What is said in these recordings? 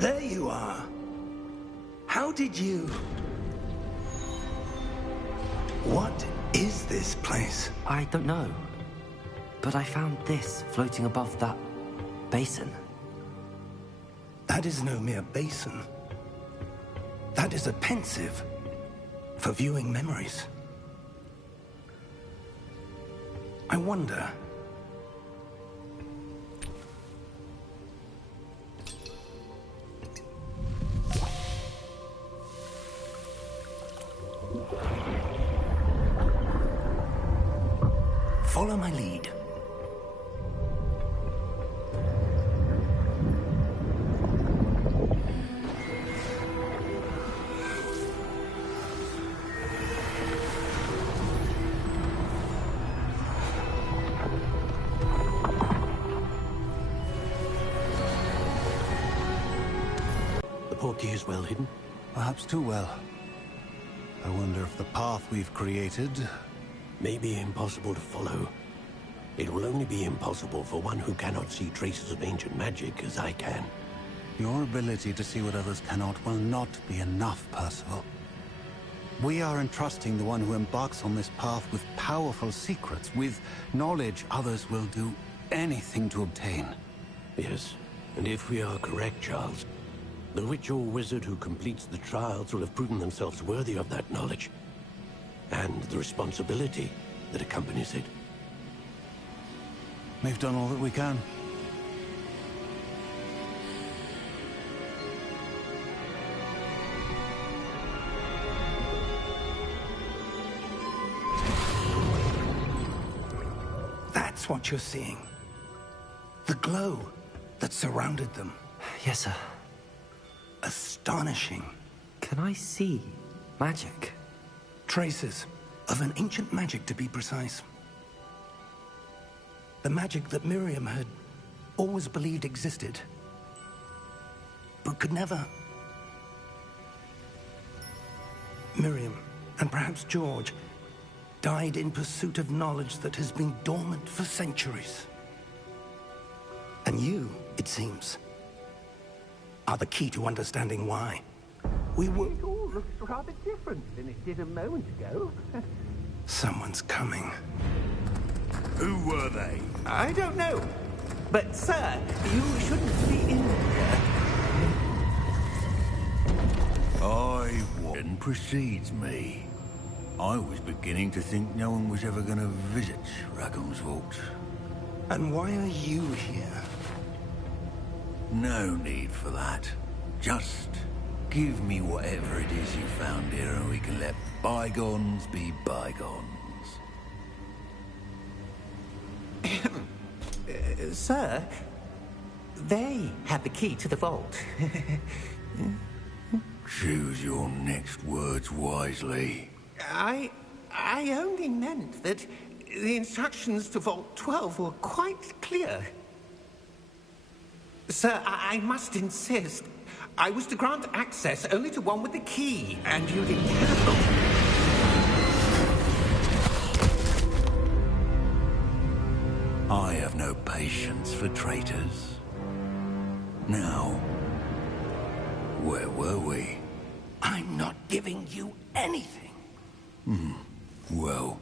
There you are. How did you... What is this place? I don't know. But I found this floating above that basin. That is no mere basin. That is a pensive for viewing memories. I wonder... Follow my lead. The portkey is well hidden? Perhaps too well. I wonder if the path we've created... may be impossible to follow. It will only be impossible for one who cannot see traces of ancient magic as I can. Your ability to see what others cannot will not be enough, Percival. We are entrusting the one who embarks on this path with powerful secrets, with knowledge others will do anything to obtain. Yes, and if we are correct, Charles, the witch or wizard who completes the trials will have proven themselves worthy of that knowledge, and the responsibility that accompanies it. We've done all that we can. That's what you're seeing. The glow that surrounded them. Yes, sir. Astonishing. Can I see magic? Traces of an ancient magic, to be precise. The magic that Miriam had always believed existed, but could never. Miriam, and perhaps George, died in pursuit of knowledge that has been dormant for centuries. And you, it seems, are the key to understanding why. We were... It all looks rather different than it did a moment ago. Someone's coming. Who were they? I don't know. But, sir, you shouldn't be in here. What precedes me? I was beginning to think no one was ever going to visit Rackham's Vault. And why are you here? No need for that. Just give me whatever it is you found here and we can let bygones be bygones. Sir, they had the key to the vault. Choose your next words wisely. I only meant that the instructions to Vault 12 were quite clear. Sir, I must insist. I was to grant access only to one with the key, and you didn't have... I have no patience for traitors. Now, where were we? I'm not giving you anything. Well,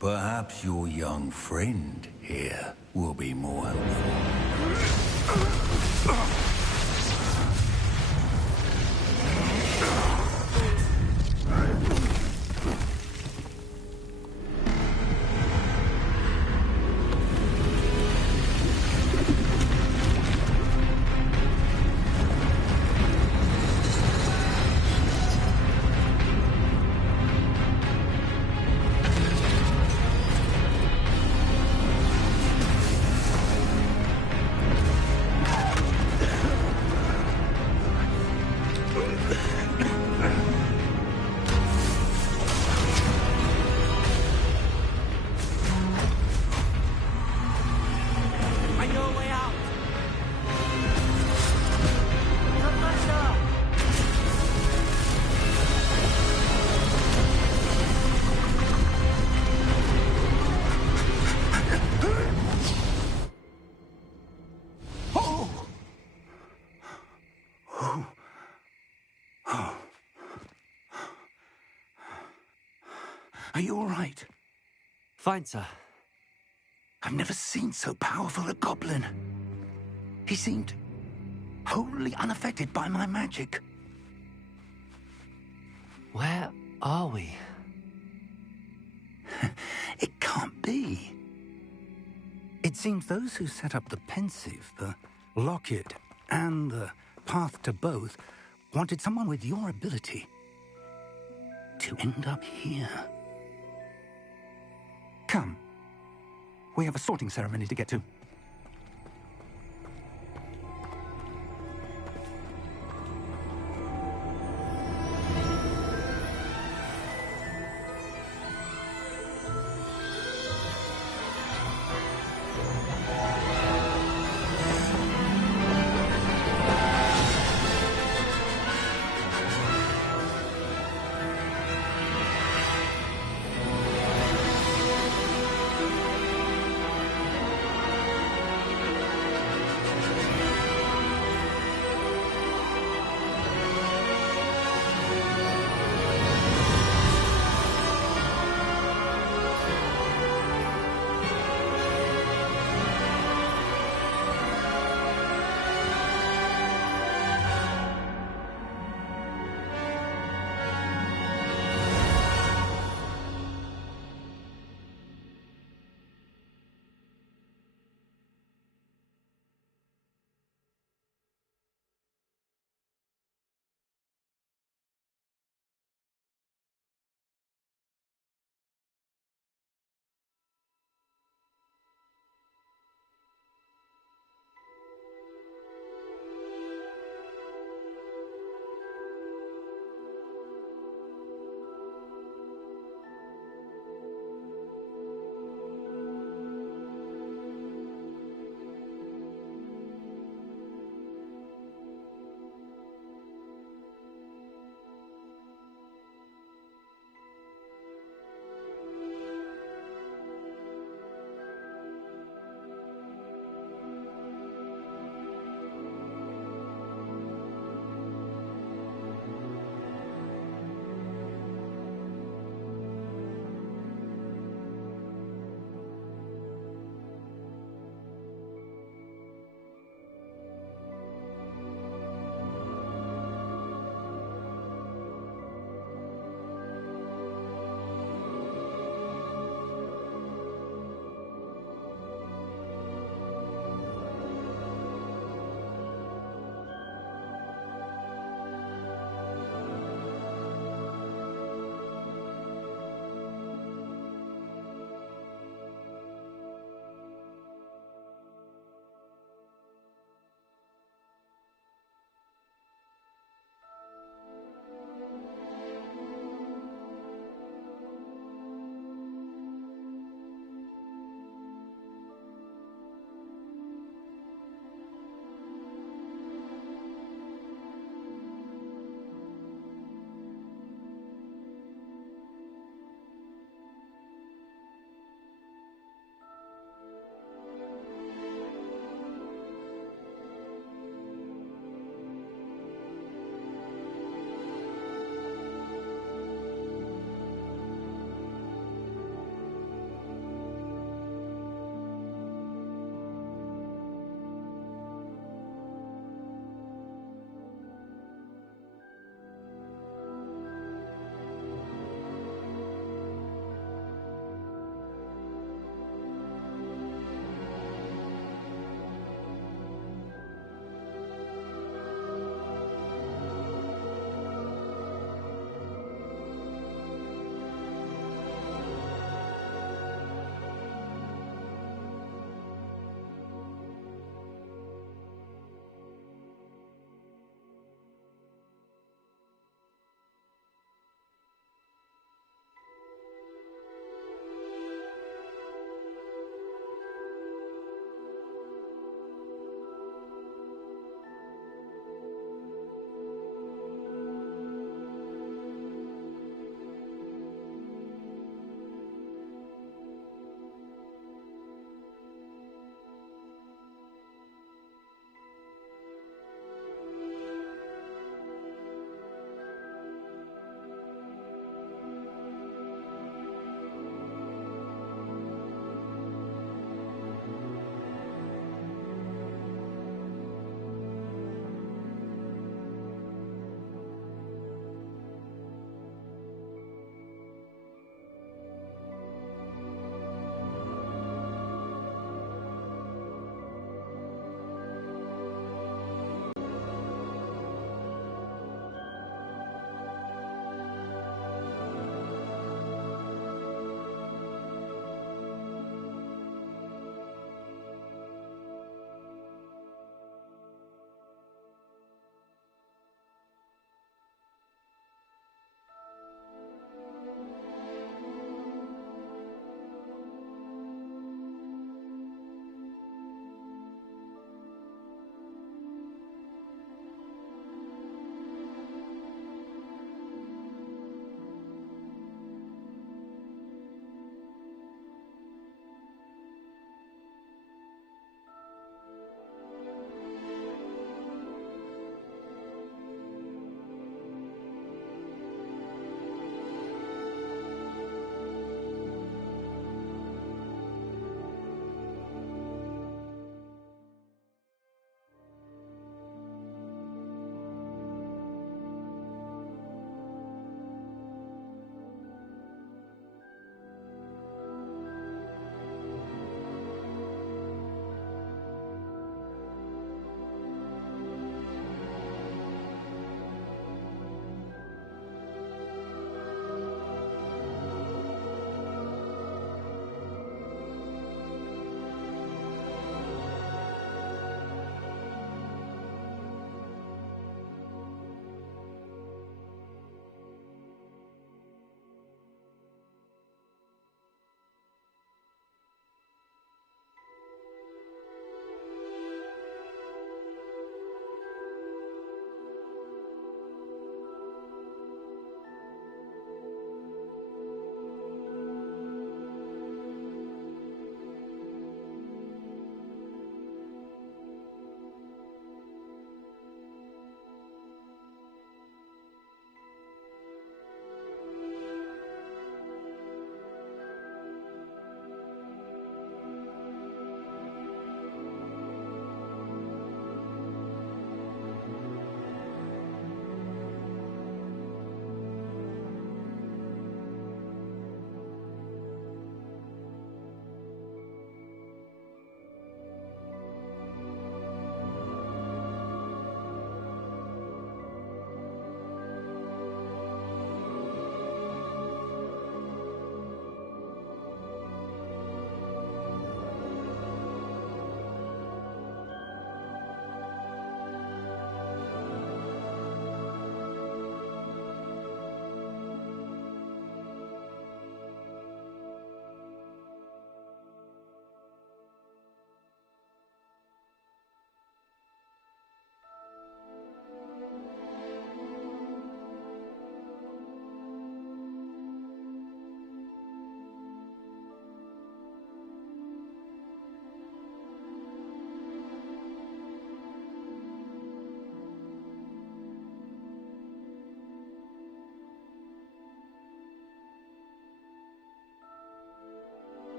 perhaps your young friend here will be more helpful. Are you all right? Fine, sir. I've never seen so powerful a goblin. He seemed wholly unaffected by my magic. Where are we? It can't be. It seems those who set up the pensive, the locket, and the path to both wanted someone with your ability to end up here. Come. We have a sorting ceremony to get to.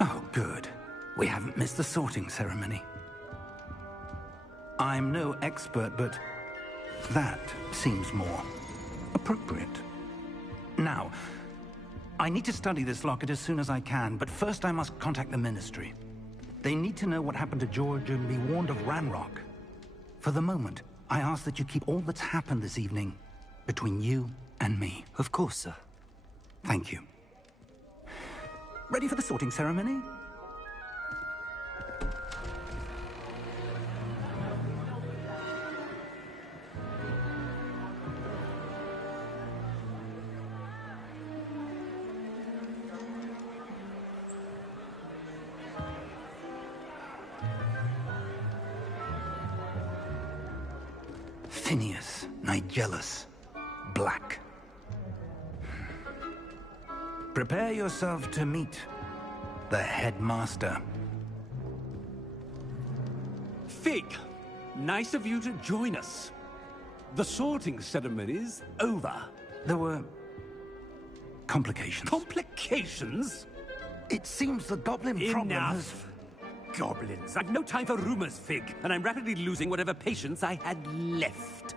Oh, good. We haven't missed the sorting ceremony. I'm no expert, but that seems more appropriate. Now, I need to study this locket as soon as I can, but first I must contact the Ministry. They need to know what happened to George and be warned of Ranrock. For the moment, I ask that you keep all that's happened this evening between you and me. Of course, sir. Thank you. Ready for the sorting ceremony? Phineas, Nigellus, Black. Prepare yourself to meet the headmaster. Fig, nice of you to join us. The sorting ceremony's over. There were complications. Complications? It seems the goblin problem has... Enough! Goblins. I've no time for rumors, Fig, and I'm rapidly losing whatever patience I had left.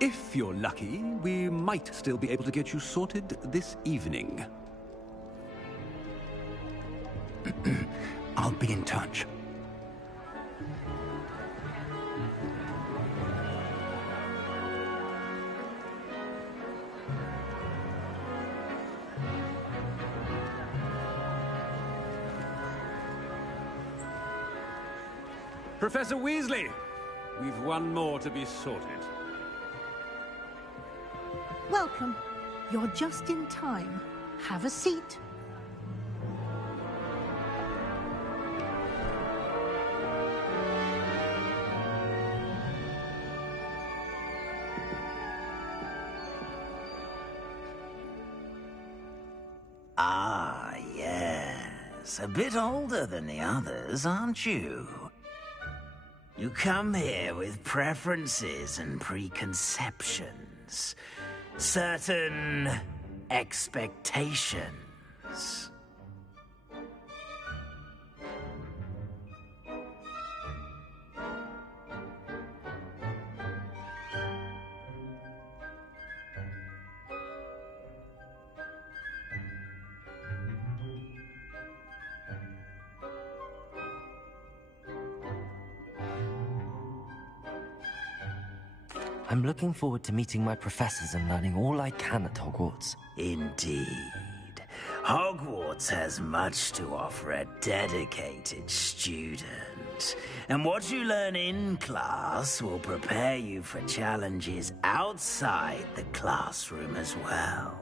If you're lucky, we might still be able to get you sorted this evening. I'll be in touch. Professor Weasley, we've one more to be sorted. Welcome. You're just in time. Have a seat. Ah, yes. A bit older than the others, aren't you? You come here with preferences and preconceptions. Certain expectations. I'm looking forward to meeting my professors and learning all I can at Hogwarts. Indeed. Hogwarts has much to offer a dedicated student. And what you learn in class will prepare you for challenges outside the classroom as well.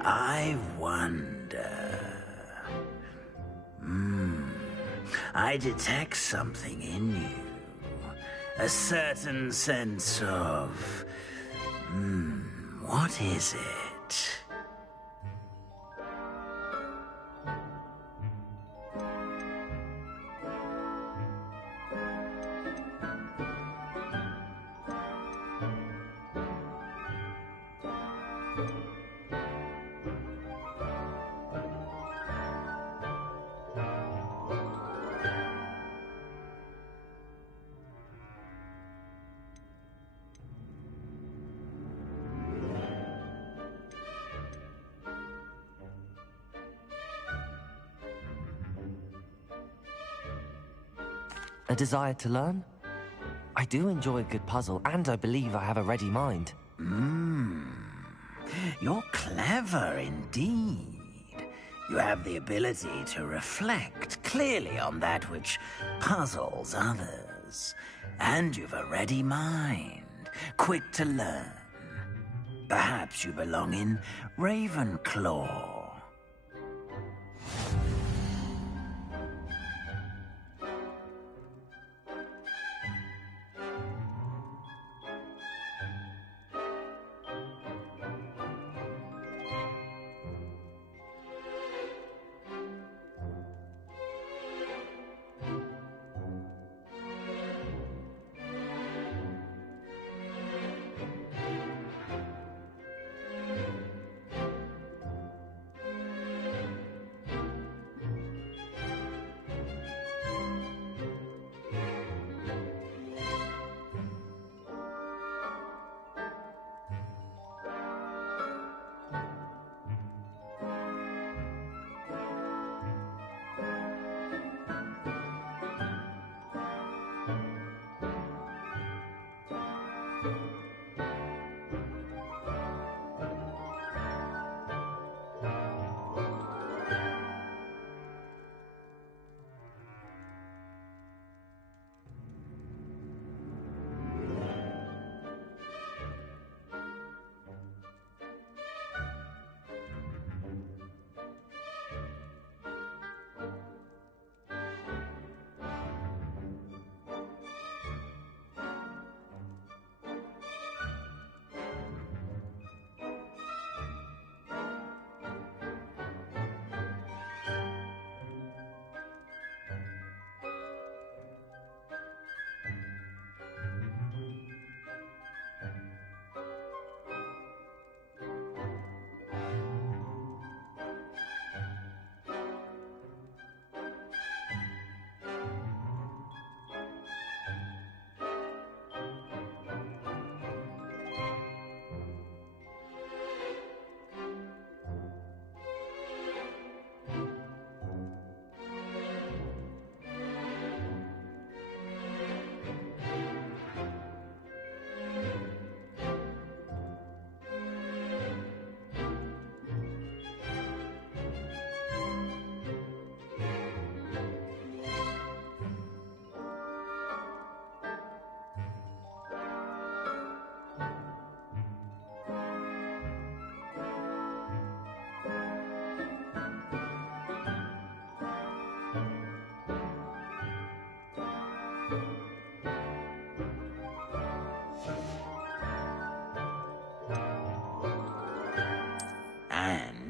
I wonder... I detect something in you. A certain sense of... what is it? A desire to learn? I do enjoy a good puzzle, and I believe I have a ready mind. You're clever indeed. You have the ability to reflect clearly on that which puzzles others. And you've a ready mind, quick to learn. Perhaps you belong in Ravenclaw.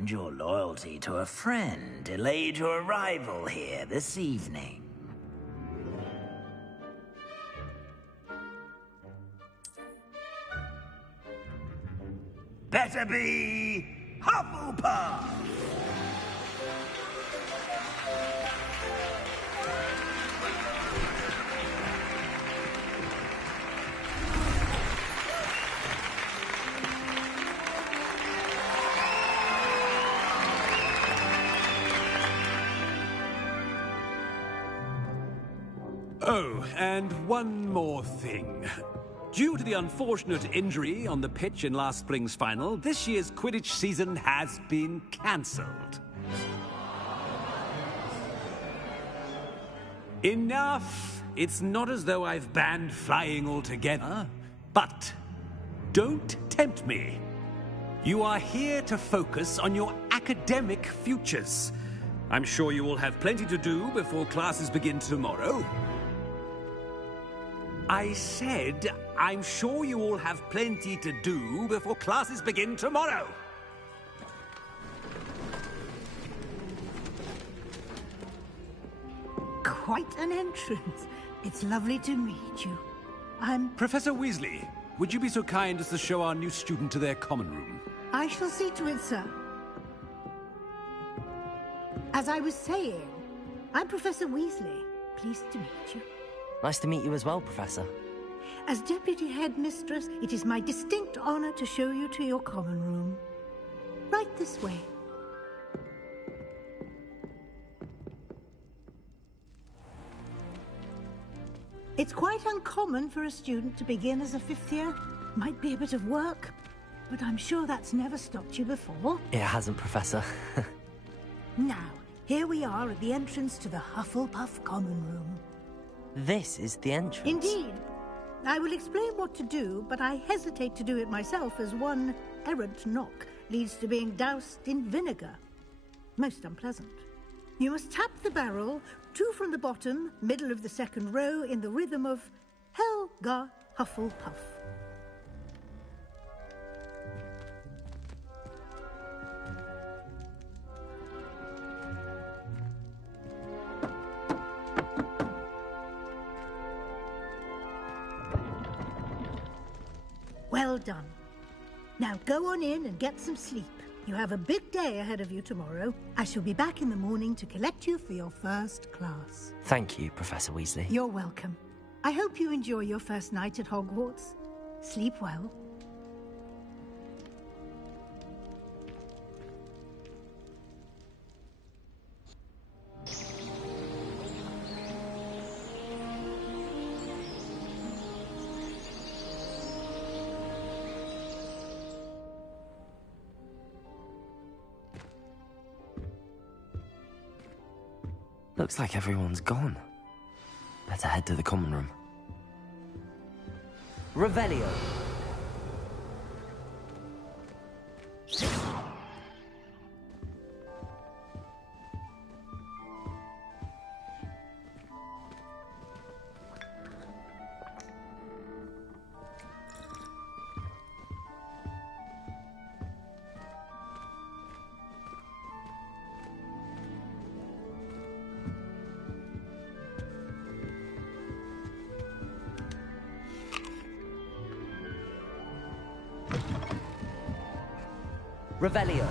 and your loyalty to a friend delayed your arrival here this evening. Better be Hufflepuff! Oh, and one more thing. Due to the unfortunate injury on the pitch in last spring's final, this year's Quidditch season has been cancelled. Enough! It's not as though I've banned flying altogether, but don't tempt me. You are here to focus on your academic futures. I'm sure you will have plenty to do before classes begin tomorrow. I said, I'm sure you all have plenty to do before classes begin tomorrow. Quite an entrance. It's lovely to meet you. I'm... Professor Weasley, would you be so kind as to show our new student to their common room? I shall see to it, sir. As I was saying, I'm Professor Weasley. Pleased to meet you. Nice to meet you as well, Professor. As Deputy Headmistress, it is my distinct honor to show you to your common room. Right this way. It's quite uncommon for a student to begin as a fifth year. Might be a bit of work, but I'm sure that's never stopped you before. It hasn't, Professor. Now, here we are at the entrance to the Hufflepuff common room. This is the entrance. Indeed. I will explain what to do, but I hesitate to do it myself as one errant knock leads to being doused in vinegar. Most unpleasant. You must tap the barrel, 2 from the bottom, middle of the second row, in the rhythm of Helga Hufflepuff. Well done. Now go on in and get some sleep. You have a big day ahead of you tomorrow. I shall be back in the morning to collect you for your first class. Thank you, Professor Weasley. You're welcome. I hope you enjoy your first night at Hogwarts. Sleep well. Looks like everyone's gone. Better head to the common room. Revelio. Revelio.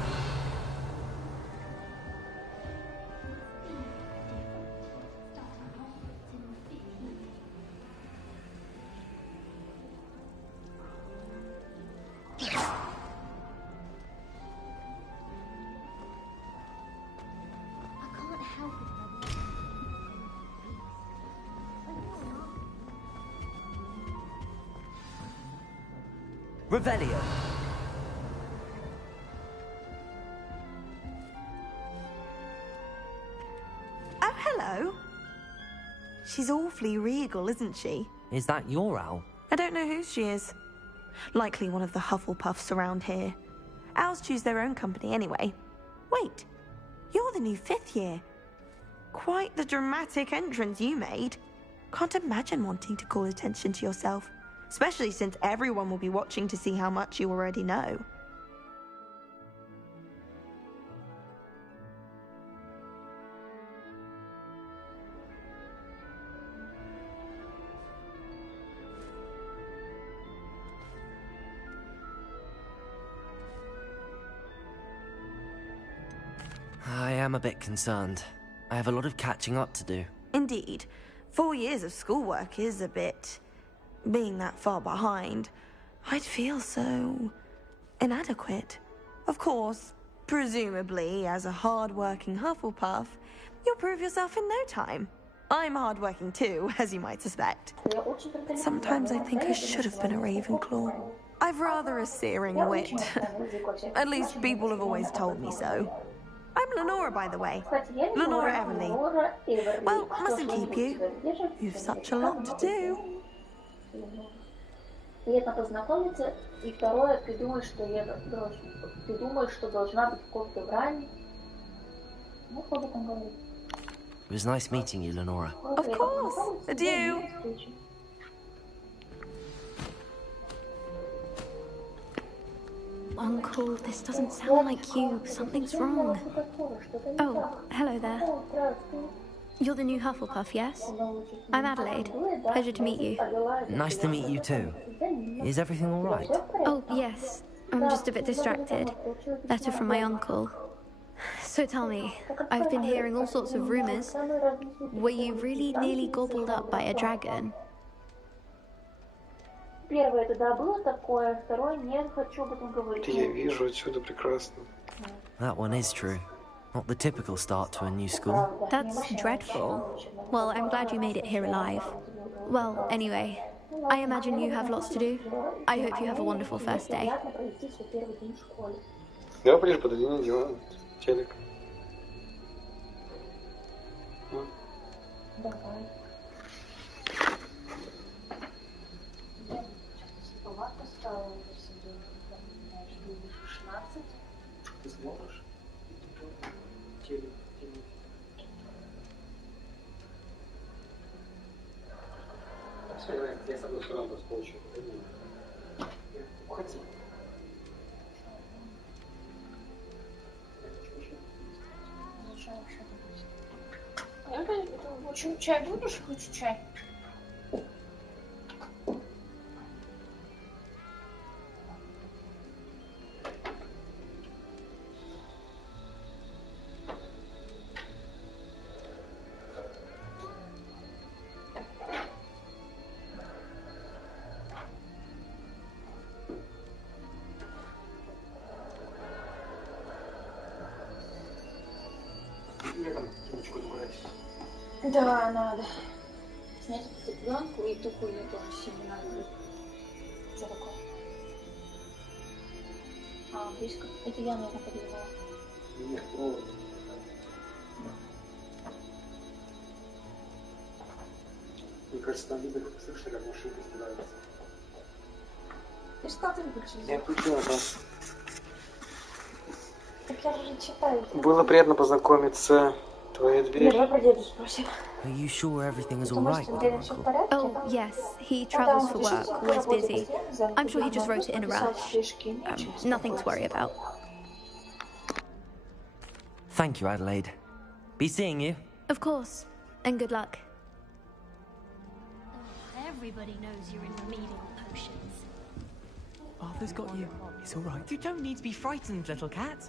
Revelio. Oh, hello. She's awfully regal, isn't she? Is that your owl? I don't know who she is. Likely one of the Hufflepuffs around here. Owls choose their own company anyway. Wait, you're the new fifth year. Quite the dramatic entrance you made. Can't imagine wanting to call attention to yourself, especially since everyone will be watching to see how much you already know. am a bit concerned. I have a lot of catching up to do. Indeed. 4 years of schoolwork is a bit... being that far behind. I'd feel so... inadequate. Of course, presumably, as a hard-working Hufflepuff, you'll prove yourself in no time. I'm hard-working too, as you might suspect. Sometimes I think I should have been a Ravenclaw. I've rather a searing wit. At least people have always told me so. I'm Lenora, by the way. Lenora Everly. Well, mustn't keep you. You've such a lot to do. Приятно познакомиться. И второе, ты думаешь, что должна быть в каком-то брани? Ну, что об этом говорить? It was nice meeting you, Lenora. Of course. Adieu. Uncle, this doesn't sound like you. Something's wrong. Oh, hello there. You're the new Hufflepuff, yes? I'm Adelaide. Pleasure to meet you. Nice to meet you too. Is everything all right? Oh, yes. I'm just a bit distracted. Letter from my uncle. So tell me, I've been hearing all sorts of rumors. Were you really nearly gobbled up by a dragon? Первое, это да, было такое. Второе, не хочу об этом говорить. Я вижу отсюда прекрасно. That one is true. Not the typical start to a new school. That's dreadful. Well, I'm glad you made it here alive. Well, anyway, I imagine you have lots to do. I hope you have a wonderful first day. Да, ближе подойди, дела. Телек. Давай. Ты смотришь? Телек. Я с одной стороны получу. Уходи. Я чай будешь? Хочу чай. Да, надо. Снять эту пленку и ту хуйню тоже сильно надо. Что такое? А, близко. Это я, наверное, подъезжала. Нет, провод. Мне кажется, там видно, как слышно, как машинка стирается. Ты же как ты выключил? Я включила, да. Так я же читаю. Было приятно познакомиться. Твоя дверь. Are you sure everything is all right with your uncle? Oh, yes. He travels for work, always busy. I'm sure he just wrote it in a rush. Nothing to worry about. Thank you, Adelaide. Be seeing you. Of course. And good luck. Everybody knows you're in remedial potions. Arthur's got you. It's all right. You don't need to be frightened, little cat.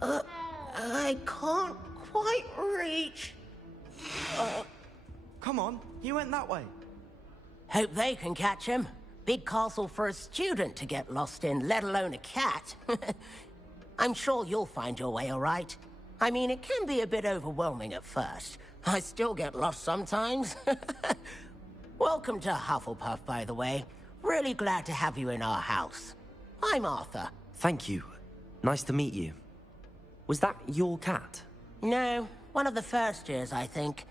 I can't quite reach. Come on, you went that way. Hope they can catch him. Big castle for a student to get lost in, let alone a cat. I'm sure you'll find your way all right. I mean, it can be a bit overwhelming at first. I still get lost sometimes. Welcome to Hufflepuff, by the way. Really glad to have you in our house. I'm Arthur. Thank you. Nice to meet you. Was that your cat? No, one of the first years, I think.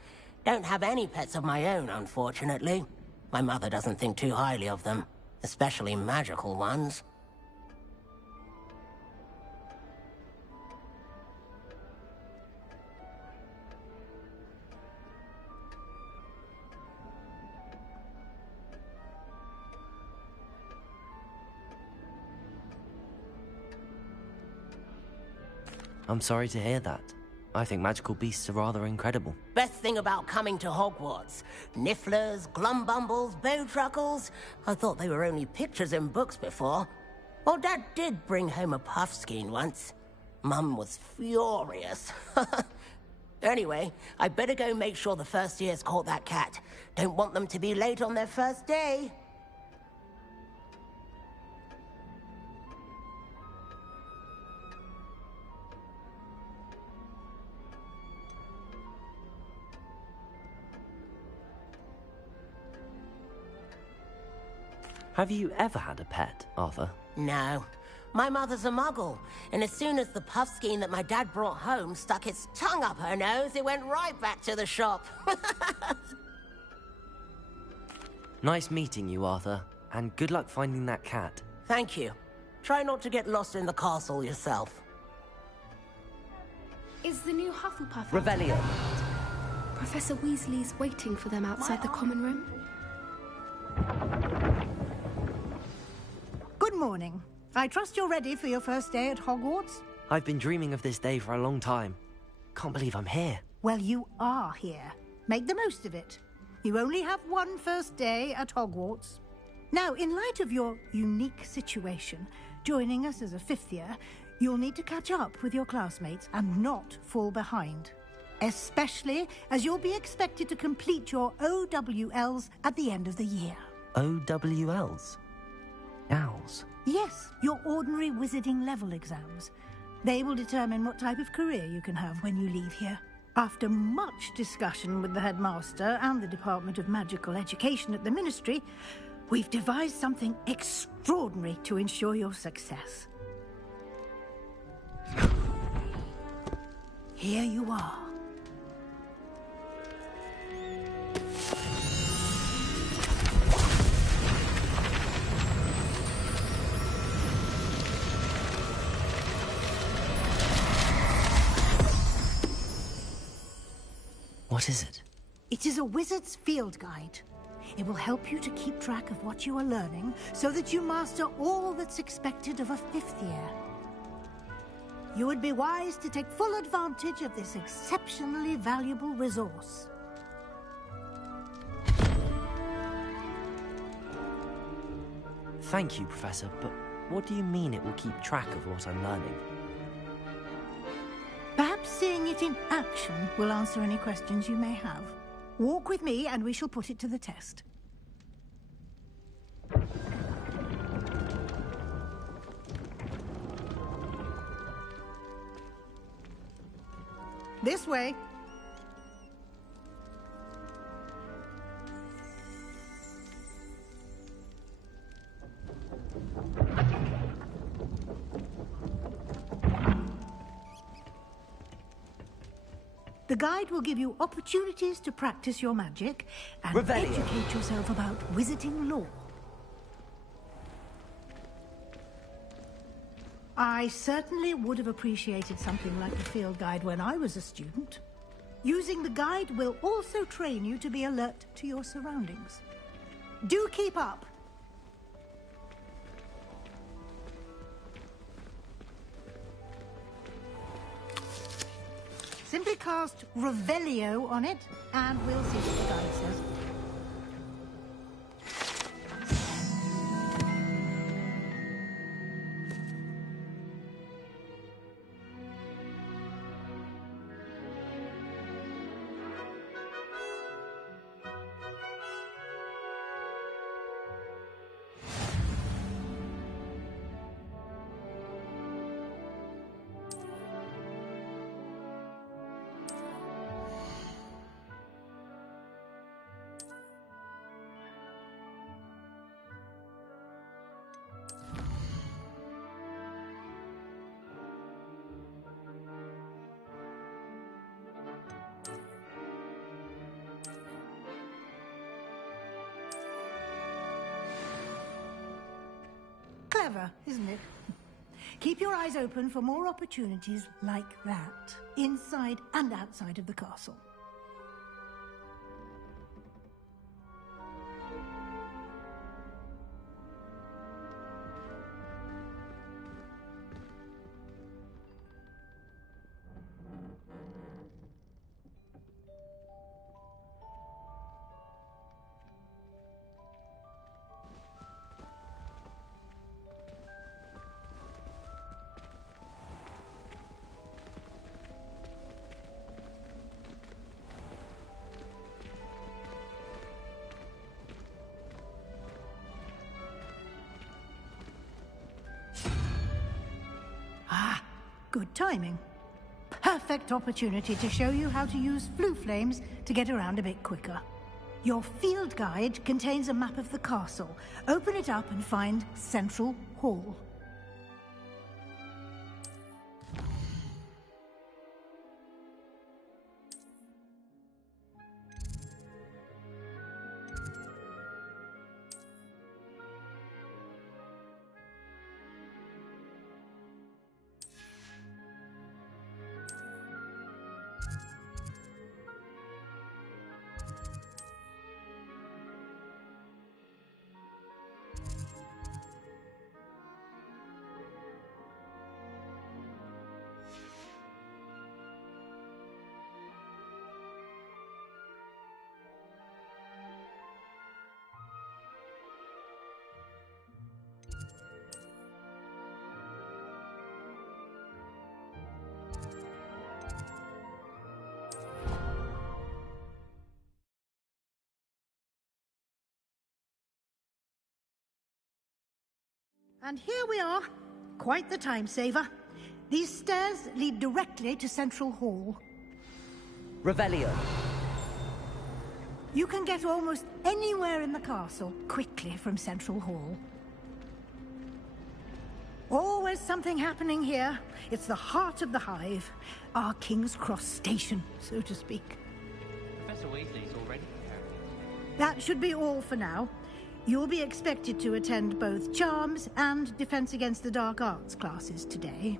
Don't have any pets of my own, unfortunately. My mother doesn't think too highly of them, especially magical ones. I'm sorry to hear that. I think magical beasts are rather incredible. Best thing about coming to Hogwarts. Nifflers, glumbumbles, bowtruckles. I thought they were only pictures in books before. Well, Dad did bring home a puffskein once. Mum was furious. Anyway, I better go make sure the first years caught that cat. Don't want them to be late on their first day. Have you ever had a pet, Arthur? No. My mother's a muggle, and as soon as the puffskein that my dad brought home stuck its tongue up her nose, it went right back to the shop. Nice meeting you, Arthur, and good luck finding that cat. Thank you. Try not to get lost in the castle yourself. Is the new Hufflepuff... Revelio. Professor Weasley's waiting for them outside the common room. Good morning. I trust you're ready for your first day at Hogwarts? I've been dreaming of this day for a long time. Can't believe I'm here. Well, you are here. Make the most of it. You only have one first day at Hogwarts. Now, in light of your unique situation, joining us as a fifth year, you'll need to catch up with your classmates and not fall behind. Especially as you'll be expected to complete your OWLs at the end of the year. OWLs? Owls? Yes, your ordinary wizarding level exams. They will determine what type of career you can have when you leave here. After much discussion with the headmaster and the Department of Magical Education at the Ministry, we've devised something extraordinary to ensure your success. Here you are. What is it? It is a wizard's field guide. It will help you to keep track of what you are learning so that you master all that's expected of a fifth year. You would be wise to take full advantage of this exceptionally valuable resource. Thank you, Professor, but what do you mean it will keep track of what I'm learning? Perhaps seeing it in action will answer any questions you may have. Walk with me and we shall put it to the test. This way. The guide will give you opportunities to practice your magic and educate yourself about wizarding lore. I certainly would have appreciated something like a field guide when I was a student. Using the guide will also train you to be alert to your surroundings. Do keep up. Simply cast Revelio on it, and we'll see what the guide says. Clever, isn't it? Keep your eyes open for more opportunities like that, inside and outside of the castle. good timing. Perfect opportunity to show you how to use flue flames to get around a bit quicker. Your field guide contains a map of the castle. Open it up and find Central Hall. And here we are. Quite the time saver. These stairs lead directly to Central Hall. Revelio. You can get almost anywhere in the castle quickly from Central Hall. Always something happening here. It's the heart of the hive. Our King's Cross station, so to speak. Professor Weasley's already preparing. That should be all for now. You'll be expected to attend both Charms and Defense Against the Dark Arts classes today.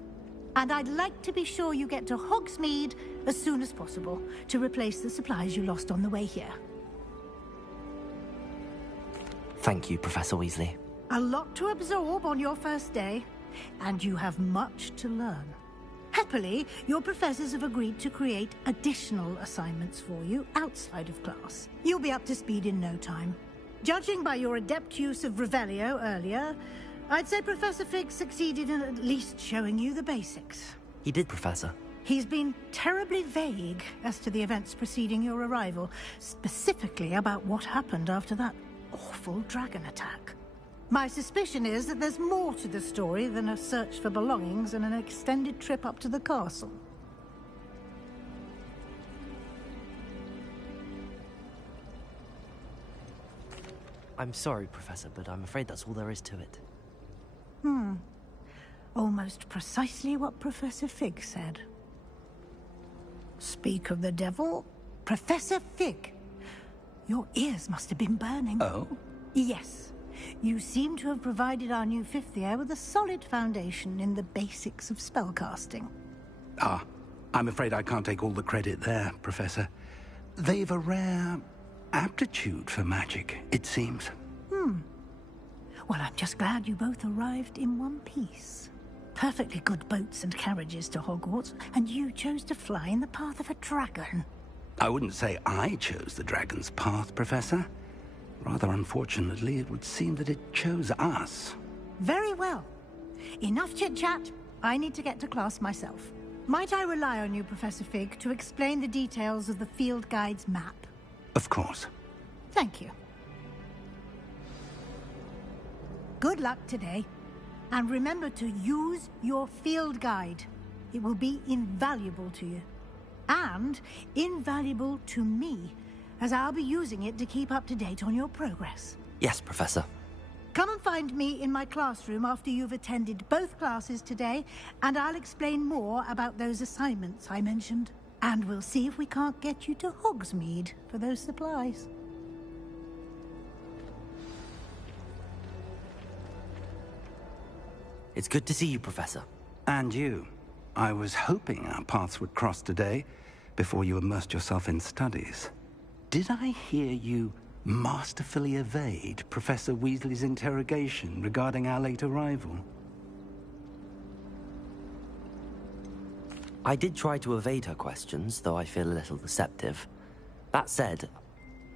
And I'd like to be sure you get to Hogsmeade as soon as possible to replace the supplies you lost on the way here. Thank you, Professor Weasley. A lot to absorb on your first day, and you have much to learn. Happily, your professors have agreed to create additional assignments for you outside of class. You'll be up to speed in no time. Judging by your adept use of Revelio earlier, I'd say Professor Fig succeeded in at least showing you the basics. He did, Professor. He's been terribly vague as to the events preceding your arrival, specifically about what happened after that awful dragon attack. My suspicion is that there's more to the story than a search for belongings and an extended trip up to the castle. I'm sorry, Professor, but I'm afraid that's all there is to it. Almost precisely what Professor Fig said. Speak of the devil, Professor Fig. Your ears must have been burning. Oh? Yes. You seem to have provided our new fifth year with a solid foundation in the basics of spellcasting. Ah, I'm afraid I can't take all the credit there, Professor. They've a rare aptitude for magic, it seems. Well, I'm just glad you both arrived in one piece. Perfectly good boats and carriages to Hogwarts, and you chose to fly in the path of a dragon. I wouldn't say I chose the dragon's path, Professor. Rather unfortunately, it would seem that it chose us. Very well. Enough chit-chat. I need to get to class myself. Might I rely on you, Professor Fig, to explain the details of the field guide's map? Of course. Thank you. Good luck today. And remember to use your field guide. It will be invaluable to you. And invaluable to me, as I'll be using it to keep up to date on your progress. Yes, Professor. Come and find me in my classroom after you've attended both classes today, and I'll explain more about those assignments I mentioned. And we'll see if we can't get you to Hogsmeade for those supplies. It's good to see you, Professor. And you. I was hoping our paths would cross today, before you immersed yourself in studies. Did I hear you masterfully evade Professor Weasley's interrogation regarding our late arrival? I did try to evade her questions, though I feel a little deceptive. That said,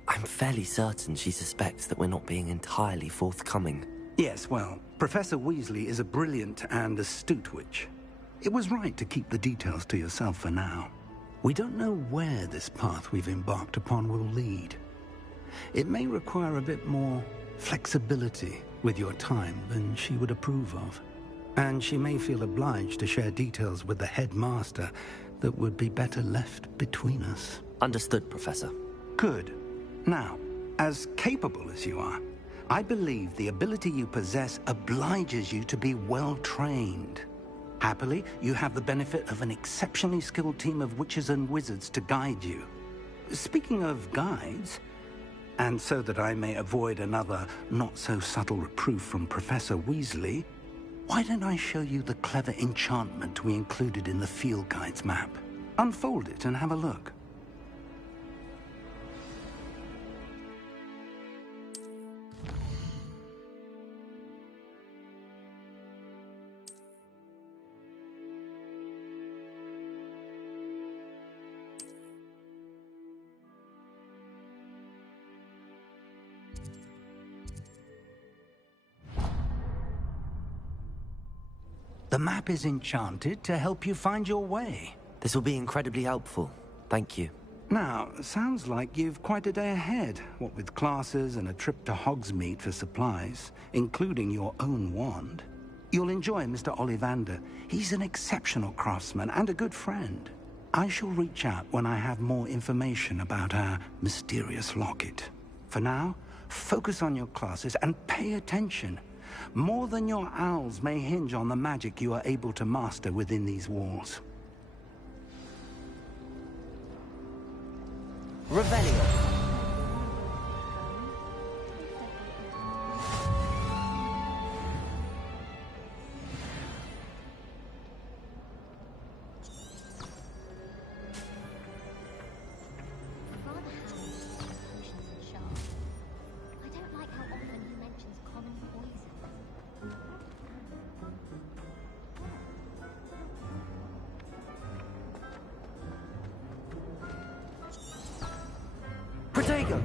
I'm fairly certain she suspects that we're not being entirely forthcoming. Yes, well, Professor Weasley is a brilliant and astute witch. It was right to keep the details to yourself for now. We don't know where this path we've embarked upon will lead. It may require a bit more flexibility with your time than she would approve of. And she may feel obliged to share details with the headmaster that would be better left between us. Understood, Professor. Good. Now, as capable as you are, I believe the ability you possess obliges you to be well trained. Happily, you have the benefit of an exceptionally skilled team of witches and wizards to guide you. Speaking of guides, and so that I may avoid another not-so-subtle reproof from Professor Weasley, why don't I show you the clever enchantment we included in the field guide's map? Unfold it and have a look. The map is enchanted to help you find your way. This will be incredibly helpful. Thank you. Now, sounds like you've quite a day ahead, what with classes and a trip to Hogsmeade for supplies, including your own wand. You'll enjoy Mr. Ollivander. He's an exceptional craftsman and a good friend. I shall reach out when I have more information about our mysterious locket. For now, focus on your classes and pay attention. More than your owls may hinge on the magic you are able to master within these walls. Revelio. Protego!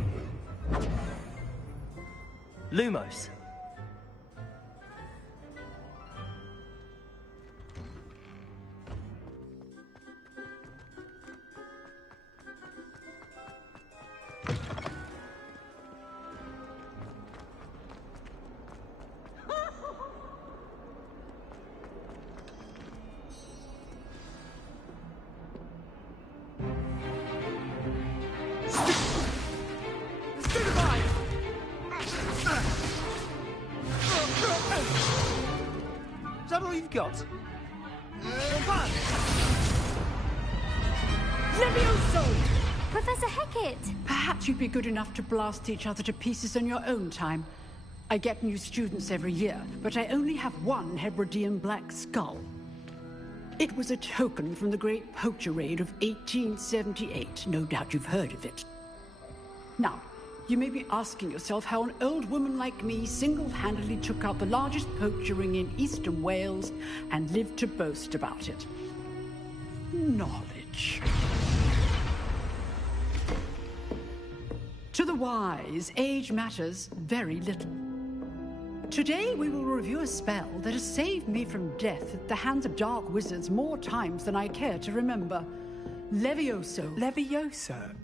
Lumos. Is that all you've got? Levioso! Professor Hecat! Perhaps you'd be good enough to blast each other to pieces on your own time. I get new students every year, but I only have one Hebridean black skull. It was a token from the Great Poacher Raid of 1878. No doubt you've heard of it. Now, you may be asking yourself how an old woman like me single-handedly took out the largest poacher ring in eastern Wales and lived to boast about it. Knowledge. To the wise, age matters very little. Today we will review a spell that has saved me from death at the hands of dark wizards more times than I care to remember. Levioso. Levioso?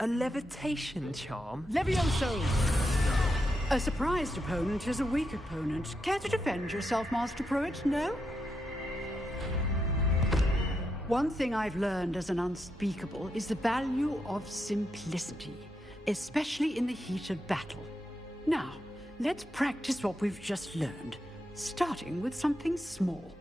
A levitation charm? Levioso! A surprised opponent is a weak opponent. Care to defend yourself, Master Pruitt? No? One thing I've learned as an unspeakable is the value of simplicity, especially in the heat of battle. Now, let's practice what we've just learned, starting with something small.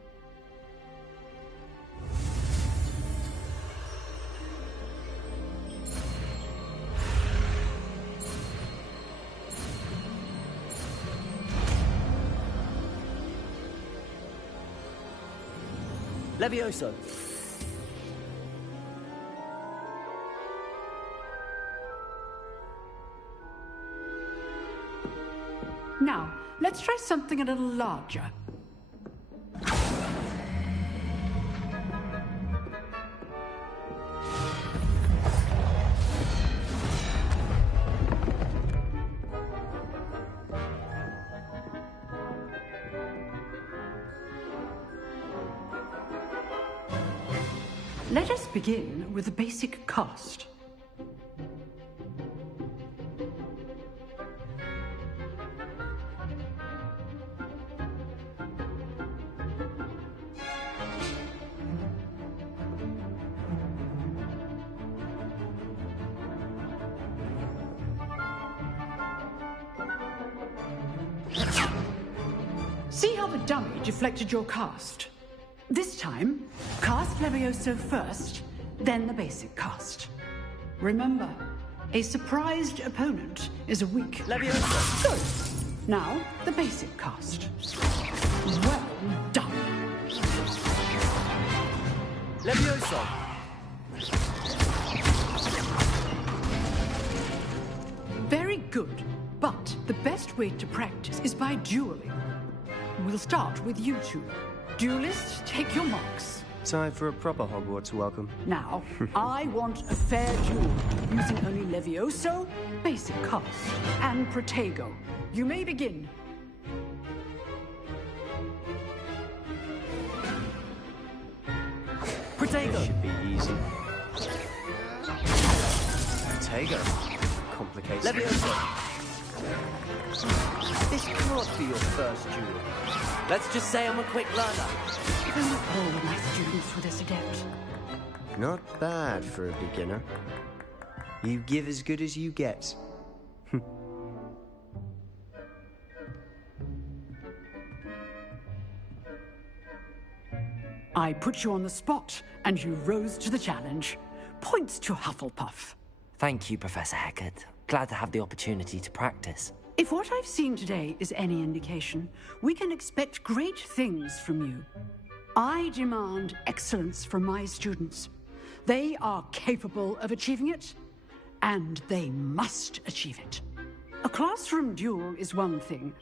Levioso. Now, let's try something a little larger. Let us begin with the basic cast. See how the dummy deflected your cast? This time, cast Levioso first, then the basic cast. Remember, a surprised opponent is a weak Levioso! Good. Now, the basic cast. Well done. Levioso! Very good, but the best way to practice is by dueling. We'll start with you two. Duelists, take your marks. Time for a proper Hogwarts welcome. Now, I want a fair duel, using only Levioso, basic cast, and Protego. You may begin. Protego! Should be easy. Protego. Complicated. Levioso! This can't be your first duel. Let's just say I'm a quick learner. If only all of my students were this adept. Not bad for a beginner. You give as good as you get. I put you on the spot, and you rose to the challenge. Points to Hufflepuff. Thank you, Professor Hecat. Glad to have the opportunity to practice. If what I've seen today is any indication, we can expect great things from you. I demand excellence from my students. They are capable of achieving it, and they must achieve it. A classroom duel is one thing,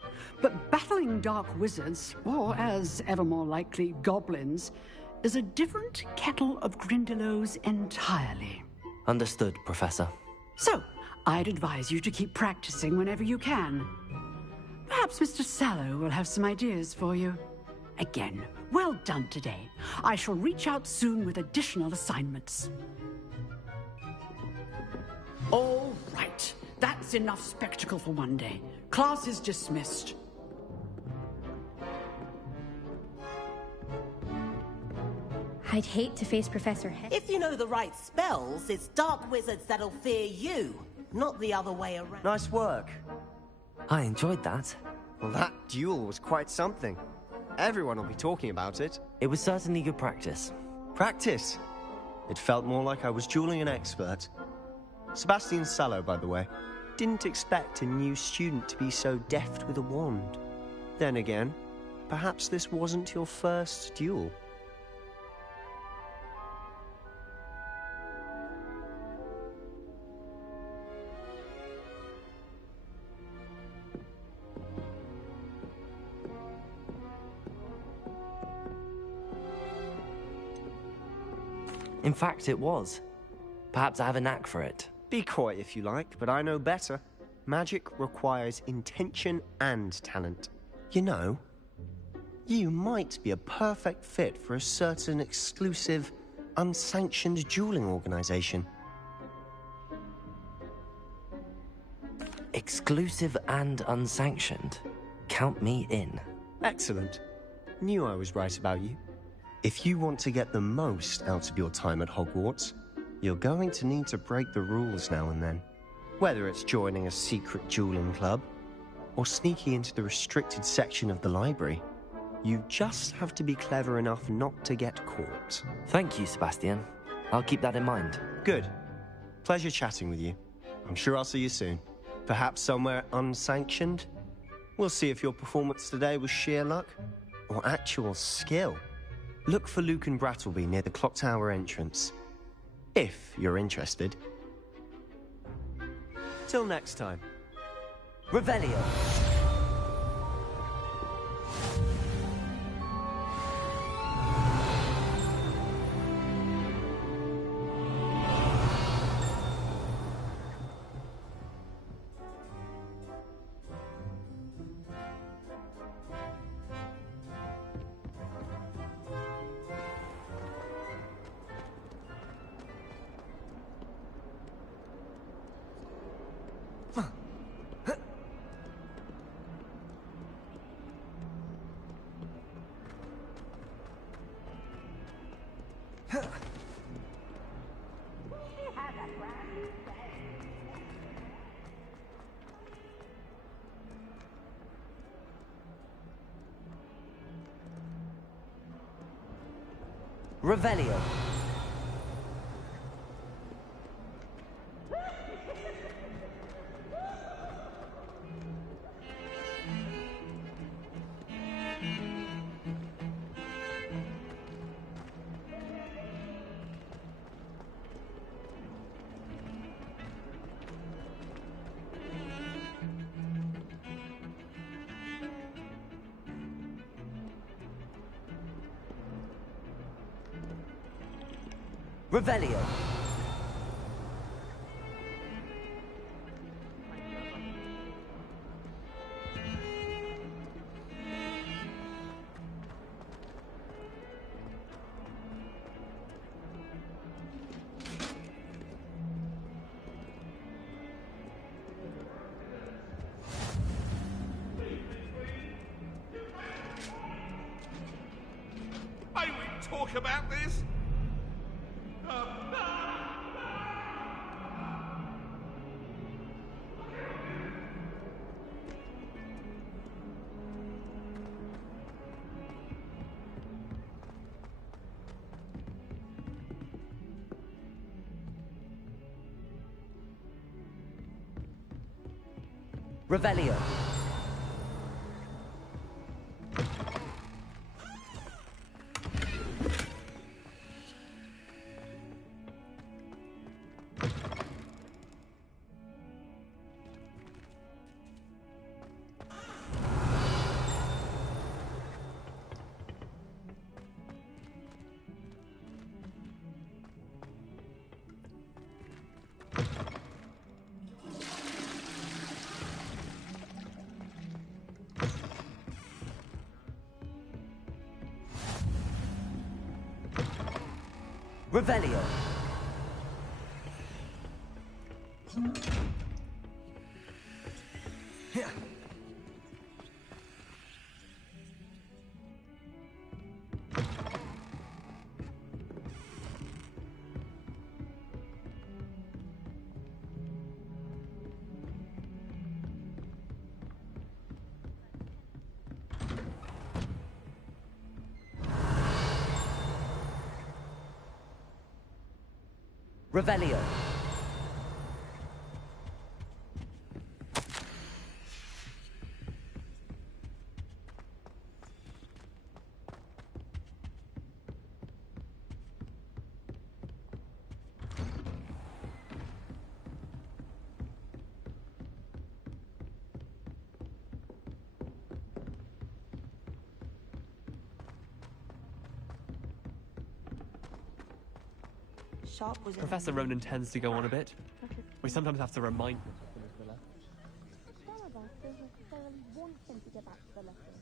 but battling dark wizards, or as ever more likely, goblins, is a different kettle of Grindylows entirely. Understood, Professor. So, I'd advise you to keep practicing whenever you can. Perhaps Mr. Sallow will have some ideas for you. Again, well done today. I shall reach out soon with additional assignments. All right. That's enough spectacle for one day. Class is dismissed. I'd hate to face Professor Hecat. If you know the right spells, it's dark wizards that'll fear you, not the other way around. Nice work. I enjoyed that. Well, that duel was quite something. Everyone will be talking about it. It was certainly good practice. Practice? It felt more like I was dueling an expert. Sebastian Sallow, by the way. Didn't expect a new student to be so deft with a wand. Then again, perhaps this wasn't your first duel. In fact, it was. Perhaps I have a knack for it. Be coy if you like, but I know better. Magic requires intention and talent. You know, you might be a perfect fit for a certain exclusive, unsanctioned dueling organization. Exclusive and unsanctioned. Count me in. Excellent. Knew I was right about you. If you want to get the most out of your time at Hogwarts, you're going to need to break the rules now and then. Whether it's joining a secret dueling club, or sneaking into the restricted section of the library, you just have to be clever enough not to get caught. Thank you, Sebastian. I'll keep that in mind. Good. Pleasure chatting with you. I'm sure I'll see you soon. Perhaps somewhere unsanctioned? We'll see if your performance today was sheer luck, or actual skill. Look for Luke and Brattleby near the clock tower entrance. If you're interested. Till next time. Revelio. Revelio. Revelio. May we talk about this? Revelio. Revelio. Revelio. Sharp was Professor Ronan tends to go on a bit. We sometimes have to remind him. None of us don't necessarily want him to get back to the lesson.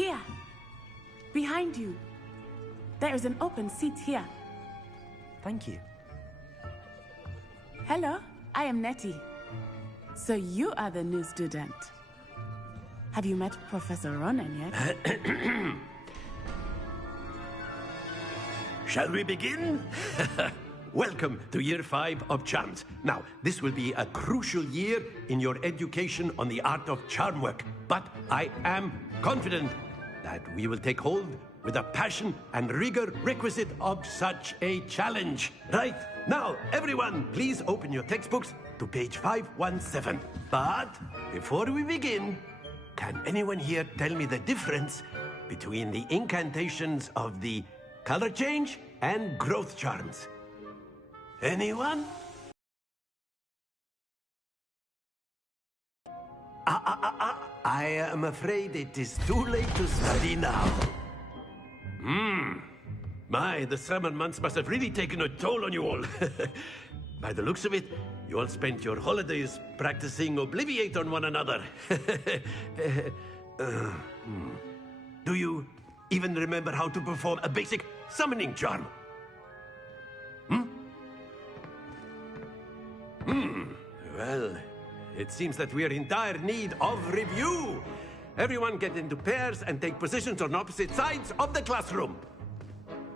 Here. Behind you. There is an open seat here. Thank you. Hello, I am Nettie. So you are the new student. Have you met Professor Ronan yet? Shall we begin? Welcome to Year 5 of Charms. Now, this will be a crucial year in your education on the art of charm work. But I am confident that we will take hold with the passion and rigor requisite of such a challenge. Right, now, everyone, please open your textbooks to page 517. But before we begin, can anyone here tell me the difference between the incantations of the color change and growth charms? Anyone? I am afraid it is too late to study now. My, the summer months must have really taken a toll on you all. By the looks of it, you all spent your holidays practicing Obliviate on one another. Do you even remember how to perform a basic summoning charm? Well, it seems that we are in dire need of review. Everyone get into pairs and take positions on opposite sides of the classroom.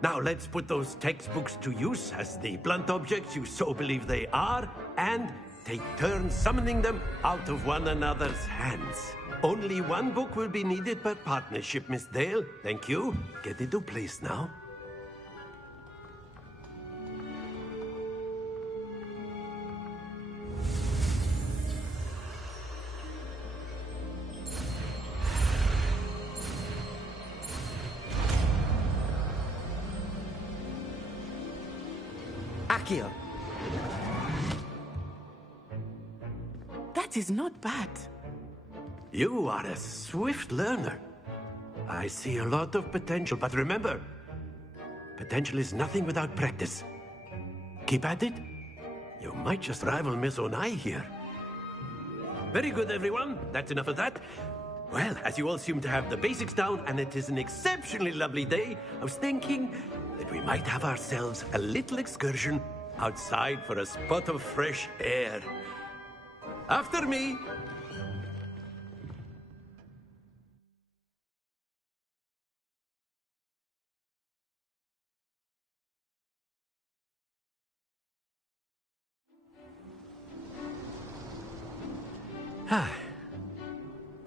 Now let's put those textbooks to use as the blunt objects you so believe they are, and take turns summoning them out of one another's hands. Only one book will be needed per partnership, Miss Dale. Thank you. Get into place now. Accio. That is not bad. You are a swift learner. I see a lot of potential, but remember, potential is nothing without practice. Keep at it. You might just rival Miss Onai here. Very good, everyone. That's enough of that. Well, as you all seem to have the basics down, and it is an exceptionally lovely day, I was thinking that we might have ourselves a little excursion outside for a spot of fresh air. After me.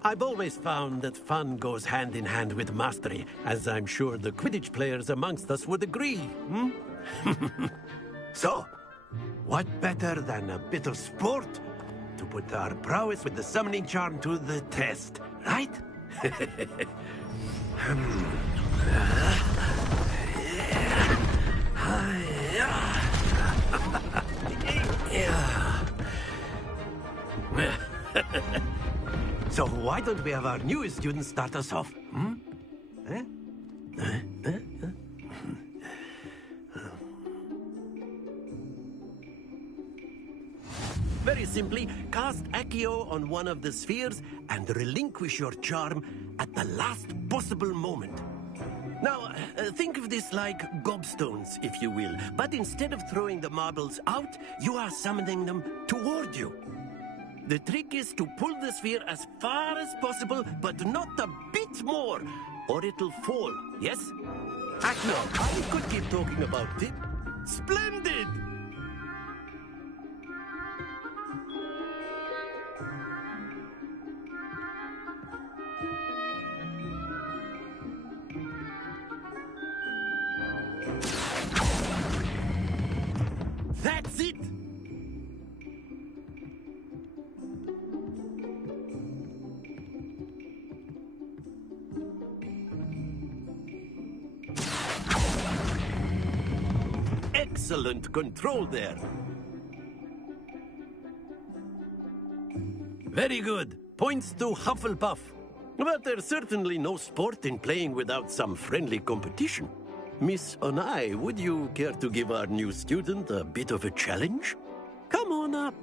I've always found that fun goes hand in hand with mastery, as I'm sure the Quidditch players amongst us would agree. So, what better than a bit of sport to put our prowess with the summoning charm to the test, right? So why don't we have our newest student start us off? Very simply, cast Accio on one of the spheres and relinquish your charm at the last possible moment. Now, think of this like gobstones, if you will, but instead of throwing the marbles out, you are summoning them toward you. The trick is to pull the sphere as far as possible, but not a bit more, or it'll fall, yes? Accio, I could keep talking about it. Splendid! That's it! Excellent control there. Very good. Points to Hufflepuff. But there's certainly no sport in playing without some friendly competition. Miss Onai, would you care to give our new student a bit of a challenge? Come on up.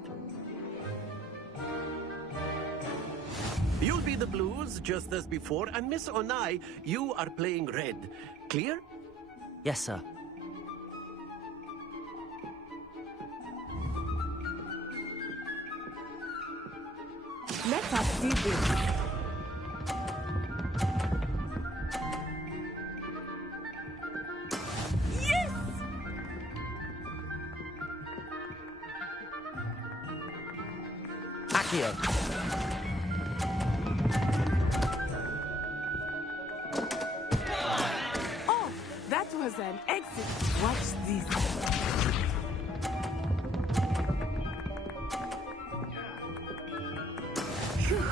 You'll be the blues, just as before, and Miss Onai, you are playing red. Clear? Yes, sir. Let us see this. Yes! Accio. Oh, that was an exit. Watch this. Phew.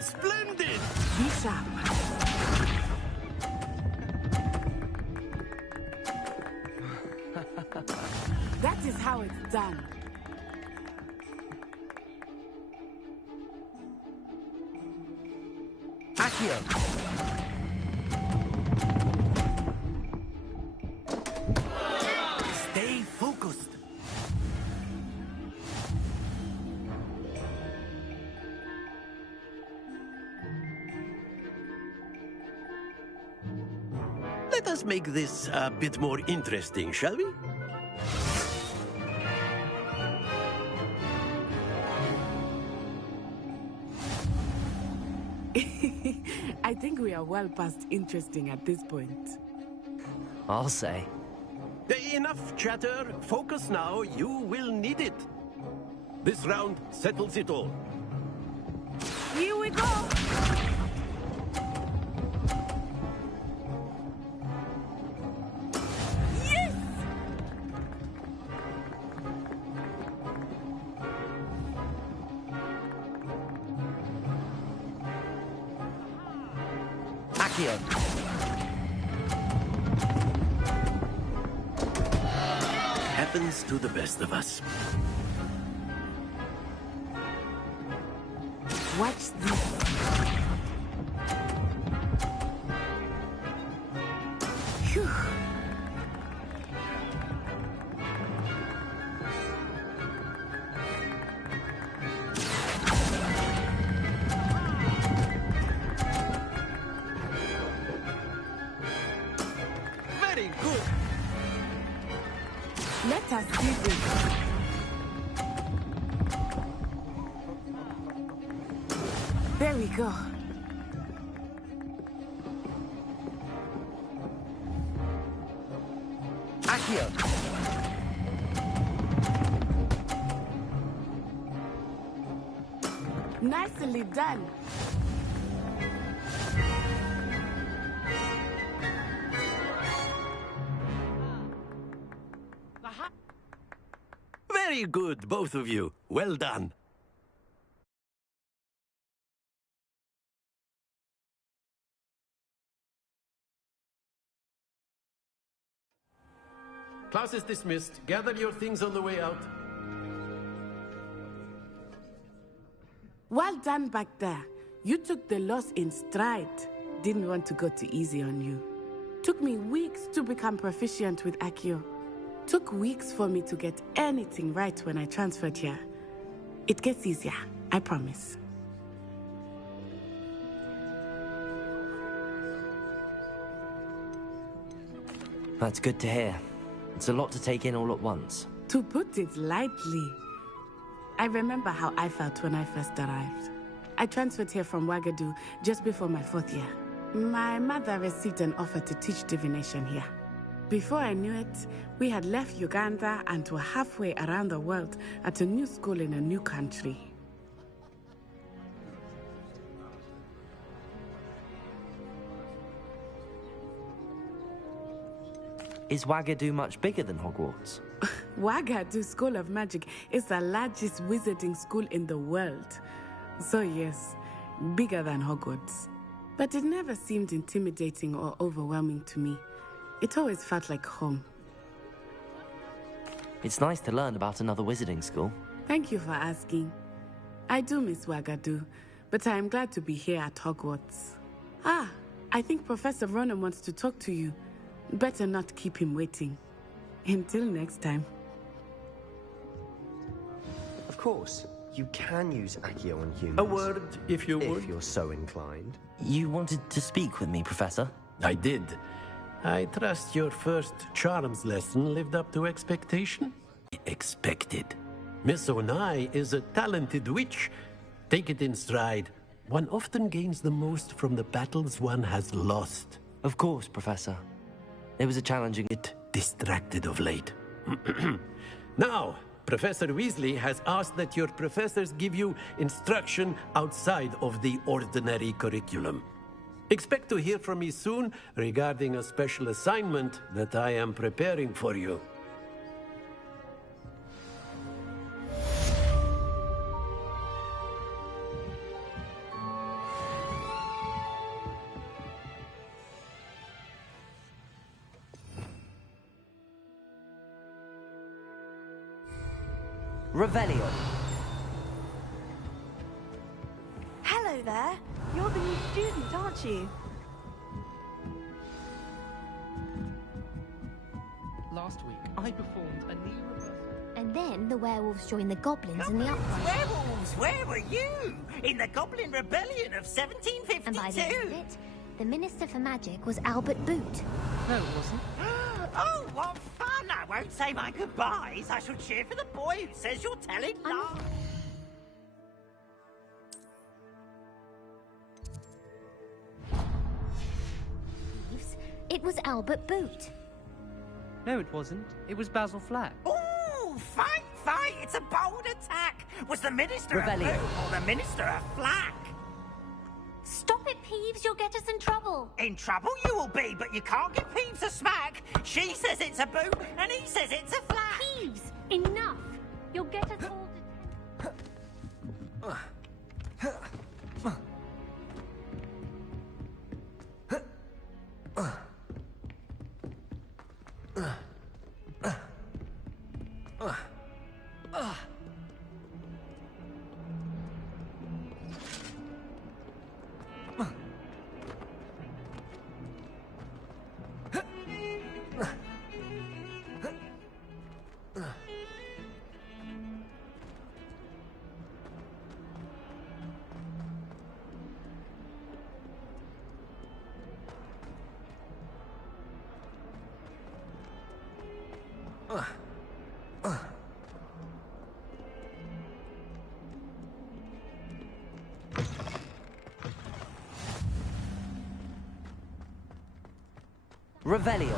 Splendid! Be sharp. That is how it's done. Accio. Stay focused. Let us make this a bit more interesting, shall we? I think we are well past interesting at this point. I'll say. Enough chatter. Focus now. You will need it. This round settles it all. Here we go! Yes! Accio. Happens to the best of us. Watch this. Phew. Very good. Let us see this. There we go. Accio. Nicely done. Very good, both of you. Well done. Class is dismissed. Gather your things on the way out. Well done back there. You took the loss in stride. Didn't want to go too easy on you. Took me weeks to become proficient with Accio. Took weeks for me to get anything right when I transferred here. It gets easier, I promise. That's good to hear. It's a lot to take in all at once. To put it lightly, I remember how I felt when I first arrived. I transferred here from Ouagadougou just before my 4th year. My mother received an offer to teach divination here. Before I knew it, we had left Uganda and were halfway around the world at a new school in a new country. Is Ouagadougou much bigger than Hogwarts? Ouagadougou School of Magic is the largest wizarding school in the world. So yes, bigger than Hogwarts. But it never seemed intimidating or overwhelming to me. It always felt like home. It's nice to learn about another wizarding school. Thank you for asking. I do miss Wagadu, but I am glad to be here at Hogwarts. Ah, I think Professor Ronan wants to talk to you. Better not keep him waiting. Until next time. Of course, you can use Accio on humans. A word, if you would. If you're so inclined. You wanted to speak with me, Professor? I did. I trust your first charms lesson lived up to expectation? Expected. Miss Onai is a talented witch. Take it in stride. One often gains the most from the battles one has lost. Of course, Professor. It was a challenging... Distracted of late. Now, Professor Weasley has asked that your professors give you instruction outside of the ordinary curriculum. Expect to hear from me soon regarding a special assignment that I am preparing for you. Revelio. Hello there. You're the new student, aren't you? Last week, I performed a knee reversal. And then the werewolves joined the goblins in the uprising. Werewolves, where were you? In the Goblin Rebellion of 1752? And by the end of it, the Minister for Magic was Albert Boot. No, it wasn't. Oh, what fun! I won't say my goodbyes. I shall cheer for the boy who says you're telling lies. It was Albert Boot. No, it wasn't. It was Basil Flack. Ooh, fight, fight! It's a bold attack! Was the Minister a Revelio. Boot or the Minister a Flack? Stop it, Peeves! You'll get us in trouble! In trouble you will be, but you can't give Peeves a smack. She says it's a boot, and he says it's a Flack. Peeves! Enough! You'll get us all Revelio.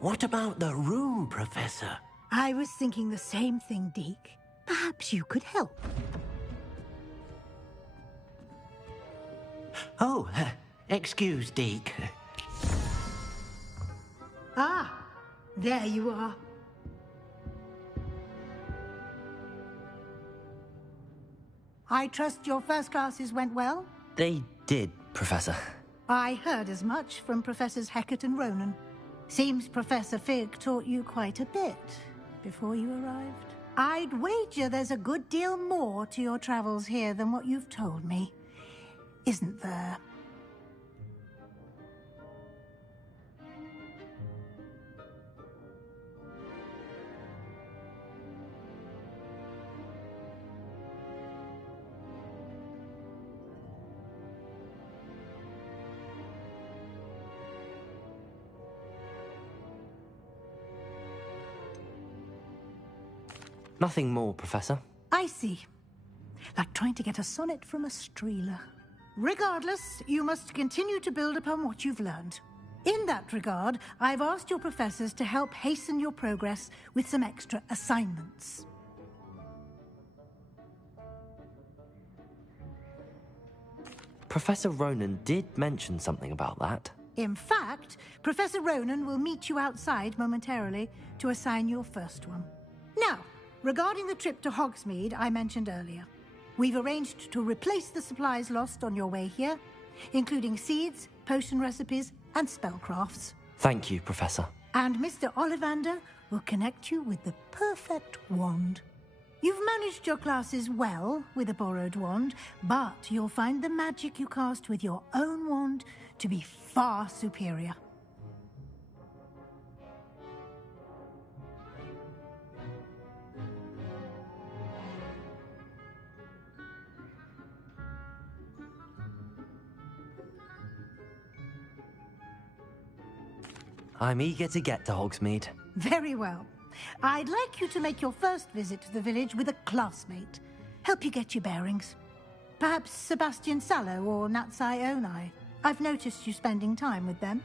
What about the room, Professor? I was thinking the same thing, Deke. Perhaps you could help. Oh, excuse, Deke. Ah, there you are. I trust your first classes went well? They did, Professor. I heard as much from Professors Hecat and Ronan. Seems Professor Fig taught you quite a bit before you arrived. I'd wager there's a good deal more to your travels here than what you've told me. Isn't there? Nothing more, Professor. I see. Like trying to get a sonnet from a streeler. Regardless, you must continue to build upon what you've learned. In that regard, I've asked your professors to help hasten your progress with some extra assignments. Professor Ronan did mention something about that. In fact, Professor Ronan will meet you outside momentarily to assign your first one. Now, regarding the trip to Hogsmeade I mentioned earlier, we've arranged to replace the supplies lost on your way here, including seeds, potion recipes, and spellcrafts. Thank you, Professor. And Mr. Ollivander will connect you with the perfect wand. You've managed your classes well with a borrowed wand, but you'll find the magic you cast with your own wand to be far superior. I'm eager to get to Hogsmeade. Very well. I'd like you to make your first visit to the village with a classmate. Help you get your bearings. Perhaps Sebastian Sallow or Natsai Onai. I've noticed you spending time with them.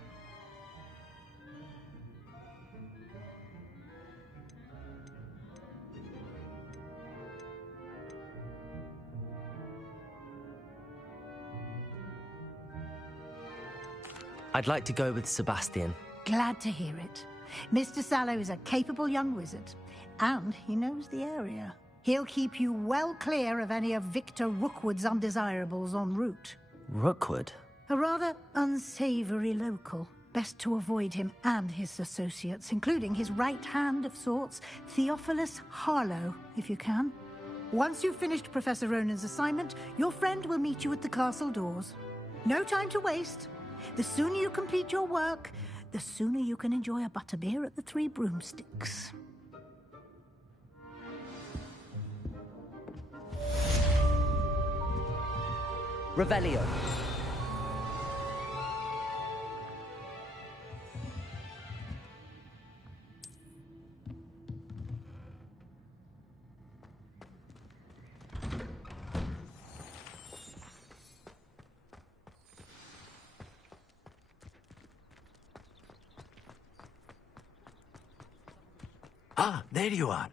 I'd like to go with Sebastian. Glad to hear it. Mr. Sallow is a capable young wizard, and he knows the area. He'll keep you well clear of any of Victor Rookwood's undesirables en route. Rookwood? A rather unsavory local. Best to avoid him and his associates, including his right hand of sorts, Theophilus Harlow, if you can. Once you've finished Professor Ronan's assignment, your friend will meet you at the castle doors. No time to waste. The sooner you complete your work, the sooner you can enjoy a butterbeer at the Three Broomsticks. Revelio. Ah, there you are.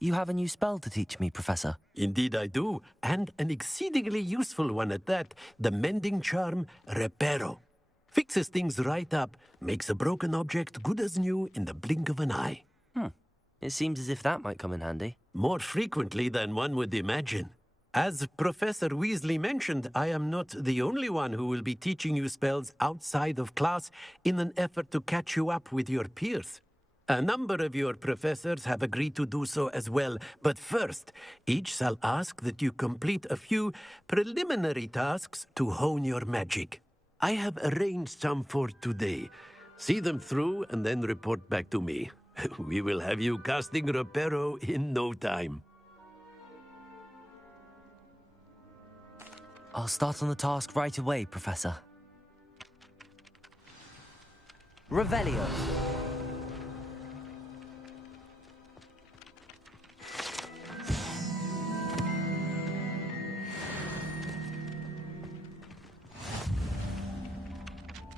You have a new spell to teach me, Professor. Indeed I do, and an exceedingly useful one at that. The mending charm, Reparo. Fixes things right up, makes a broken object good as new in the blink of an eye. It seems as if that might come in handy. More frequently than one would imagine. As Professor Weasley mentioned, I am not the only one who will be teaching you spells outside of class in an effort to catch you up with your peers. A number of your professors have agreed to do so as well, but first, each shall ask that you complete a few preliminary tasks to hone your magic. I have arranged some for today. See them through and then report back to me. We will have you casting Reparo in no time. I'll start on the task right away, Professor. Revelio.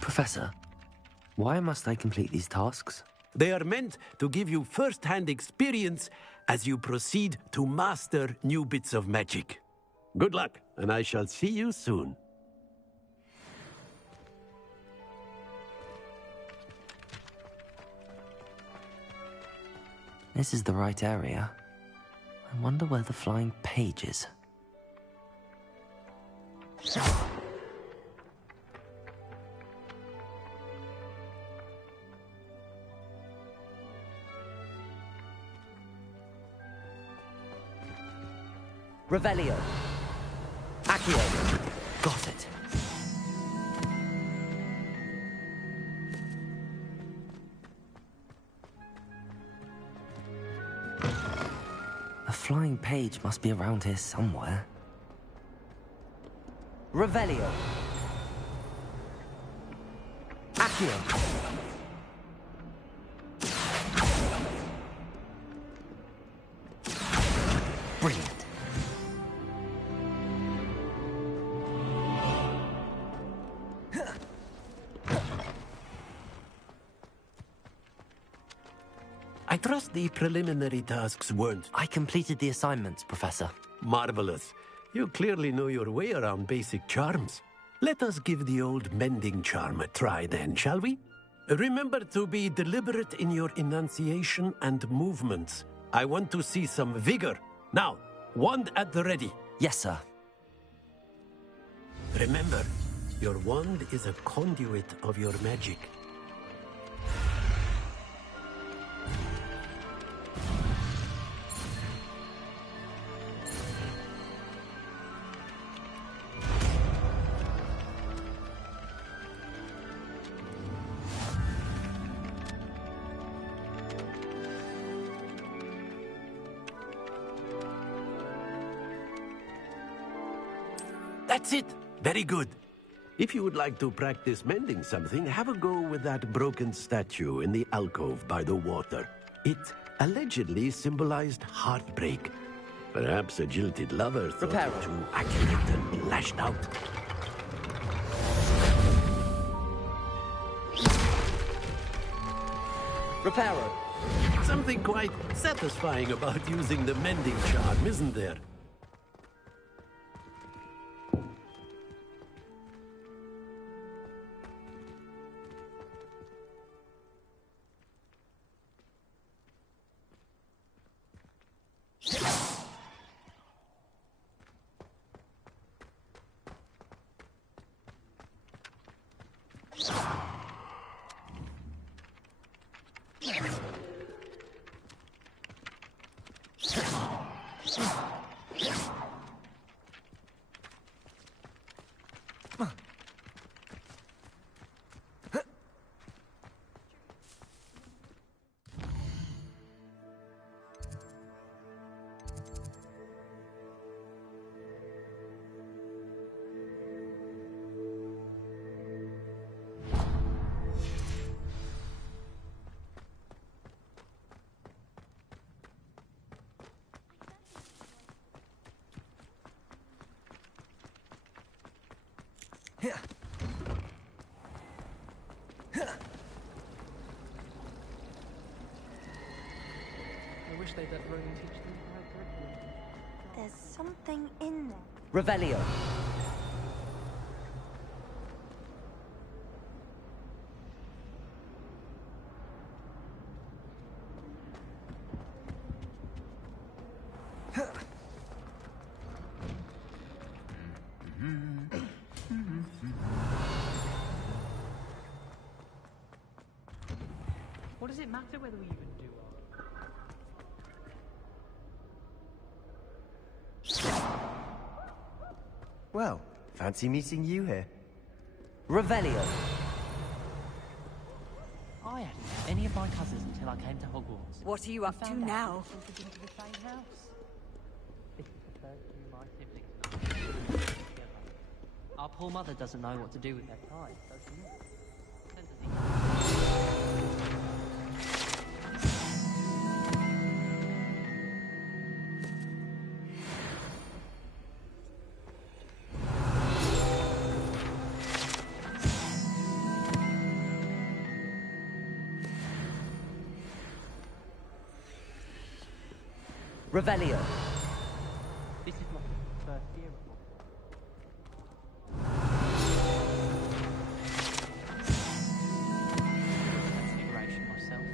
Professor, why must I complete these tasks? They are meant to give you first-hand experience as you proceed to master new bits of magic. Good luck, and I shall see you soon. This is the right area. I wonder where the flying page is. Revelio. Accio. Got it. A flying page must be around here somewhere. Revelio. Accio. I trust the preliminary tasks weren't... I completed the assignments, Professor. Marvelous. You clearly know your way around basic charms. Let us give the old mending charm a try then, shall we? Remember to be deliberate in your enunciation and movements. I want to see some vigor. Now, wand at the ready. Yes, sir. Remember, your wand is a conduit of your magic. That's it. Very good. If you would like to practice mending something, have a go with that broken statue in the alcove by the water. It allegedly symbolized heartbreak. Perhaps a jilted lover thought it too accurate and lashed out. Reparo. Something quite satisfying about using the mending charm, isn't there? I wish they'd let Ronan teach them the right curriculum. There's something in there. Revelio. What does it matter whether we even do Well, fancy meeting you here. Revelio. I hadn't met any of my cousins until I came to Hogwarts. What are you up to now? Into the same house. This is the first year my siblings and I are together. Our poor mother doesn't know what to do with their time, does she? Sends us emails. Revelio. This is my first year at Transfiguration myself.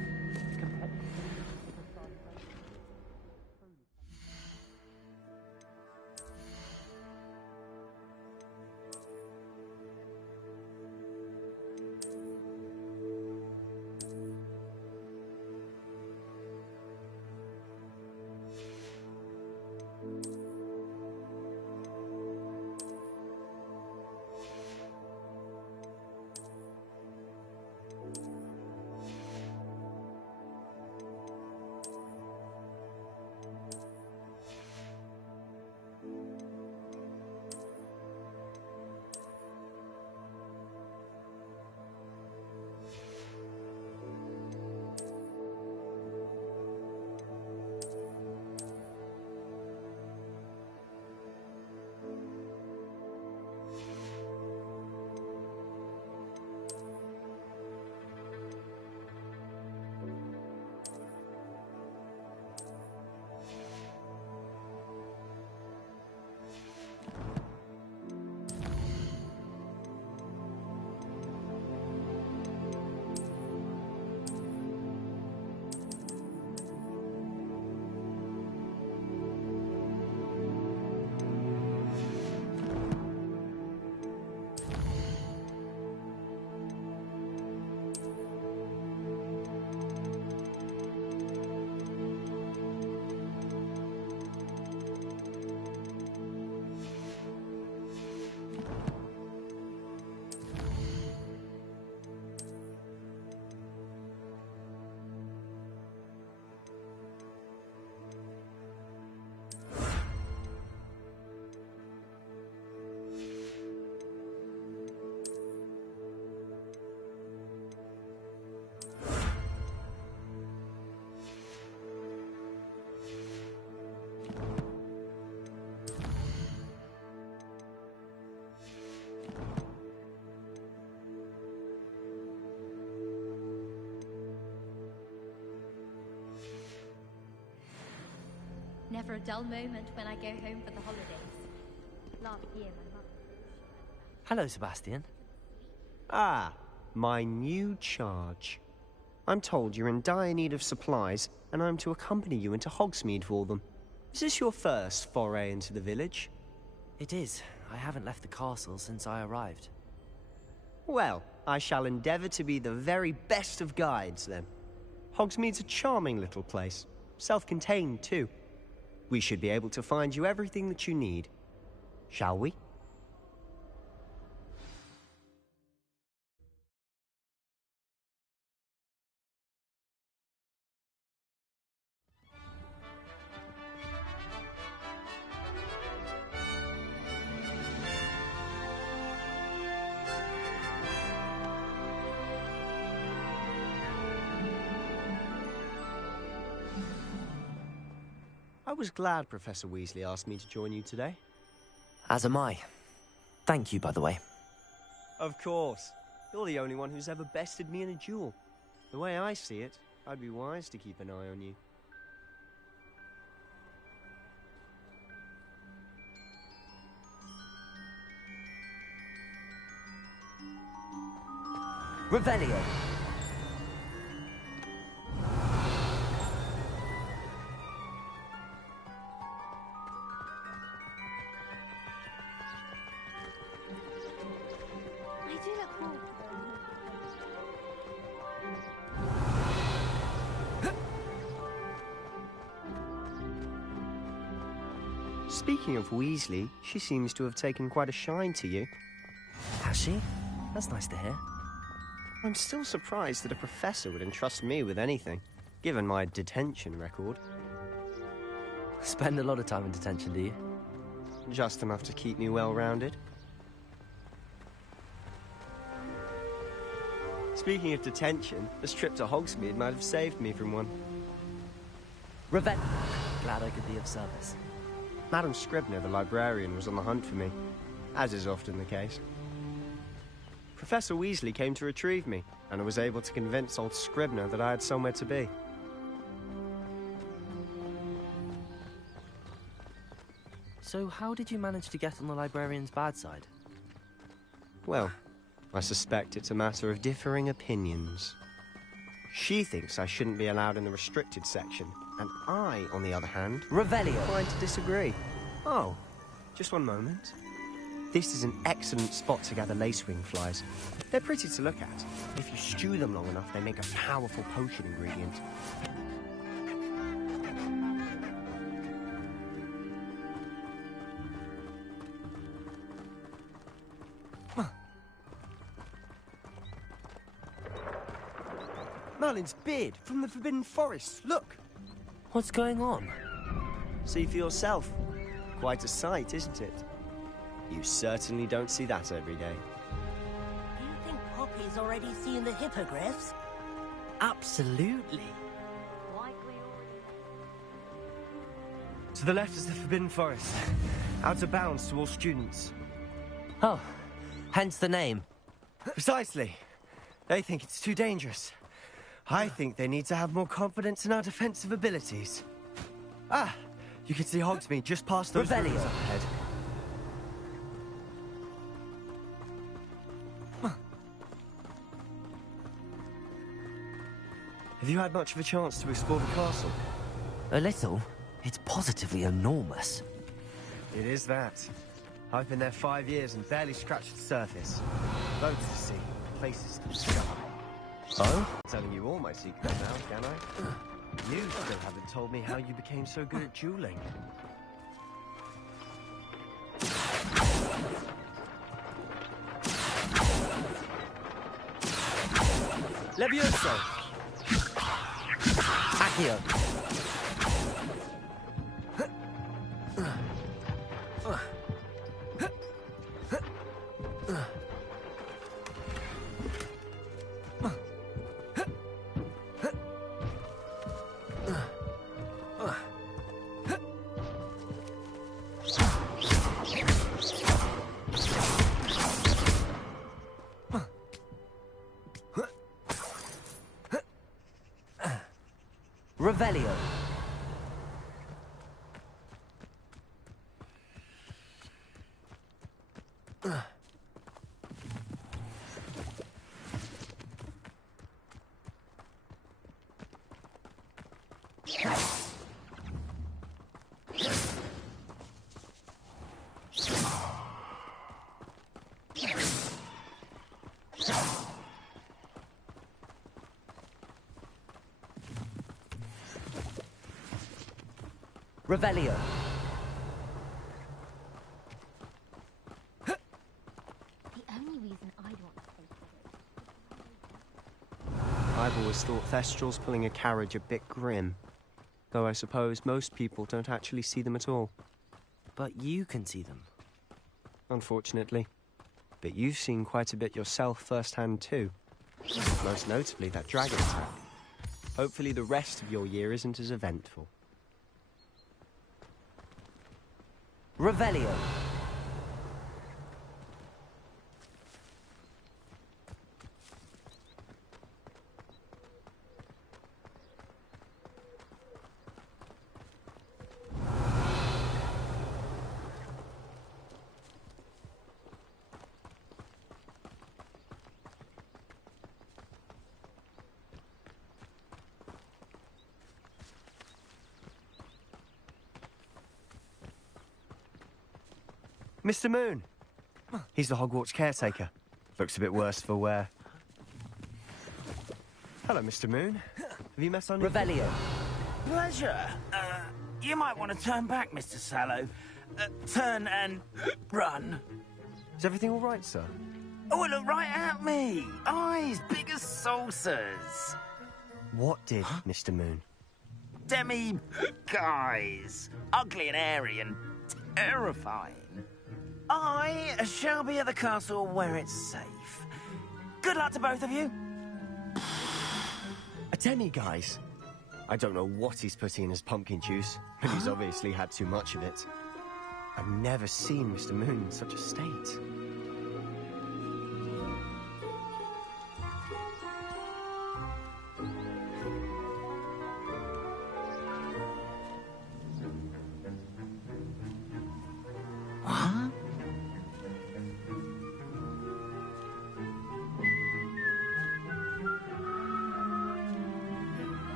Never a dull moment when I go home for the holidays. Last year, my mother... Hello, Sebastian. Ah, my new charge. I'm told you're in dire need of supplies, and I'm to accompany you into Hogsmeade for them. Is this your first foray into the village? It is. I haven't left the castle since I arrived. Well, I shall endeavour to be the very best of guides, then. Hogsmeade's a charming little place. Self-contained, too. We should be able to find you everything that you need. Shall we? I was glad Professor Weasley asked me to join you today. As am I. Thank you, by the way. Of course. You're the only one who's ever bested me in a duel. The way I see it, I'd be wise to keep an eye on you. Revelio. Speaking of Weasley, she seems to have taken quite a shine to you. Has she? That's nice to hear. I'm still surprised that a professor would entrust me with anything, given my detention record. Spend a lot of time in detention, do you? Just enough to keep me well-rounded. Speaking of detention, this trip to Hogsmeade might have saved me from one. Glad I could be of service. Madam Scribner, the librarian, was on the hunt for me, as is often the case. Professor Weasley came to retrieve me, and I was able to convince old Scribner that I had somewhere to be. So how did you manage to get on the librarian's bad side? Well, I suspect it's a matter of differing opinions. She thinks I shouldn't be allowed in the restricted section, and I, on the other hand, Revelio. Inclined to disagree. Oh, just one moment. This is an excellent spot to gather lacewing flies. They're pretty to look at. If you stew them long enough, they make a powerful potion ingredient. Merlin's beard from the Forbidden Forest. Look! What's going on? See for yourself. Quite a sight, isn't it? You certainly don't see that every day. Do you think Poppy's already seen the hippogriffs? Absolutely. To the left is the Forbidden Forest. Out of bounds to all students. Oh, hence the name. Precisely. They think it's too dangerous. I think they need to have more confidence in our defensive abilities. Ah, you can see Hogsmeade just past those ruins up ahead. Have you had much of a chance to explore the castle? A little. It's positively enormous. It is that. I've been there 5 years and barely scratched the surface. Loads to see, places to discover. Oh? I'm telling you all my secrets now, can I? You still haven't told me how you became so good at dueling. Levioso! Accio! Revelio. Revelio. The only reason I'd want to take it. I've always thought Thestral's pulling a carriage a bit grim. Though I suppose most people don't actually see them at all. But you can see them. Unfortunately. But you've seen quite a bit yourself firsthand too. Most notably that dragon attack. Hopefully the rest of your year isn't as eventful. Revelio. Mr. Moon! He's the Hogwarts caretaker. Looks a bit worse for wear. Hello, Mr. Moon. Have you met our new... Revelio. Pleasure. You might want to turn back, Mr. Sallow. Turn and run. Is everything all right, sir? Oh, look right at me. Eyes big as saucers. What did Mr. Moon? Guys. Ugly and airy and terrifying. I shall be at the castle where it's safe. Good luck to both of you. A guys. I don't know what he's putting in his pumpkin juice, but he's obviously had too much of it. I've never seen Mr. Moon in such a state.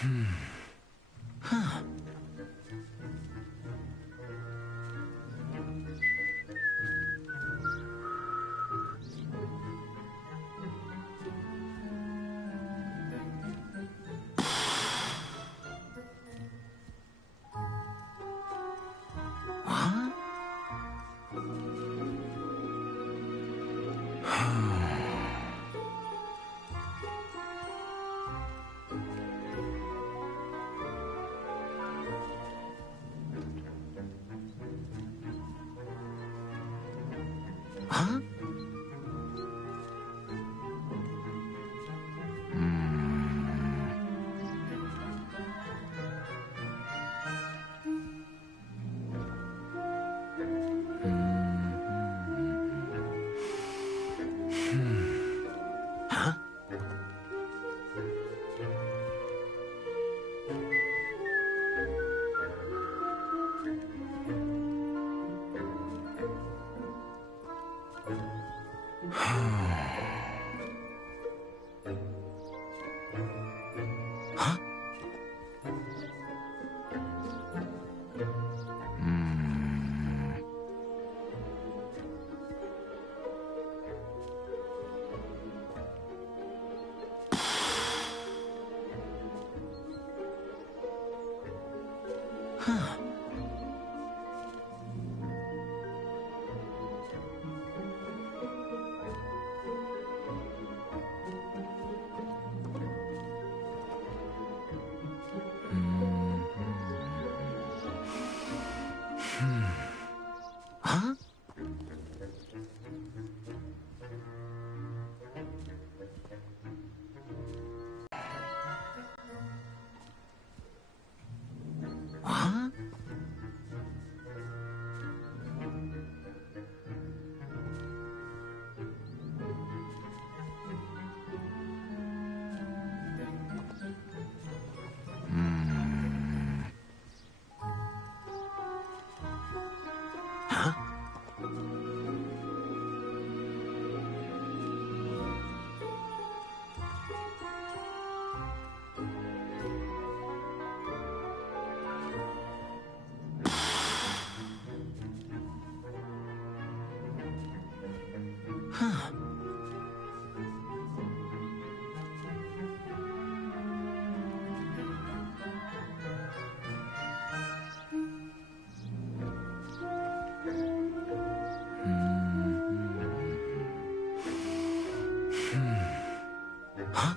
Huh? Huh? Huh? Huh. Huh? Huh? Huh? Huh. Huh? Huh? Huh? What?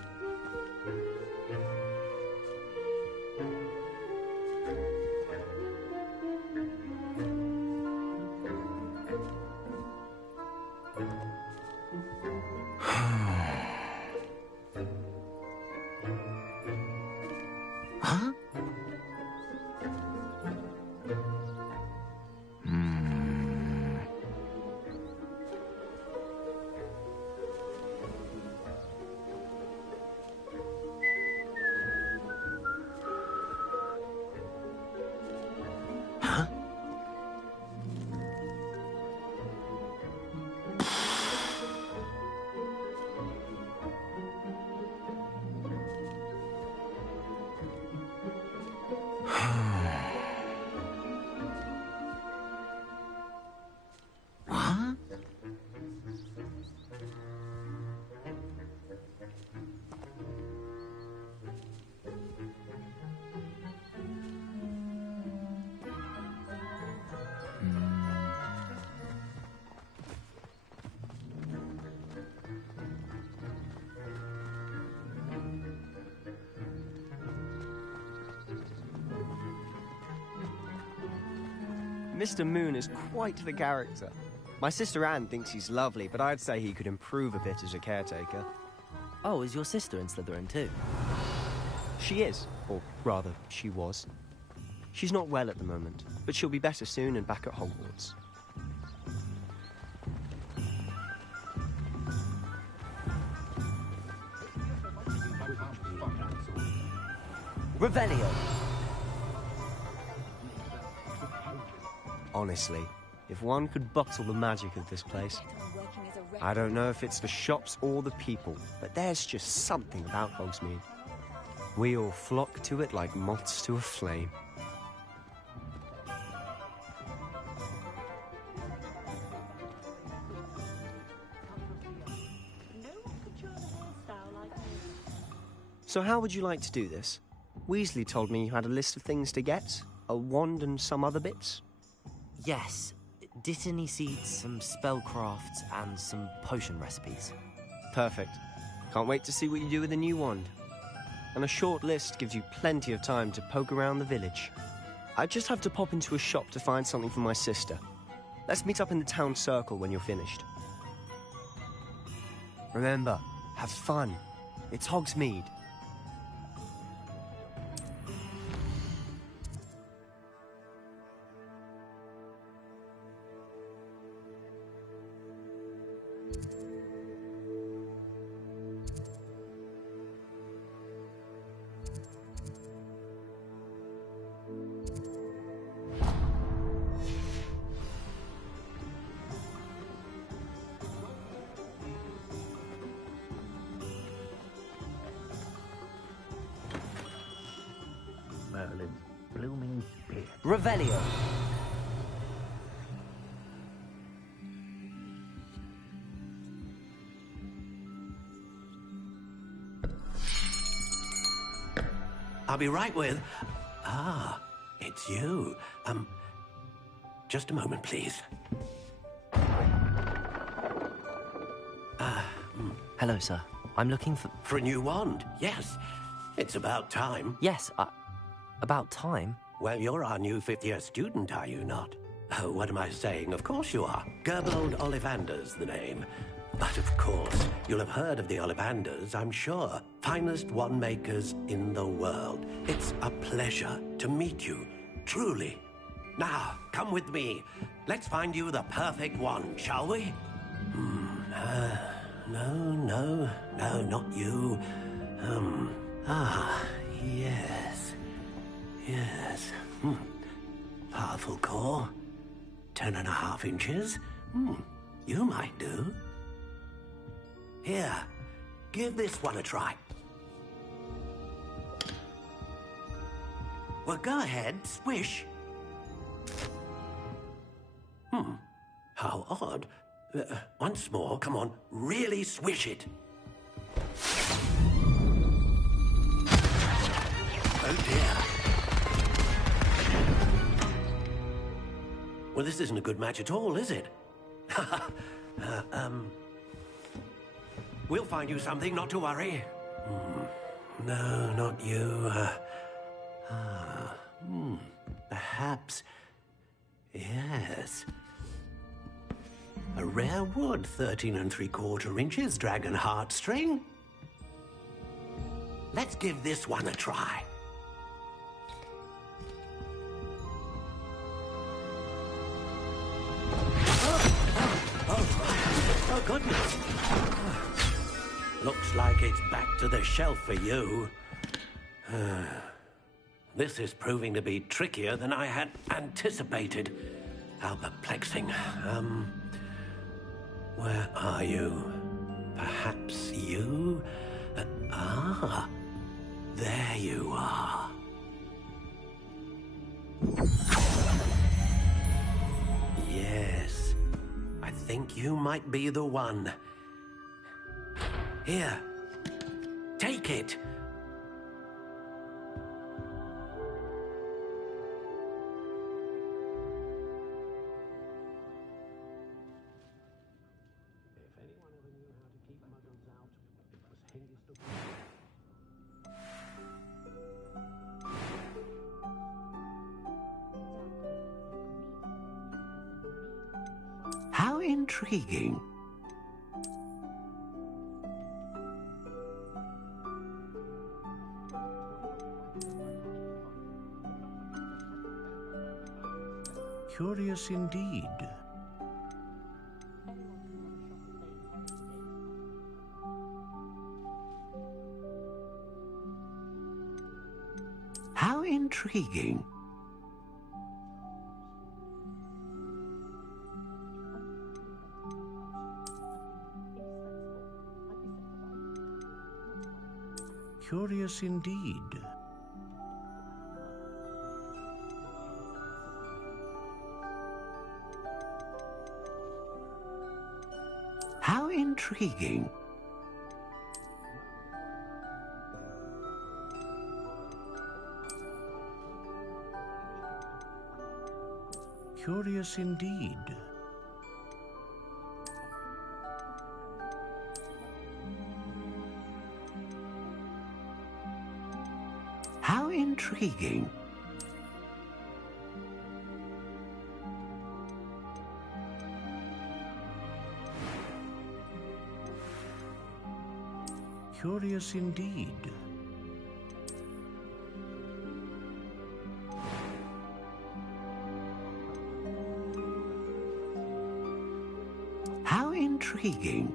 Mr. Moon is quite the character. My sister Anne thinks he's lovely, but I'd say he could improve a bit as a caretaker. Oh, is your sister in Slytherin too? She is, or rather, she was. She's not well at the moment, but she'll be better soon and back at Hogwarts. Revelio! Honestly, if one could bottle the magic of this place. I don't know if it's the shops or the people, but there's just something about Hogsmeade. We all flock to it like moths to a flame. So how would you like to do this? Weasley told me you had a list of things to get, a wand and some other bits. Yes. Dittany seeds, some spellcraft, and some potion recipes. Perfect. Can't wait to see what you do with the new wand. And a short list gives you plenty of time to poke around the village. I just have to pop into a shop to find something for my sister. Let's meet up in the town circle when you're finished. Remember, have fun. It's Hogsmeade. Merlin's blooming spear. Revelio. I'll be right with... Ah, it's you. Just a moment, please. Hello, sir. I'm looking for... For a new wand, yes. It's about time. Yes, about time? Well, you're our new fifth-year student, are you not? Oh, what am I saying? Of course you are. Gerbold Ollivander's the name. But of course, you'll have heard of the Ollivanders, I'm sure. Finest wand makers in the world. It's a pleasure to meet you, truly. Now, come with me. Let's find you the perfect wand, shall we? No, not you. Yes. Powerful core. 10.5 inches. You might do. Here, give this one a try. Well, go ahead, swish. How odd. Once more, come on, really swish it. Oh dear. Well, this isn't a good match at all, is it? We'll find you something, not to worry. No, not you. Perhaps... Yes. A rare wood, 13 3/4 inches, dragon heartstring. Let's give this one a try. Oh, goodness. Looks like it's back to the shelf for you. This is proving to be trickier than I had anticipated. How perplexing. Where are you? Perhaps you? There you are. Yes, I think you might be the one. Here, take it. How intriguing. Curious indeed. How intriguing. Curious indeed. How intriguing. Curious indeed. How intriguing. Curious indeed. How intriguing.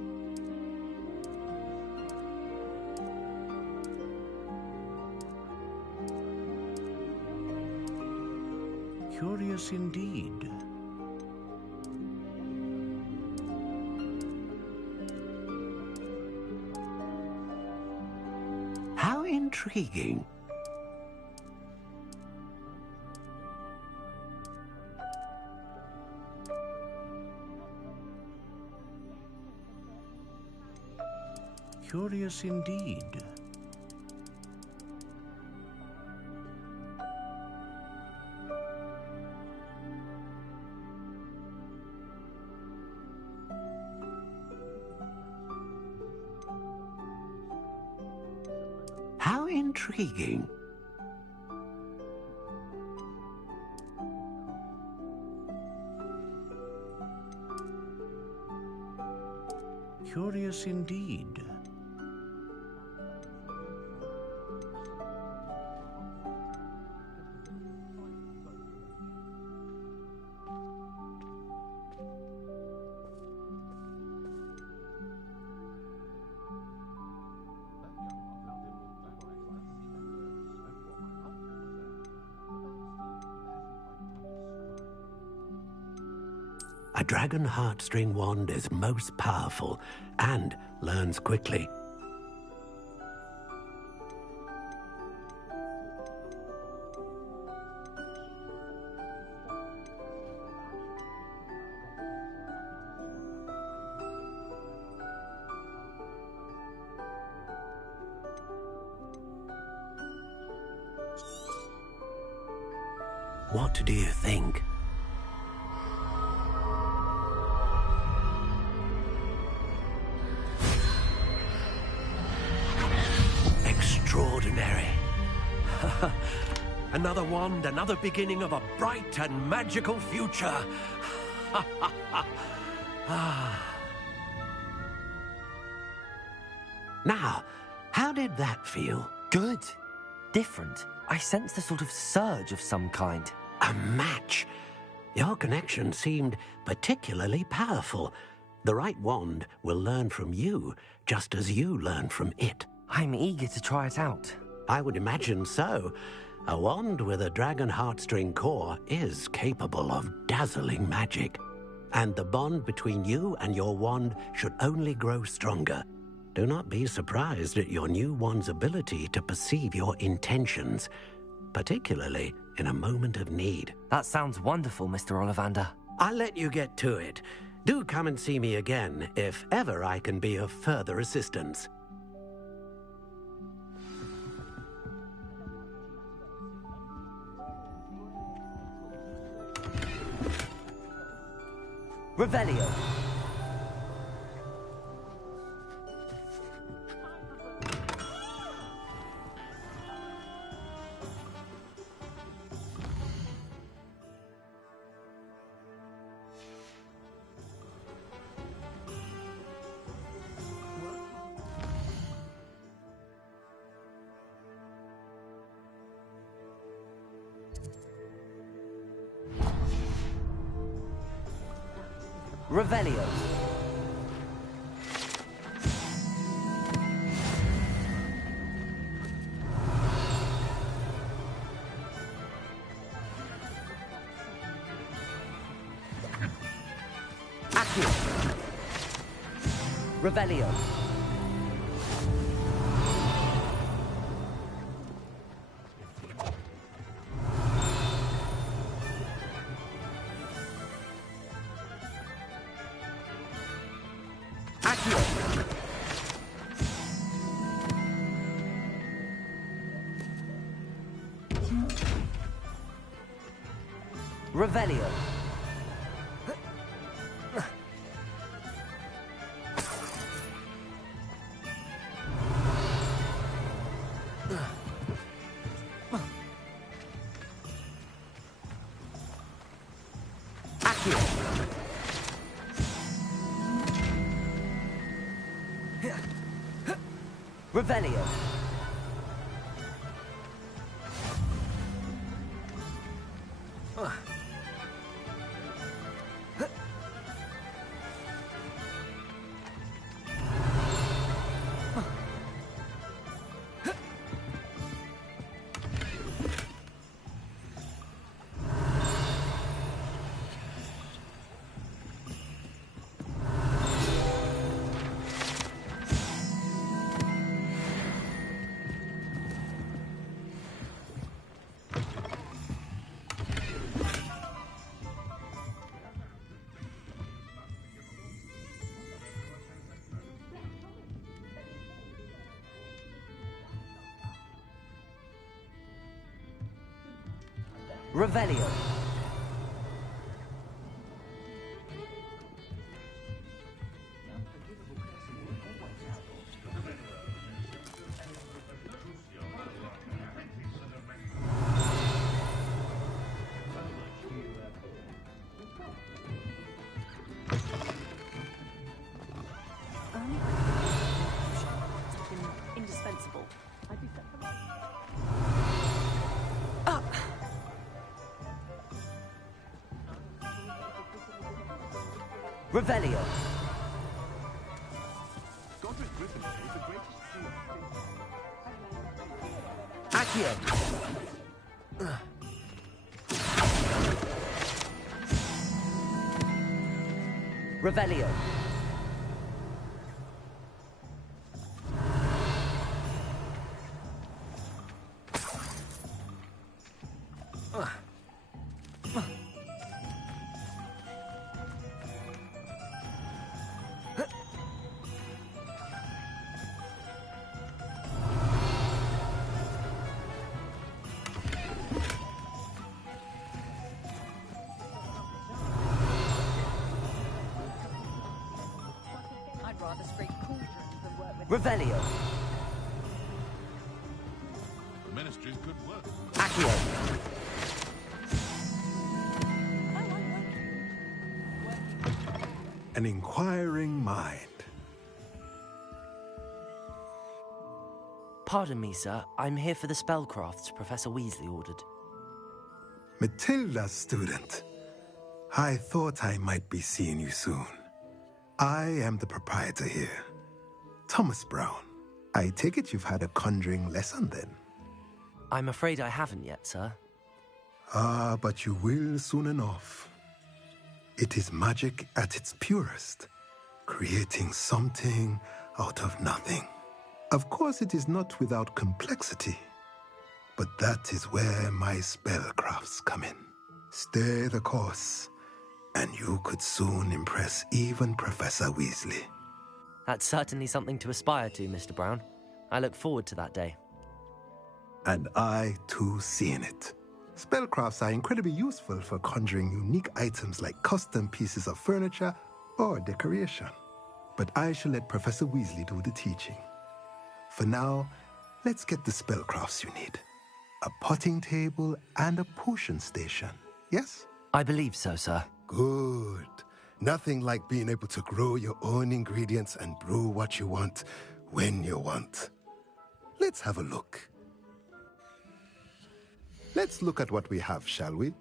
Curious indeed. How intriguing. Curious indeed. How intriguing. Curious indeed. A dragon heartstring wand is most powerful and learns quickly. What do you think? Extraordinary. Another wand, another beginning of a bright and magical future. Now, how did that feel? Good. Different. I sensed a sort of surge of some kind. A match. Your connection seemed particularly powerful. The right wand will learn from you, just as you learn from it. I'm eager to try it out. I would imagine so. A wand with a dragon heartstring core is capable of dazzling magic. And the bond between you and your wand should only grow stronger. Do not be surprised at your new wand's ability to perceive your intentions, particularly in a moment of need. That sounds wonderful, Mr. Ollivander. I'll let you get to it. Do come and see me again if ever I can be of further assistance. Revelio. Revelio. Accio. Revelio. Accio. Revelio. Accio. Revelio. Revelio. Indispensable. Revelio. Accio. Revelio. I'd rather scrape cauldrons than work with... Revelio. The Ministry's good work. Accio. An inquiring mind. Pardon me, sir. I'm here for the spellcrafts Professor Weasley ordered. Matilda's student. I thought I might be seeing you soon. I am the proprietor here, Thomas Brown. I take it you've had a conjuring lesson then? I'm afraid I haven't yet, sir. Ah, but you will soon enough. It is magic at its purest, creating something out of nothing. Of course, it is not without complexity, but that is where my spellcrafts come in. Stay the course, and you could soon impress even Professor Weasley. That's certainly something to aspire to, Mr. Brown. I look forward to that day. And I, too, seeing it. Spellcrafts are incredibly useful for conjuring unique items like custom pieces of furniture or decoration. But I shall let Professor Weasley do the teaching. For now, let's get the spellcrafts you need. A potting table and a potion station, yes? I believe so, sir. Good. Nothing like being able to grow your own ingredients and brew what you want when you want. Let's have a look. Let's look at what we have, shall we?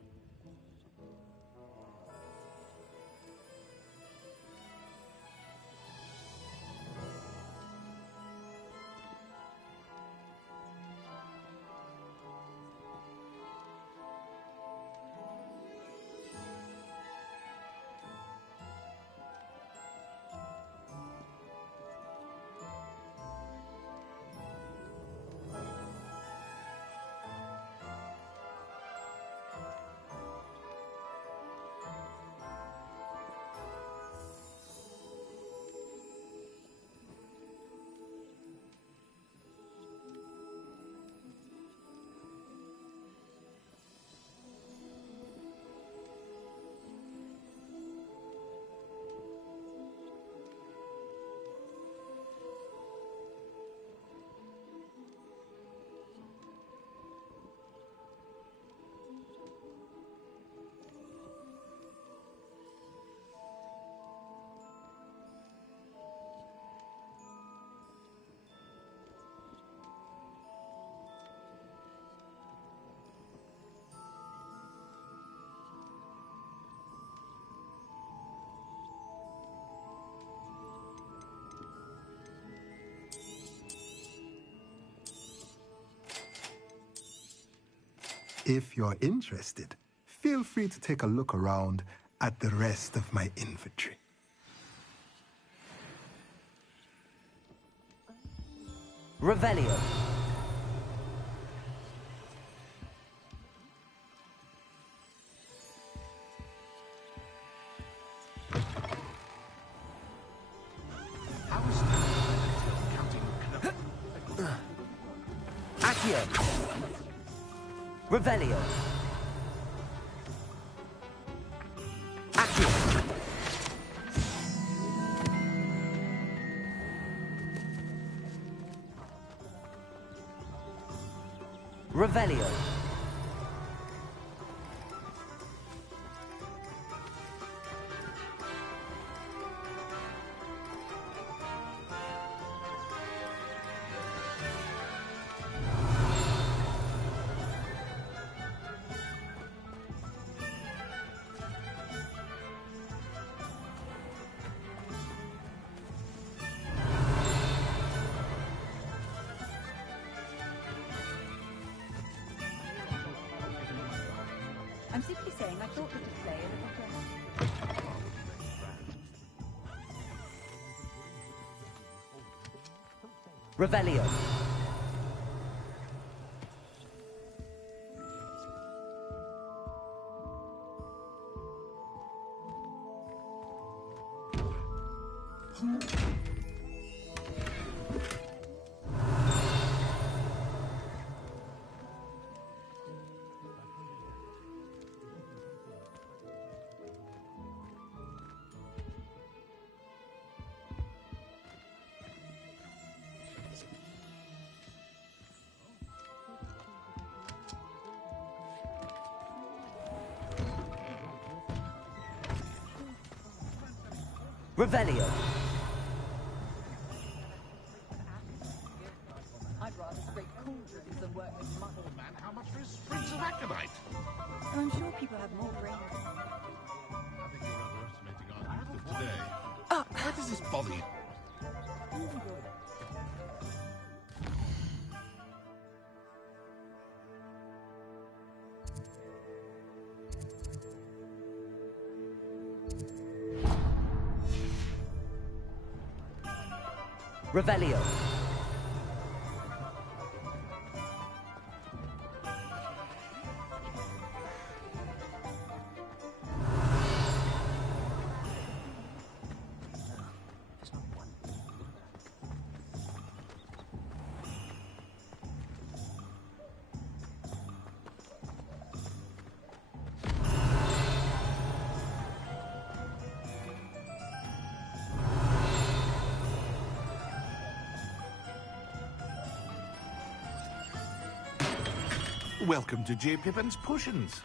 If you're interested, feel free to take a look around at the rest of my inventory. Revelio. Accio. Revelio. Accio. Revelio. I'm simply saying I thought the display a little dressed. Revelio. Revelio. I'd rather scrape cauldrons than work with mud. Oh man, how much for his sprigs of aconite? And I'm sure people have more brains. I think you're overestimating our youth of today. Why does this bother you? Revelio. Welcome to J. Pippin's Potions.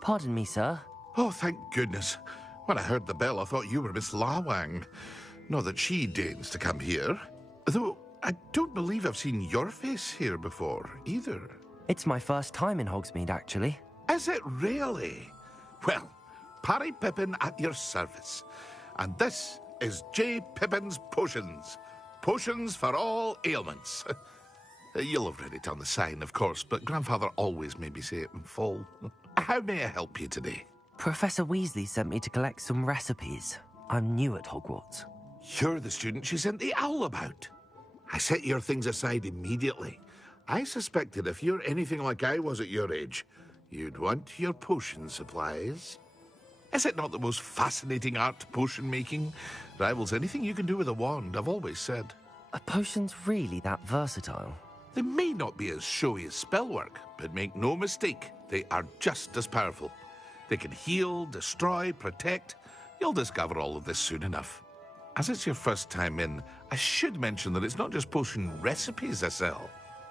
Pardon me, sir. Oh, thank goodness. When I heard the bell, I thought you were Miss Lawang. Not that she deigns to come here. Though, I don't believe I've seen your face here before, either. It's my first time in Hogsmeade, actually. Is it really? Well, Parry Pippin at your service. And this is J. Pippin's Potions. Potions for all ailments. You'll have read it on the sign, of course, but Grandfather always made me say it in full. How may I help you today? Professor Weasley sent me to collect some recipes. I'm new at Hogwarts. You're the student she sent the owl about. I set your things aside immediately. I suspected if you're anything like I was at your age, you'd want your potion supplies. Is it not the most fascinating art, potion making? Rivals anything you can do with a wand, I've always said. Are potions really that versatile? They may not be as showy as spellwork, but make no mistake, they are just as powerful. They can heal, destroy, protect. You'll discover all of this soon enough. As it's your first time in, I should mention that it's not just potion recipes I sell.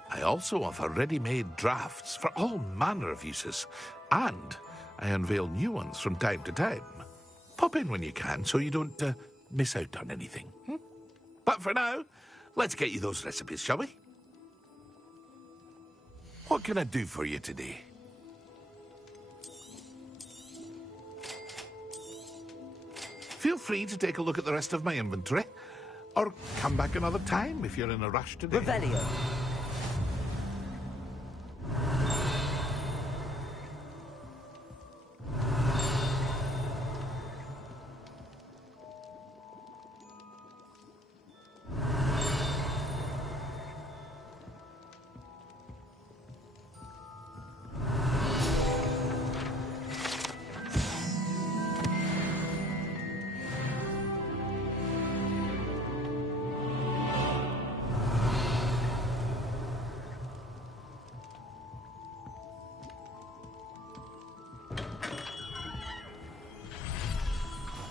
I also offer ready-made drafts for all manner of uses, and I unveil new ones from time to time. Pop in when you can so you don't miss out on anything. But for now, let's get you those recipes, shall we? What can I do for you today? Feel free to take a look at the rest of my inventory. Or come back another time if you're in a rush today. Revelio.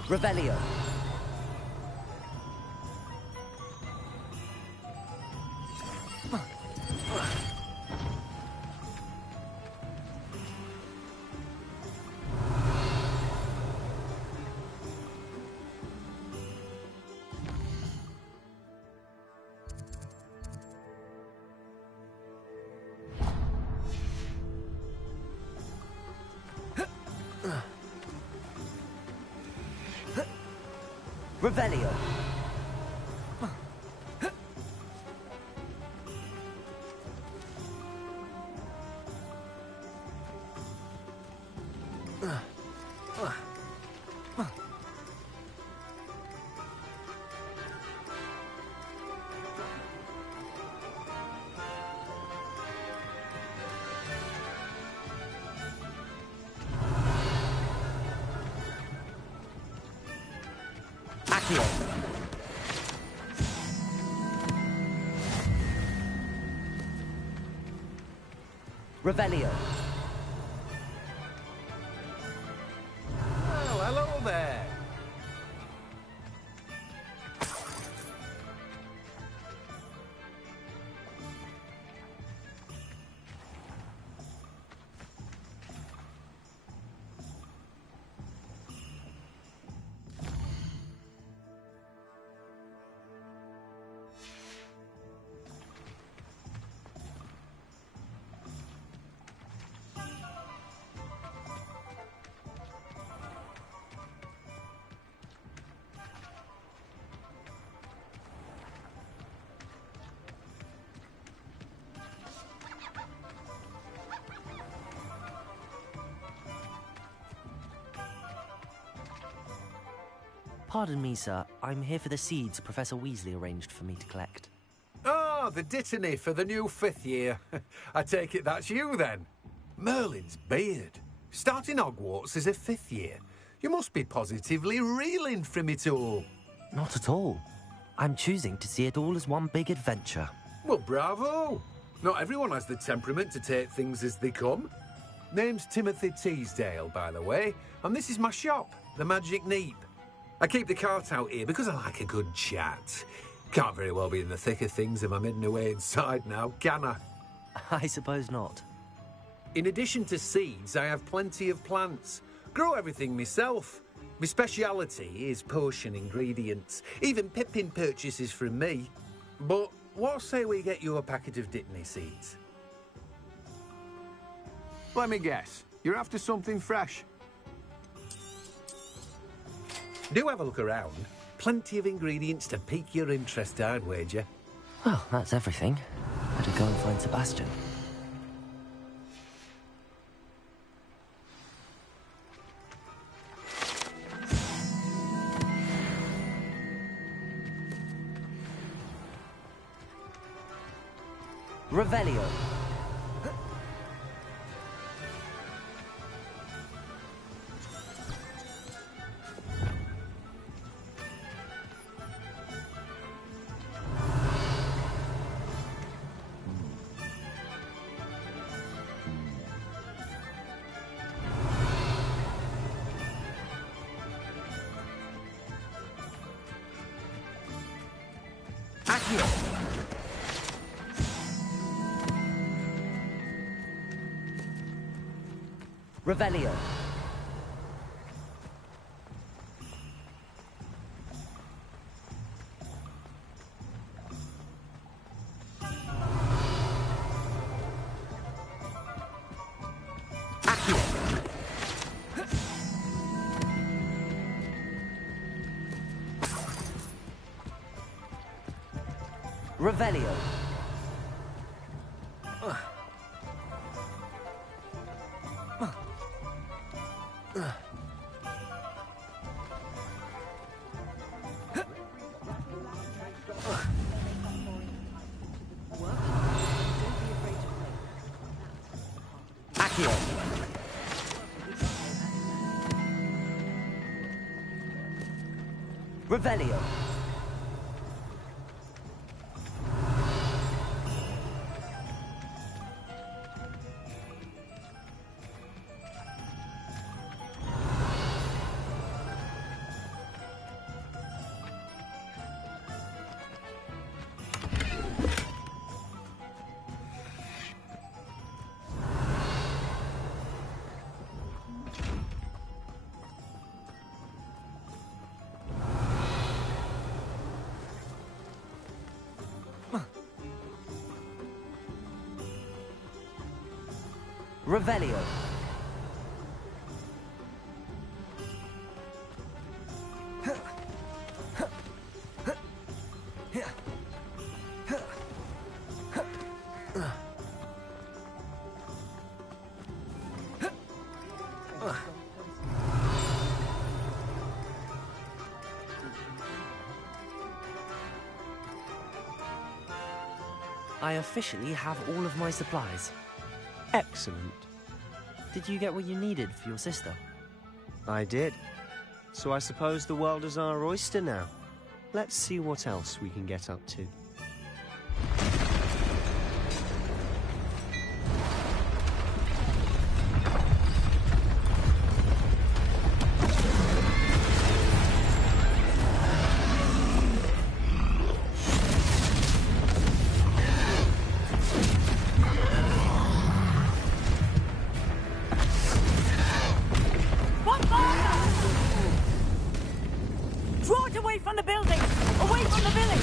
Revelio. Revelio. Revelio. Well, hello there. Pardon me, sir. I'm here for the seeds Professor Weasley arranged for me to collect. Oh, the dittany for the new 5th year. I take it that's you, then. Merlin's beard. Starting Hogwarts as a 5th year. You must be positively reeling from it all. Not at all. I'm choosing to see it all as one big adventure. Well, bravo. Not everyone has the temperament to take things as they come. Name's Timothy Teasdale, by the way, and this is my shop, the Magic Neep. I keep the cart out here because I like a good chat. Can't very well be in the thick of things if I'm hidden away inside now, can I? I suppose not. In addition to seeds, I have plenty of plants. Grow everything myself. My speciality is potion ingredients. Even Pippin purchases from me. But what say we get you a packet of Dittany seeds? Let me guess. You're after something fresh. Do have a look around. Plenty of ingredients to pique your interest, I'd wager. Well, that's everything. Better go and find Sebastian. Revelio. Revelio. Revelio. Accio. Revelio. Revelio. I officially have all of my supplies. Excellent. Did you get what you needed for your sister? I did. So I suppose the world is our oyster now. Let's see what else we can get up to. Draw it away from the building! Away from the village!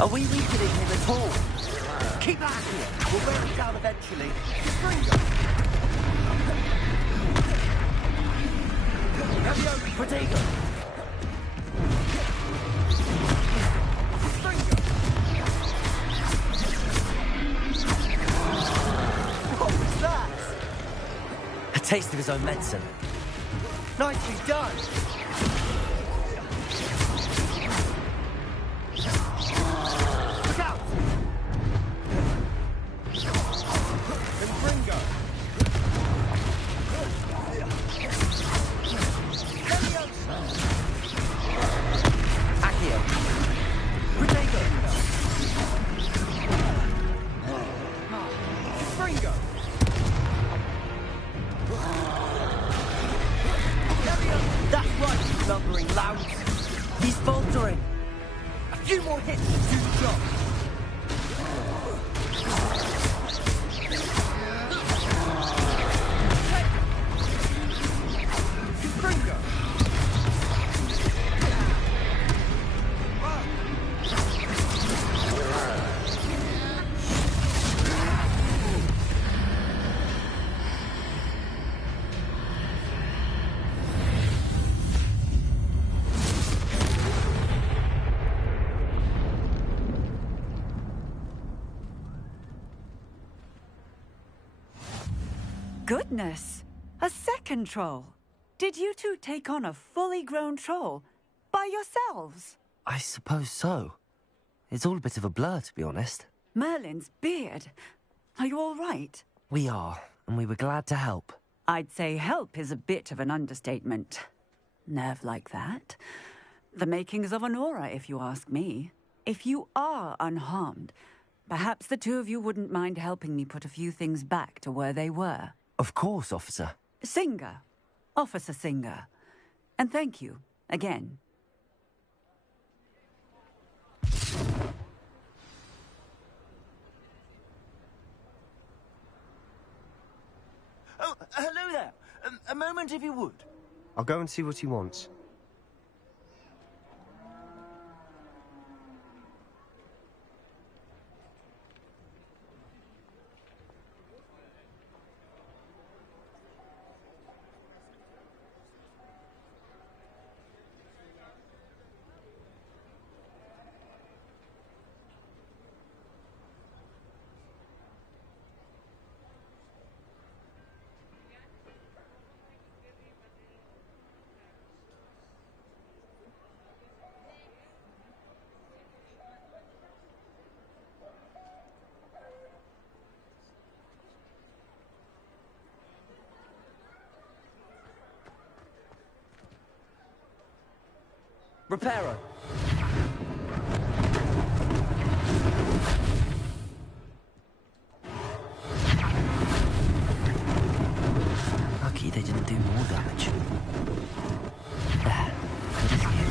Are we weakening him at all? Keep at here. We'll wear him down eventually. Protego. What was that? A taste of his own medicine. Nicely done. Goodness! A second troll! Did you two take on a fully grown troll? By yourselves? I suppose so. It's all a bit of a blur, to be honest. Merlin's beard. Are you all right? We are, and we were glad to help. I'd say help is a bit of an understatement. Nerve like that. The makings of an aura, if you ask me. If you are unharmed, perhaps the two of you wouldn't mind helping me put a few things back to where they were. Of course, officer. Singer, Officer Singer. And thank you, again. Oh, hello there. A moment, if you would. I'll go and see what he wants. Reparo. Lucky they didn't do more damage. There. Good as new.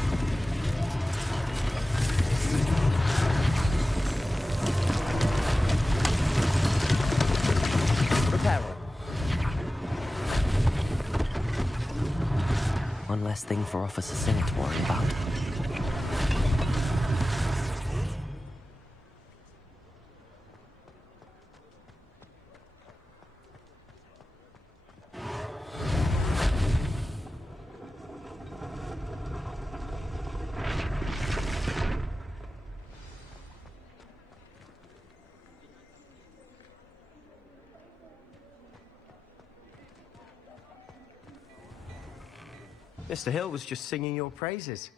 Reparo. One less thing for Officer Singer to worry about. Mr. Hill was just singing your praises.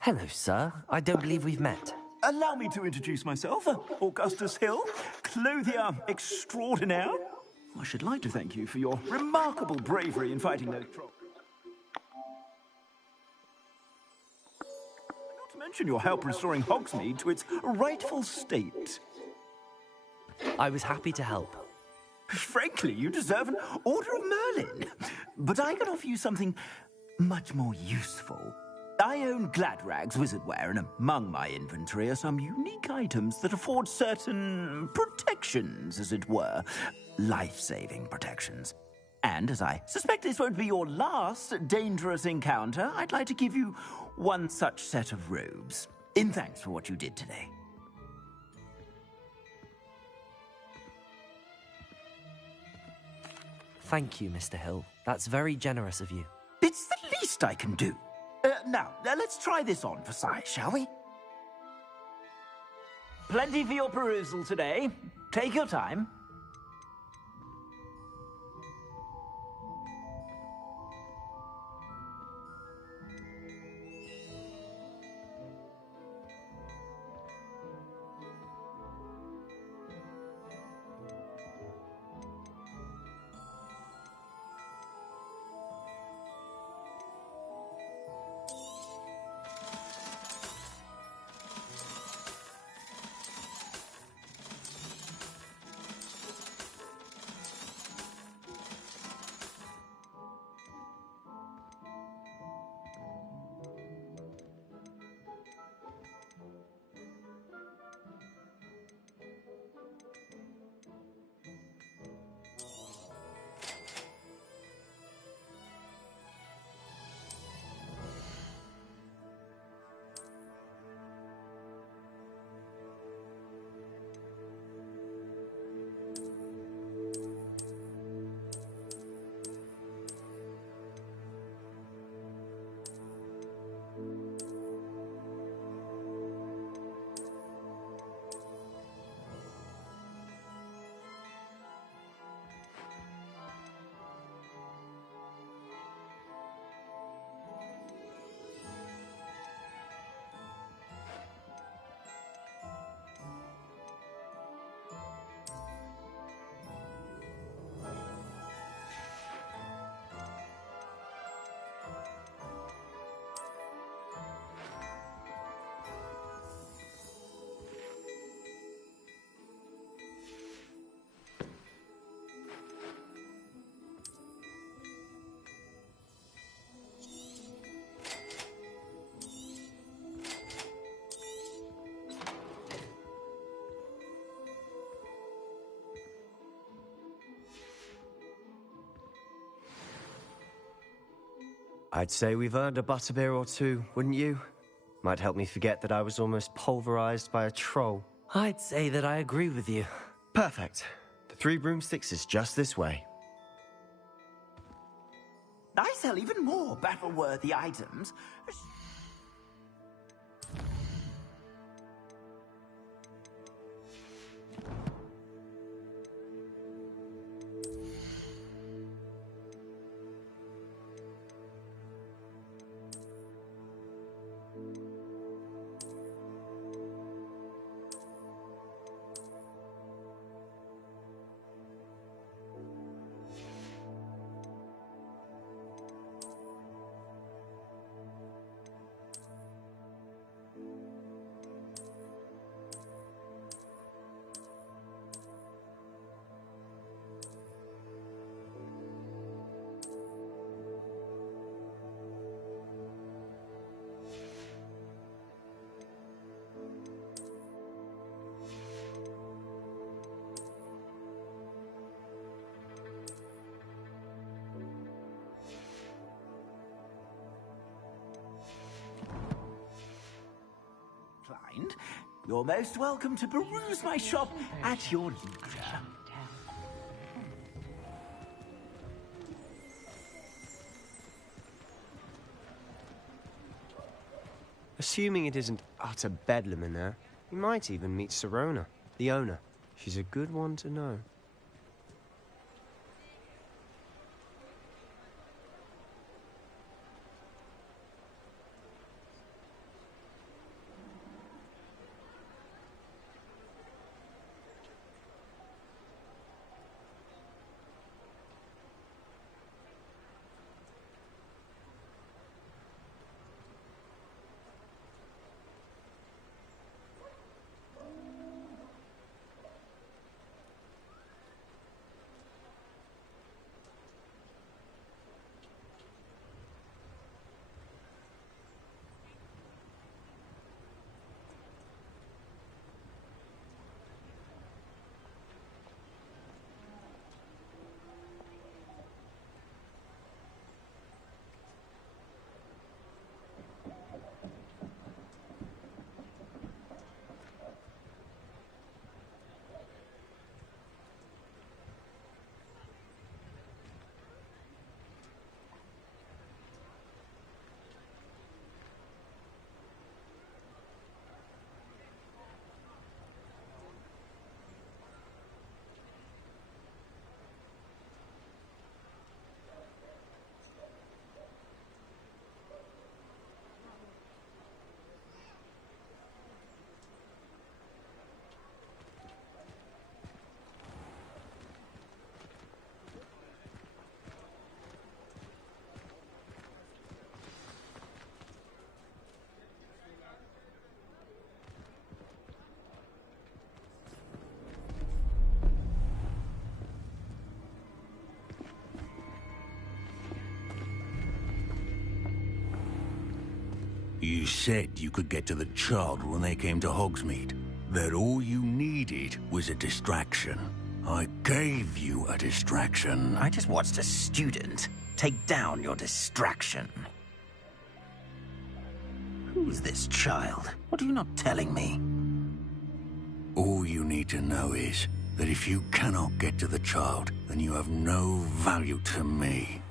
Hello, sir. I don't believe we've met. Allow me to introduce myself, Augustus Hill, clothier extraordinaire. I should like to thank you for your remarkable bravery in fighting those trolls. Not to mention your help restoring Hogsmeade to its rightful state. I was happy to help. Frankly, you deserve an Order of Merlin. But I can offer you something much more useful. I own Gladrag's wizardware, and among my inventory are some unique items that afford certain protections, as it were. Life-saving protections. And as I suspect this won't be your last dangerous encounter, I'd like to give you one such set of robes, in thanks for what you did today. Thank you, Mr. Hill. That's very generous of you. It's the least I can do. Now, let's try this on for size, shall we? Plenty for your perusal today. Take your time. I'd say we've earned a butterbeer or two, wouldn't you? Might help me forget that I was almost pulverized by a troll. I'd say that I agree with you. Perfect. The 3 broomsticks is just this way. I sell even more battle-worthy items. You're most welcome to peruse my shop at your leisure. Assuming it isn't utter bedlam in there, you might even meet Sirona, the owner. She's a good one to know. You said you could get to the child when they came to Hogsmeade. That all you needed was a distraction. I gave you a distraction. I just watched a student take down your distraction. Who's this child? What are you not telling me? All you need to know is that if you cannot get to the child, then you have no value to me.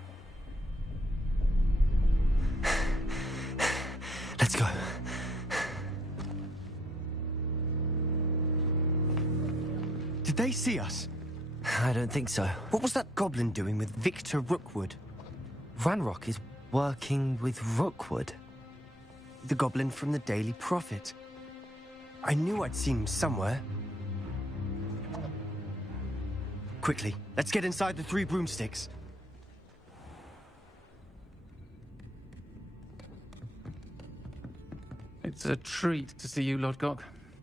Let's go. Did they see us? I don't think so. What was that goblin doing with Victor Rookwood? Ranrock is working with Rookwood. The goblin from the Daily Prophet. I knew I'd seen him somewhere. Quickly, let's get inside the 3 broomsticks. It's a treat to see you, Lodgok.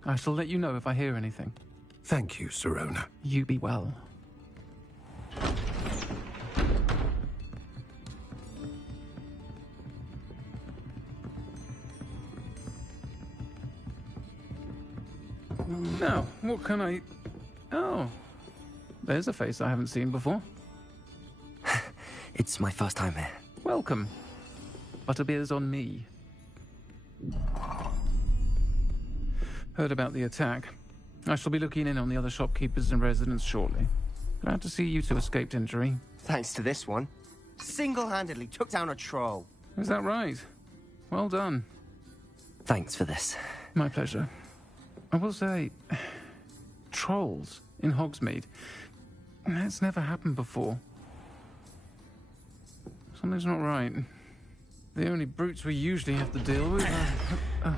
I shall let you know if I hear anything. Thank you, Sirona. You be well. Now, what can I... Oh, there's a face I haven't seen before. It's my first time here. Welcome. Butterbeer's on me. Heard about the attack. I shall be looking in on the other shopkeepers and residents shortly. Glad to see you two escaped injury. Thanks to this one. Single-handedly took down a troll. Is that right? Well done. Thanks for this. My pleasure. I will say, trolls in Hogsmeade. That's never happened before. Something's not right. The only brutes we usually have to deal with are...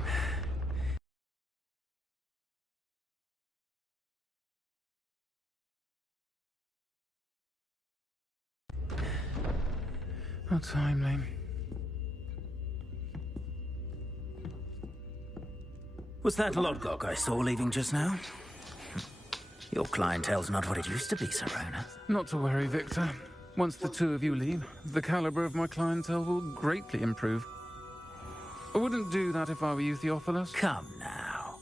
How timely. Was that Lodgok I saw leaving just now? Your clientele's not what it used to be, Serona. Not to worry, Victor. Once the two of you leave, the caliber of my clientele will greatly improve. I wouldn't do that if I were you, Theophilus. Come now.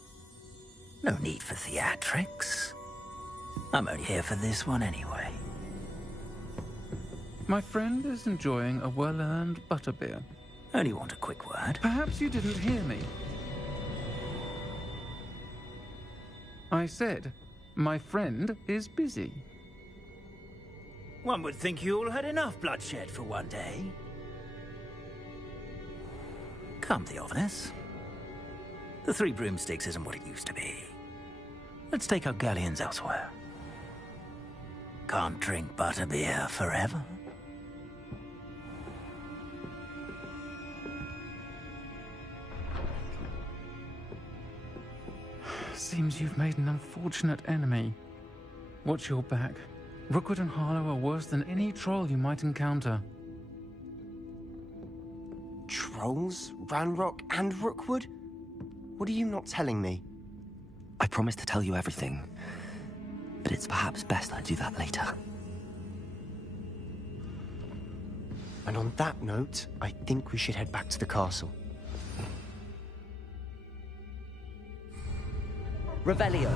No need for theatrics. I'm only here for this one anyway. My friend is enjoying a well-earned butterbeer. Only want a quick word. Perhaps you didn't hear me. I said, my friend is busy. One would think you all had enough bloodshed for one day. Come, Theophilus. The Three Broomsticks isn't what it used to be. Let's take our galleons elsewhere. Can't drink butterbeer forever. Seems you've made an unfortunate enemy. Watch your back. Rookwood and Harlow are worse than any troll you might encounter. Trolls? Ranrock and Rookwood? What are you not telling me? I promised to tell you everything, but it's perhaps best I do that later. And on that note, I think we should head back to the castle. Revelio.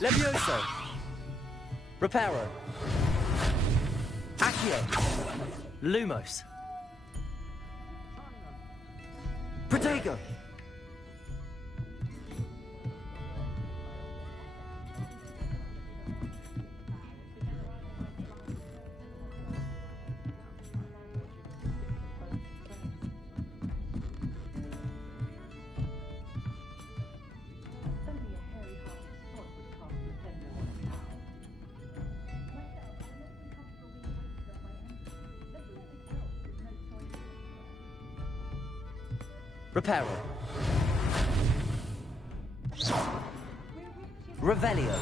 Levioso. Reparo. Accio. Lumos. Protego. Reparo. Revelio.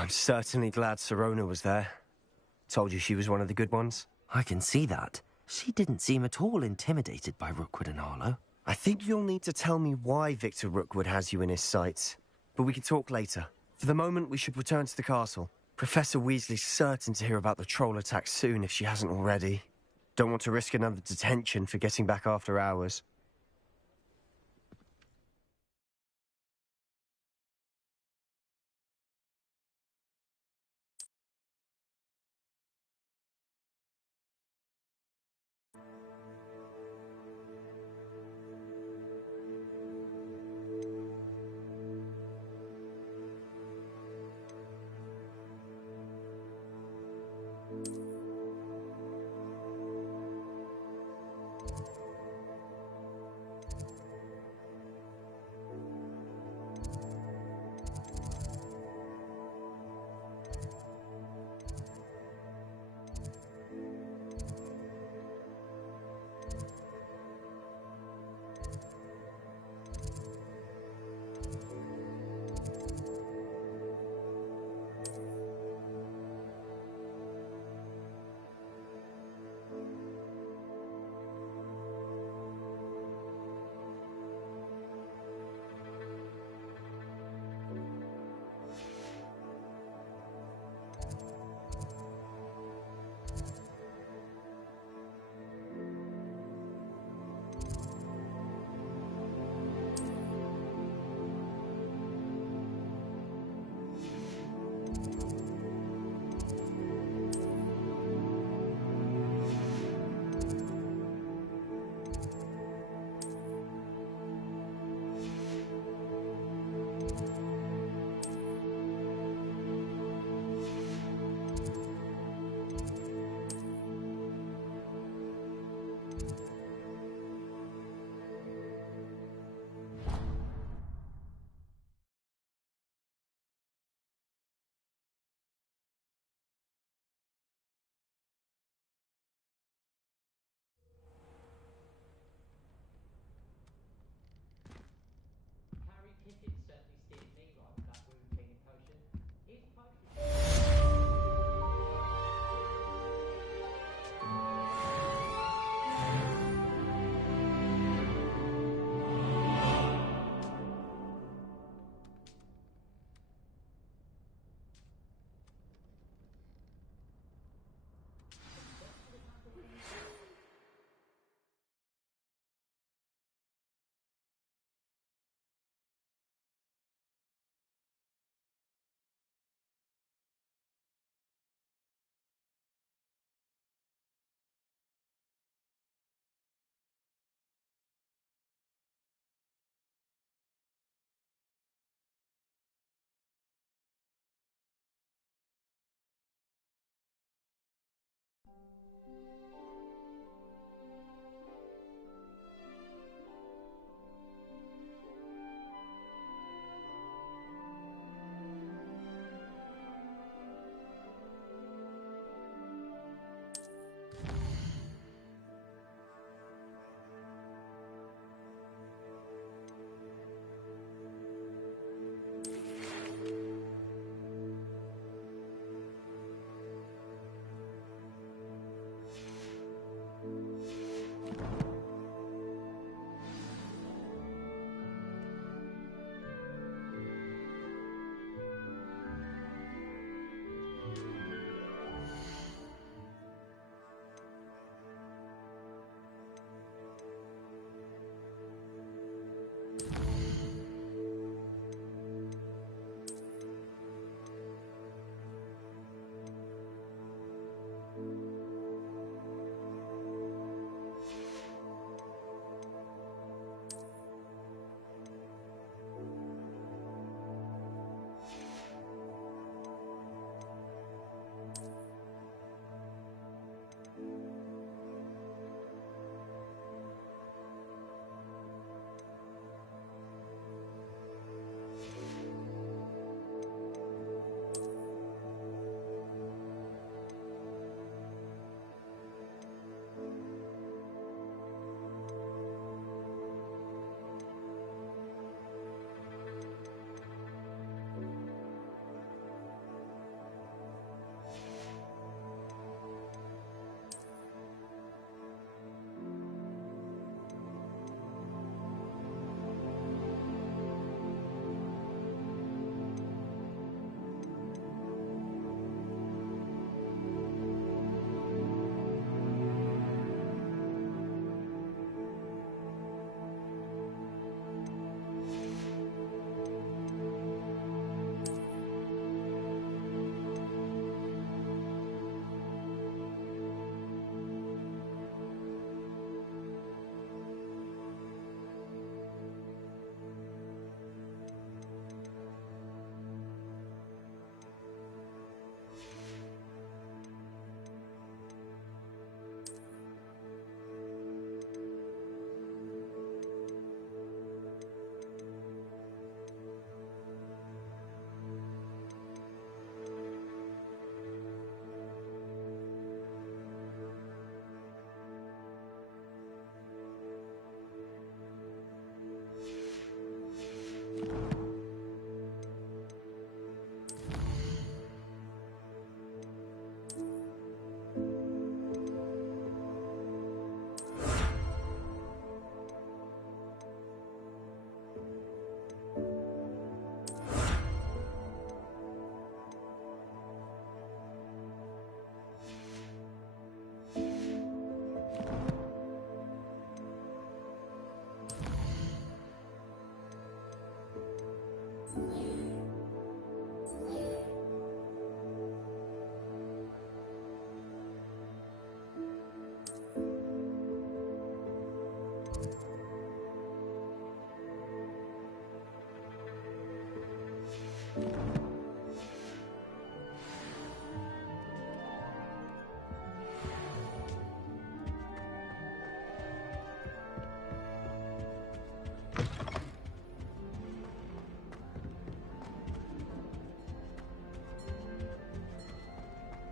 I'm certainly glad Sirona was there. Told you she was one of the good ones. I can see that. She didn't seem at all intimidated by Rookwood and Arlo. I think you'll need to tell me why Victor Rookwood has you in his sights. But we can talk later. For the moment, we should return to the castle. Professor Weasley's certain to hear about the troll attack soon if she hasn't already. Don't want to risk another detention for getting back after hours.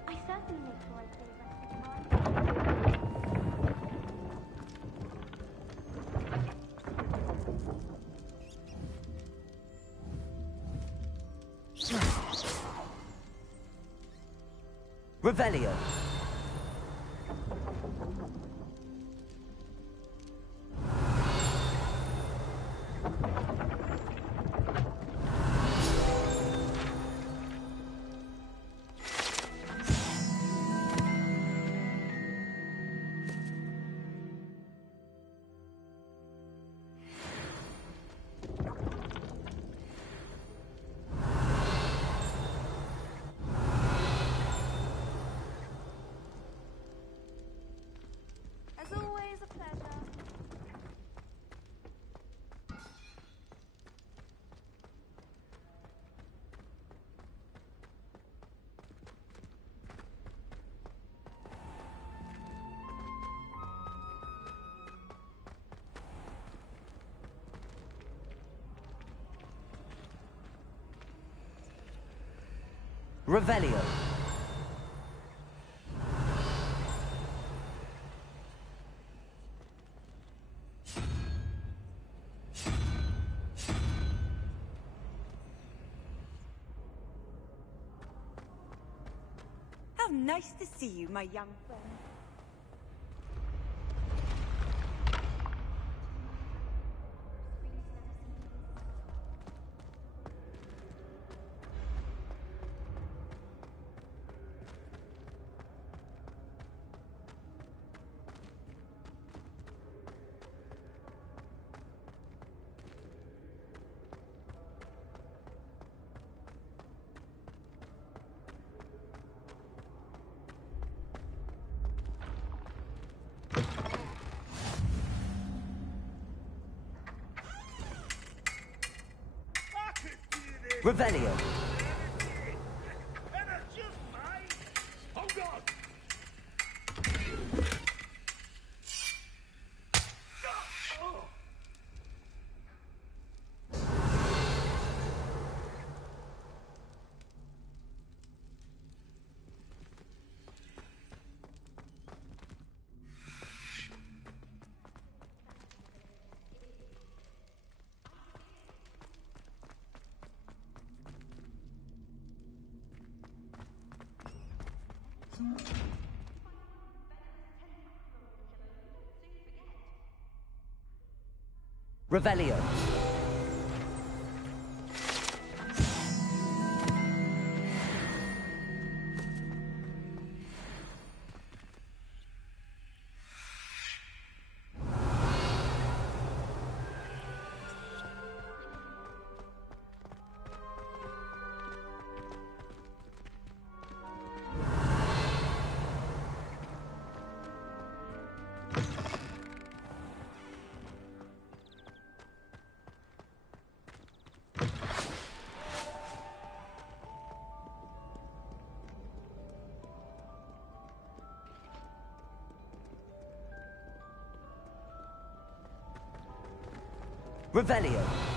I certainly make sure I play the rest of the Revelio. As always, a pleasure. Revelio. How nice to see you, my young friend. Revelio. Hold on! Revelio. Revelio.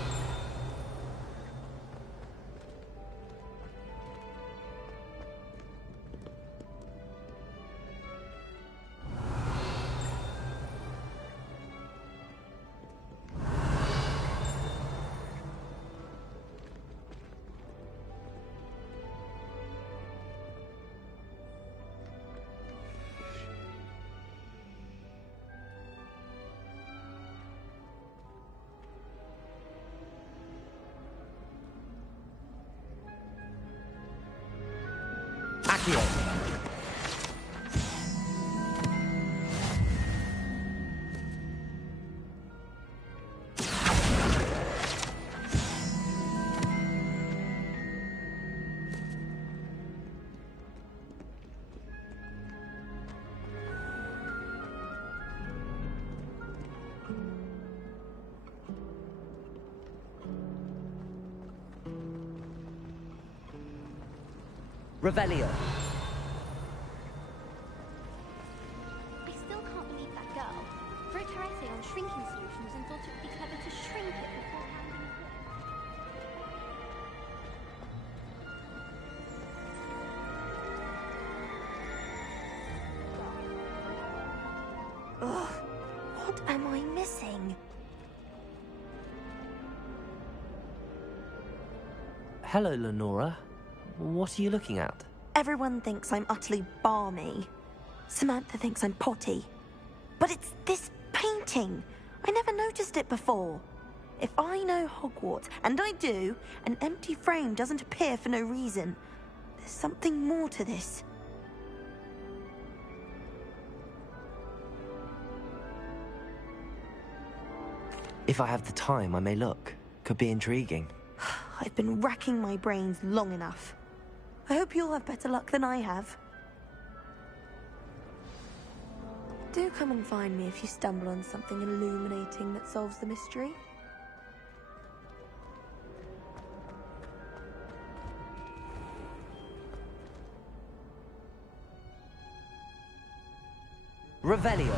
Accio. Revelio. I still can't believe that girl wrote her essay on shrinking solutions and thought it would be clever to shrink it before handing it Ugh, what am I missing? Hello, Lenora. What are you looking at? Everyone thinks I'm utterly balmy. Samantha thinks I'm potty. But it's this painting. I never noticed it before. If I know Hogwarts, and I do, an empty frame doesn't appear for no reason. There's something more to this. If I have the time, I may look. Could be intriguing. I've been racking my brains long enough. I hope you'll have better luck than I have. Do come and find me if you stumble on something illuminating that solves the mystery. Revelio.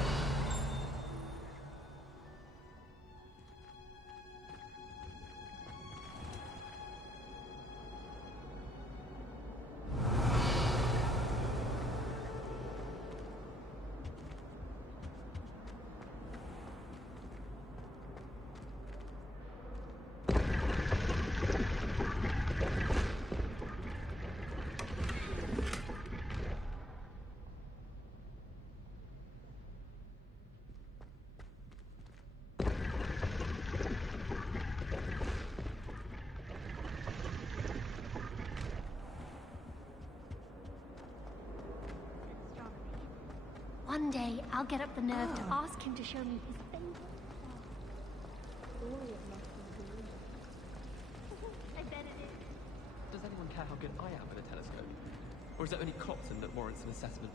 One day, I'll get up the nerve to ask him to show me his favorite I bet it is. Does anyone care how good I am with a telescope? Or is it only Clopton that warrants an assessment?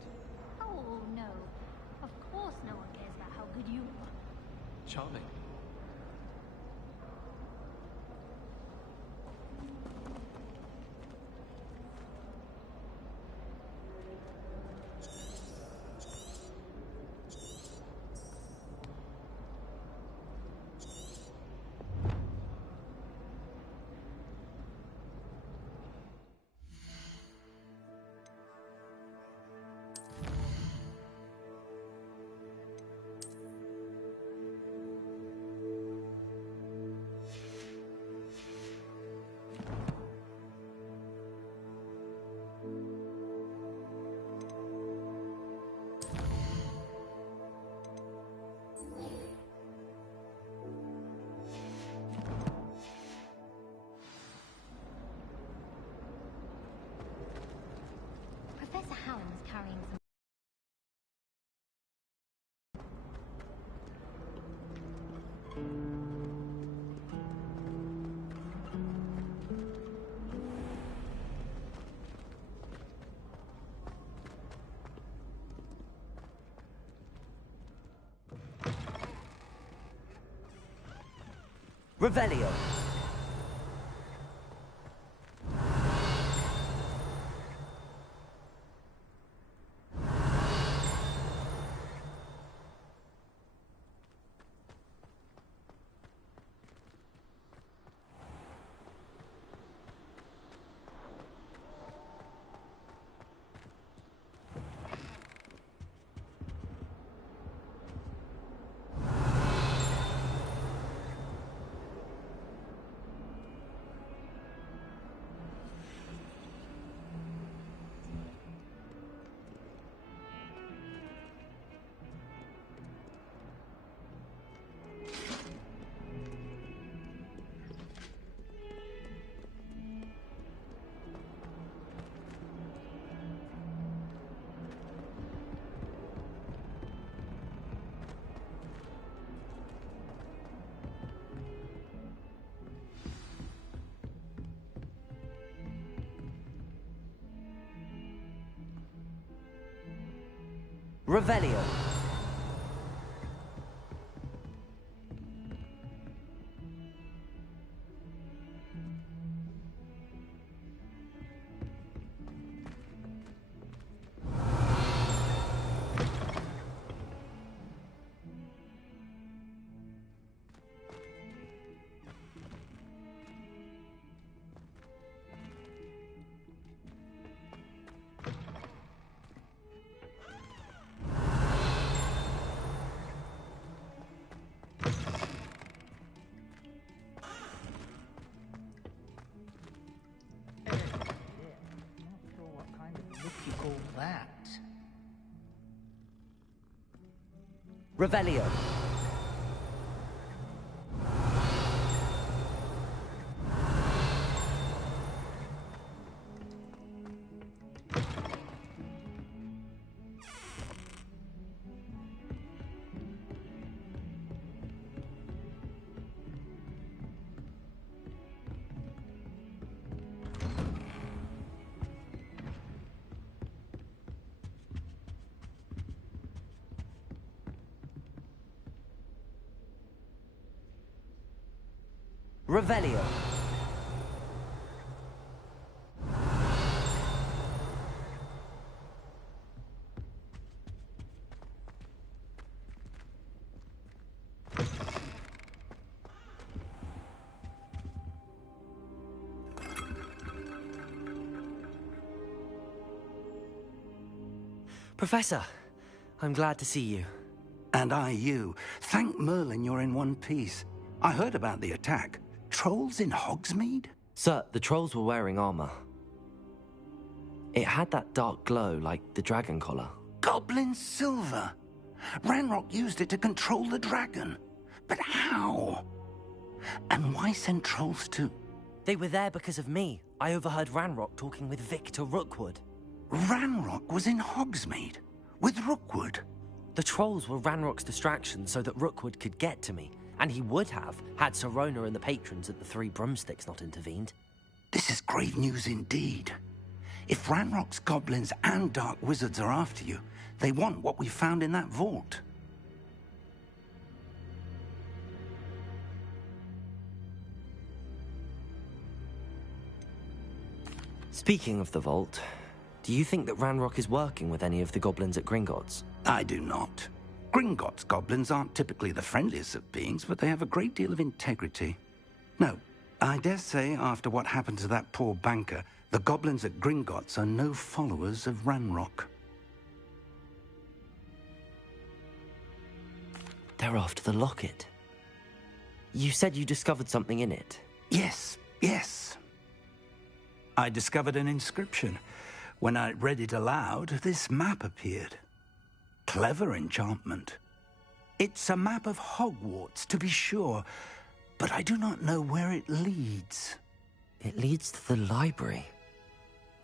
Oh, no. Of course no one cares about how good you are. Charming. Professor Hallam's carrying some... Revelio. Revelio. you call that? Revelio. Revelio. Professor, I'm glad to see you. And I you. Thank Merlin you're in one piece. I heard about the attack. Trolls in Hogsmeade? Sir, the trolls were wearing armor. It had that dark glow like the dragon collar. Goblin silver. Ranrock used it to control the dragon. But how? And why send trolls too? They were there because of me. I overheard Ranrock talking with Victor Rookwood. Ranrock was in Hogsmeade? With Rookwood? The trolls were Ranrock's distraction so that Rookwood could get to me. And he would have, had Sirona and the patrons at the Three Broomsticks not intervened. This is grave news indeed. If Ranrock's goblins and dark wizards are after you, they want what we found in that vault. Speaking of the vault, do you think that Ranrock is working with any of the goblins at Gringotts? I do not. Gringotts goblins aren't typically the friendliest of beings, but they have a great deal of integrity. No, I dare say after what happened to that poor banker, the goblins at Gringotts are no followers of Ranrock. They're after the locket. You said you discovered something in it. Yes. I discovered an inscription. When I read it aloud, this map appeared. Clever enchantment. It's a map of Hogwarts, to be sure, but I do not know where it leads. It leads to the library.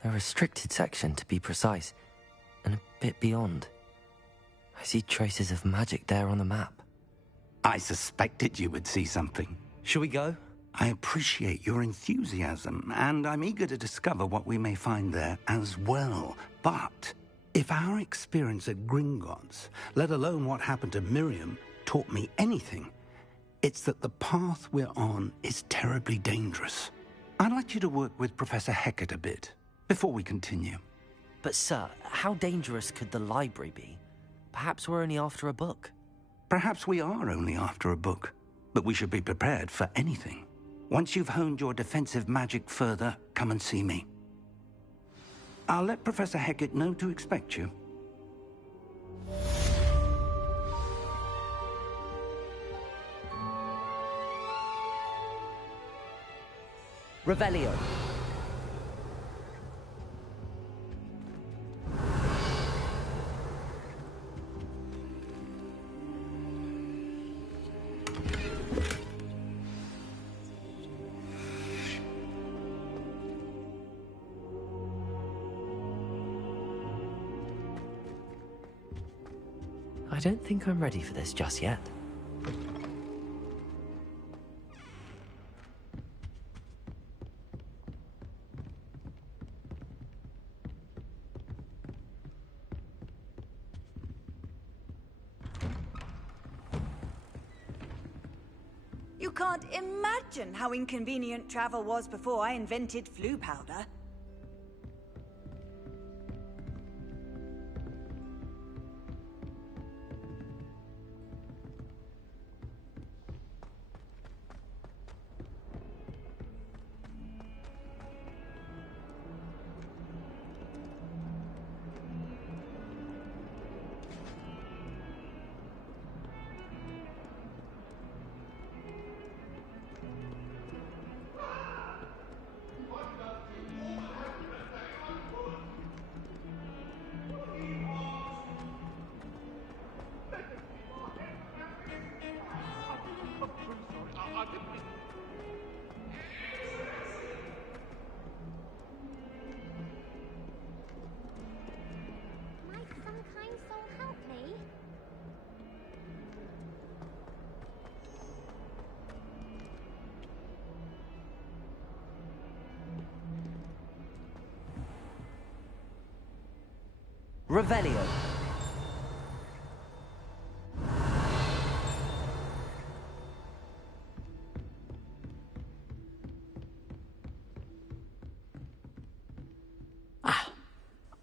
The restricted section, to be precise, and a bit beyond. I see traces of magic there on the map. I suspected you would see something. Shall we go? I appreciate your enthusiasm, and I'm eager to discover what we may find there as well. But if our experience at Gringotts, let alone what happened to Miriam, taught me anything, it's that the path we're on is terribly dangerous. I'd like you to work with Professor Hecat a bit before we continue. But sir, how dangerous could the library be? Perhaps we're only after a book. Perhaps we are only after a book, but we should be prepared for anything. Once you've honed your defensive magic further, come and see me. I'll let Professor Hecat know to expect you. Revelio. I don't think I'm ready for this just yet. You can't imagine how inconvenient travel was before I invented flu powder. Revelio.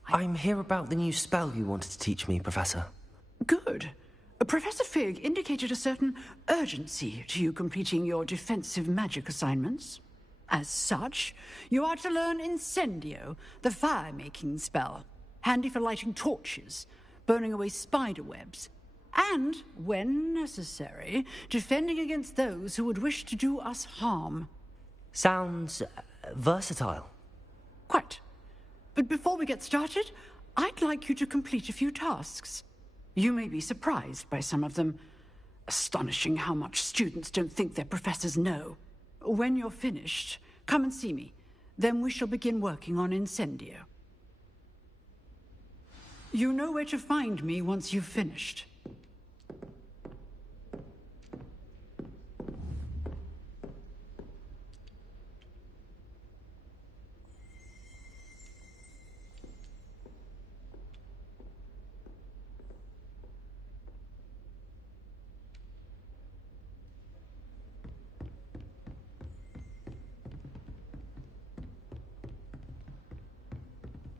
I'm here about the new spell you wanted to teach me, Professor. Good. Professor Fig indicated a certain urgency to you completing your defensive magic assignments. As such, you are to learn Incendio, the fire-making spell, handy for lighting torches, burning away spider webs, and, when necessary, defending against those who would wish to do us harm. Sounds versatile. Quite. But before we get started, I'd like you to complete a few tasks. You may be surprised by some of them. Astonishing how much students don't think their professors know. When you're finished, come and see me. Then we shall begin working on Incendio. You know where to find me once you've finished.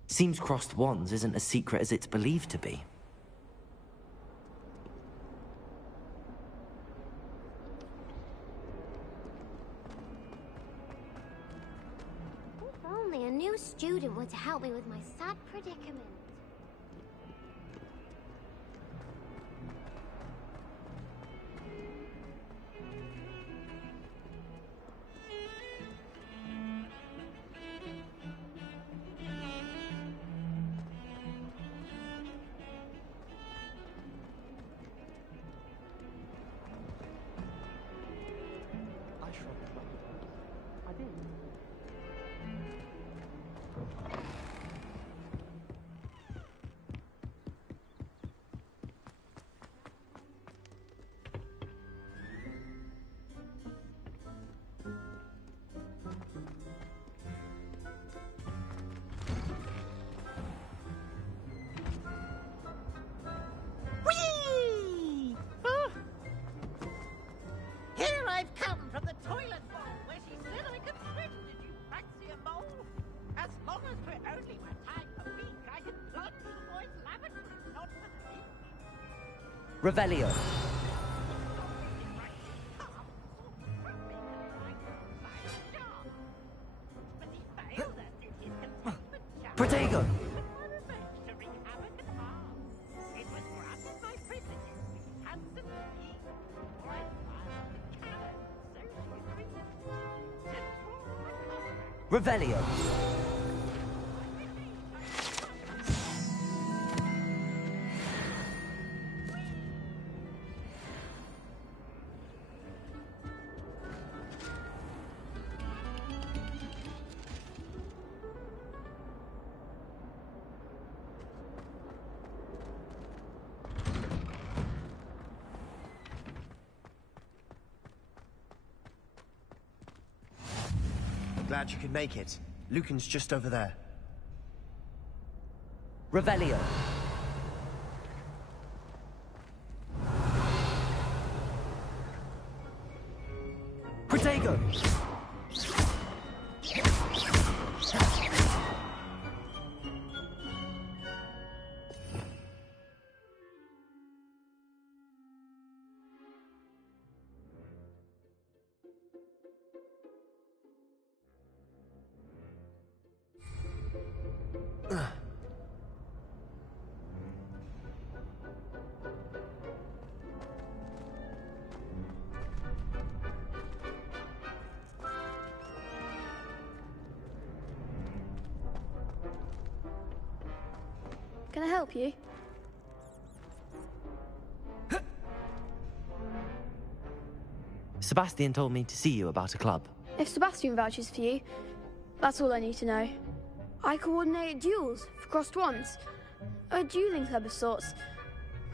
Seems crossed wands isn't as secret as it's believed to be. If only a new student were to help me with my sad predicament. Whee! Oh. Here I've come from the toilet bowl where she said I could swim. Did you fancy a mole? As long as we're only one time a week, I can plunge the boys' lavatory, not for the week. Revelio. Protego. Revelio. Glad you could make it. Lucan's just over there. Revelio. Protego. Can I help you? Sebastian told me to see you about a club. If Sebastian vouches for you, that's all I need to know. I coordinate duels for crossed wands. A dueling club of sorts.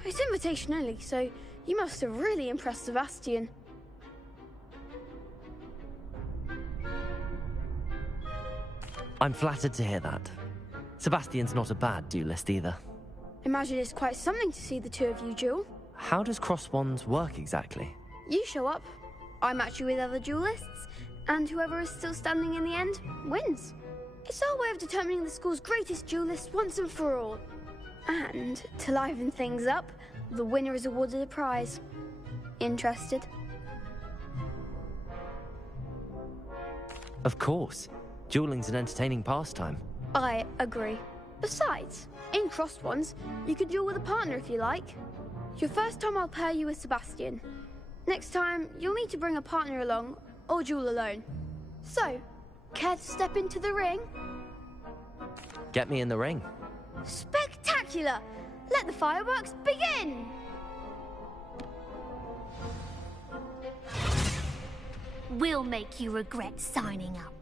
It's invitation only, so you must have really impressed Sebastian. I'm flattered to hear that. Sebastian's not a bad duelist either. Imagine it's quite something to see the two of you duel. How does cross wands work exactly? You show up, I match you with other duelists, and whoever is still standing in the end wins. It's our way of determining the school's greatest duelist once and for all. And to liven things up, the winner is awarded a prize. Interested? Of course. Dueling's an entertaining pastime. I agree. Besides, in crossed ones, you could duel with a partner if you like. Your first time I'll pair you with Sebastian. Next time, you'll need to bring a partner along, or duel alone. So, care to step into the ring? Get me in the ring. Spectacular! Let the fireworks begin! We'll make you regret signing up.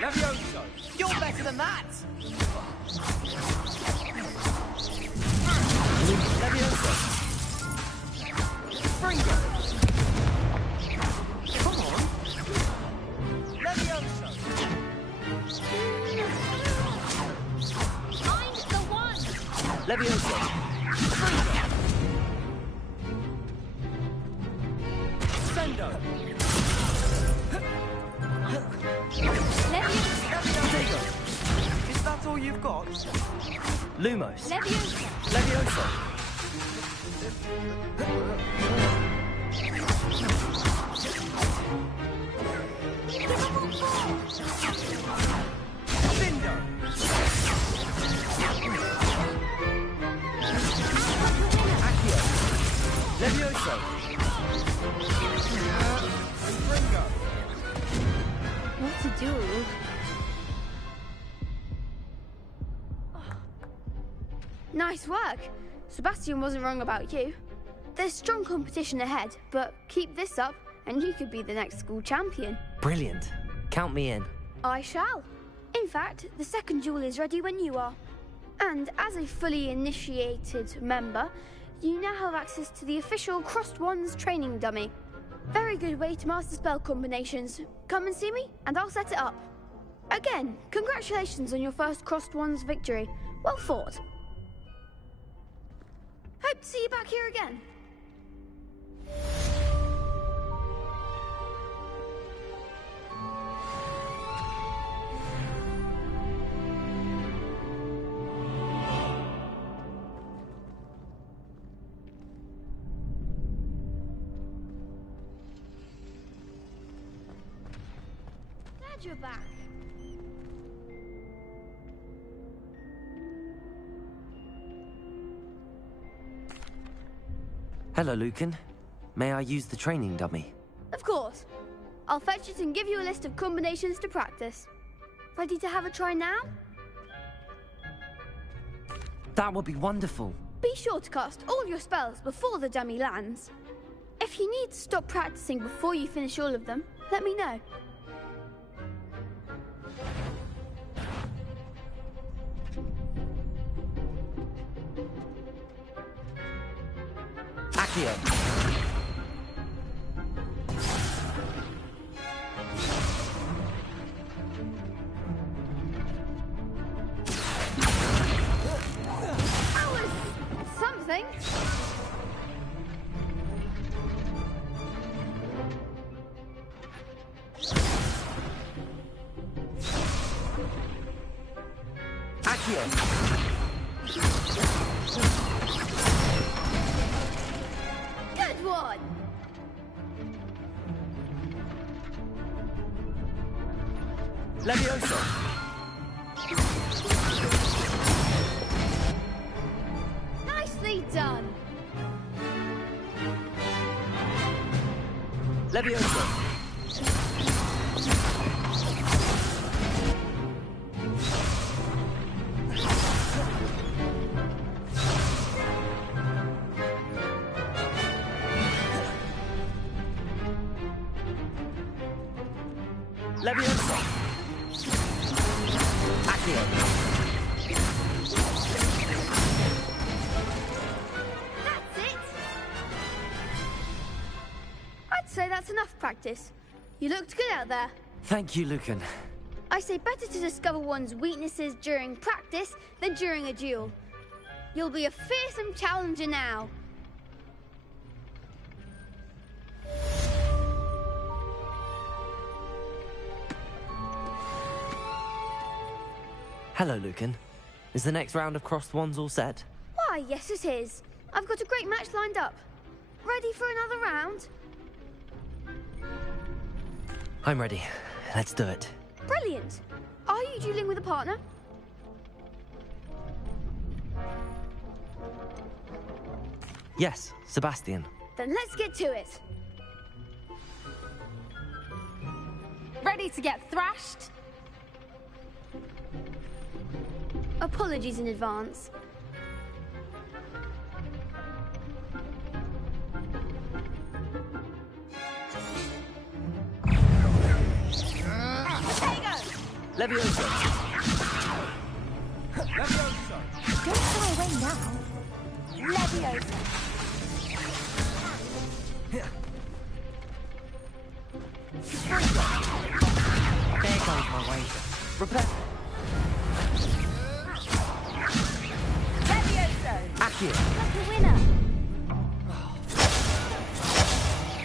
Levioso! You're better than that! Levioso! Fringo! Come on! Levioso! I'm the one! Levioso! Fringo! Sendo! Levioso! Is that all you've got? Lumos. Levioso! Levioso! Bindo! Accio! Levioso! Fringo! What to do? Nice work. Sebastian wasn't wrong about you. There's strong competition ahead, but keep this up and you could be the next school champion. Brilliant. Count me in. I shall. In fact, the second duel is ready when you are. And as a fully initiated member, you now have access to the official Crossed Wands training dummy. Very good way to master spell combinations. Come and see me, and I'll set it up. Again, congratulations on your first Crossed Wands victory. Well fought. Hope to see you back here again. Glad you're back. Hello, Lucan. May I use the training dummy? Of course. I'll fetch it and give you a list of combinations to practice. Ready to have a try now? That would be wonderful. Be sure to cast all your spells before the dummy lands. If you need to stop practicing before you finish all of them, let me know. Accio. That was something. Accio! Good one. Levioso! Nicely done. Levioso! Leviosa! Accio! That's it! I'd say that's enough practice. You looked good out there. Thank you, Lucan. I say better to discover one's weaknesses during practice than during a duel. You'll be a fearsome challenger now. Hello, Lucan. Is the next round of crossed wands all set? Why, yes it is. I've got a great match lined up. Ready for another round? I'm ready. Let's do it. Brilliant. Are you dueling with a partner? Yes, Sebastian. Then let's get to it. Ready to get thrashed? Apologies in advance. Leviosa! Leviosa! Don't fly away now. Leviosa! There goes my wager. Repair. Leviosa! Accio! That's the winner!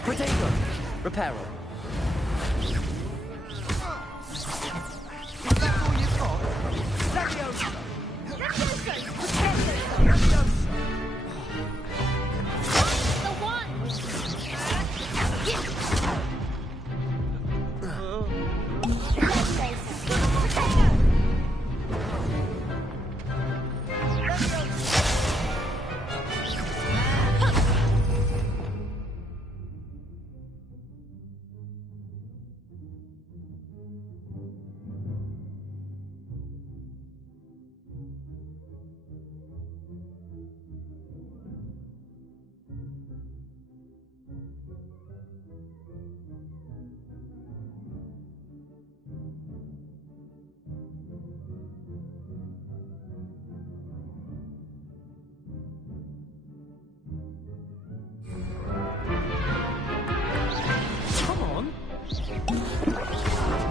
Protego! Reparo.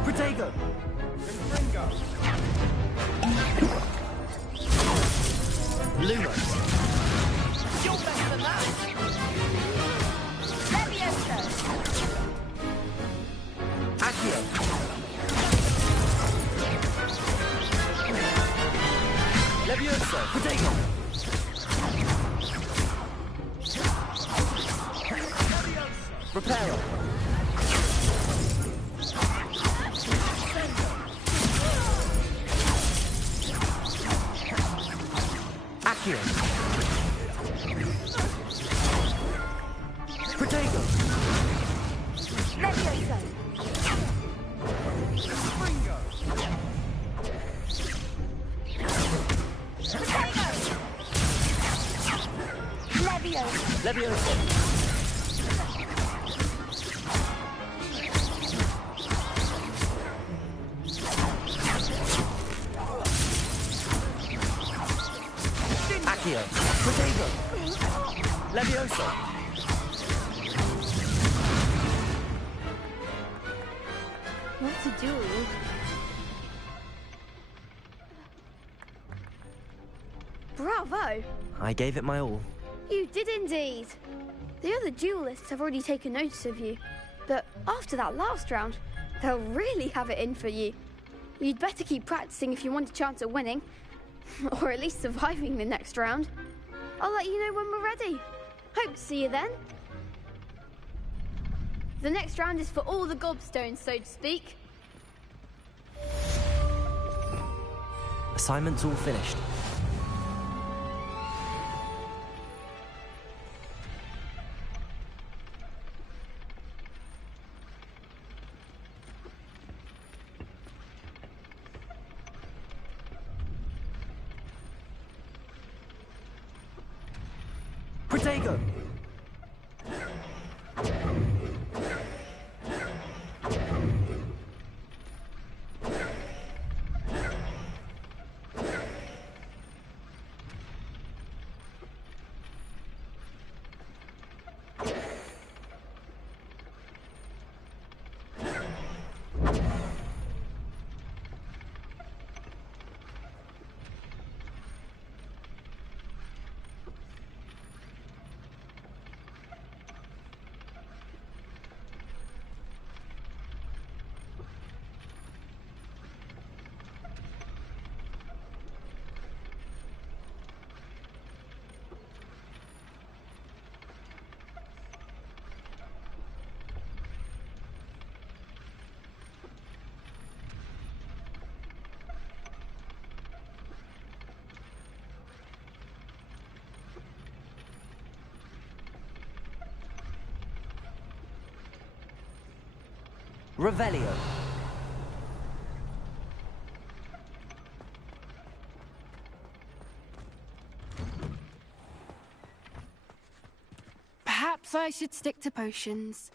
Protego! Lumos! You're better than that! Leviosa! Accio! Leviosa! Protego! Reparo! Accio! Protego! Leviosa! Leviosa! Leviosa! Accio! Protego! Leviosa! What's a duel? Bravo! I gave it my all. You did indeed. The other duelists have already taken notice of you, but after that last round, they'll really have it in for you. You'd better keep practicing if you want a chance at winning, or at least surviving the next round. I'll let you know when we're ready. Hope to see you then. The next round is for all the gobstones, so to speak. Assignment's all finished. Protego! Revelio. Perhaps I should stick to potions.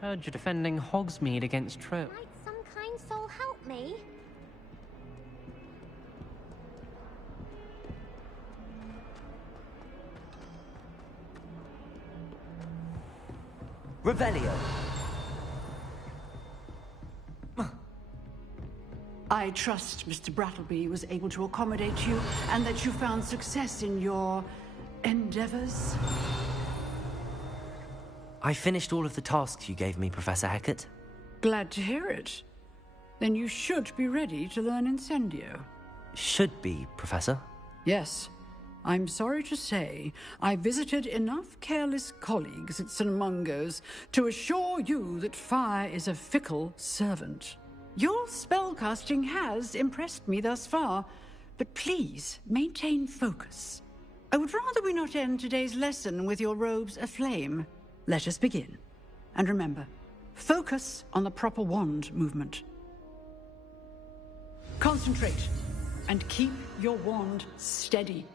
Heard you're defending Hogsmeade against Tripp. Might some kind soul help me? Revelio. I trust Mr. Brattleby was able to accommodate you and that you found success in your endeavors. I finished all of the tasks you gave me, Professor Hecat. Glad to hear it. Then you should be ready to learn Incendio. Should be, Professor. Yes. I'm sorry to say, I visited enough careless colleagues at St. Mungo's to assure you that fire is a fickle servant. Your spellcasting has impressed me thus far, but please maintain focus. I would rather we not end today's lesson with your robes aflame. Let us begin. And remember, focus on the proper wand movement. Concentrate, and keep your wand steady.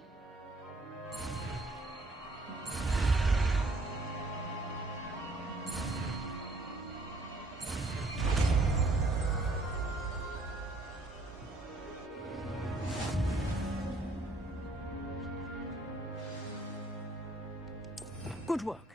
Good work.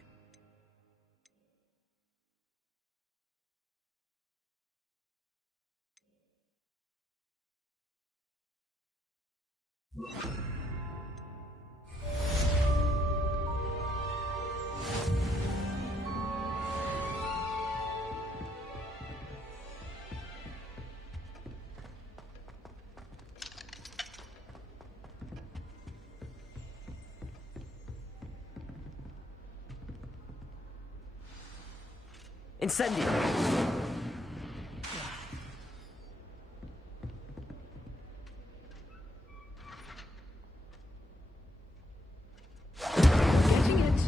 Incendio. Getting it.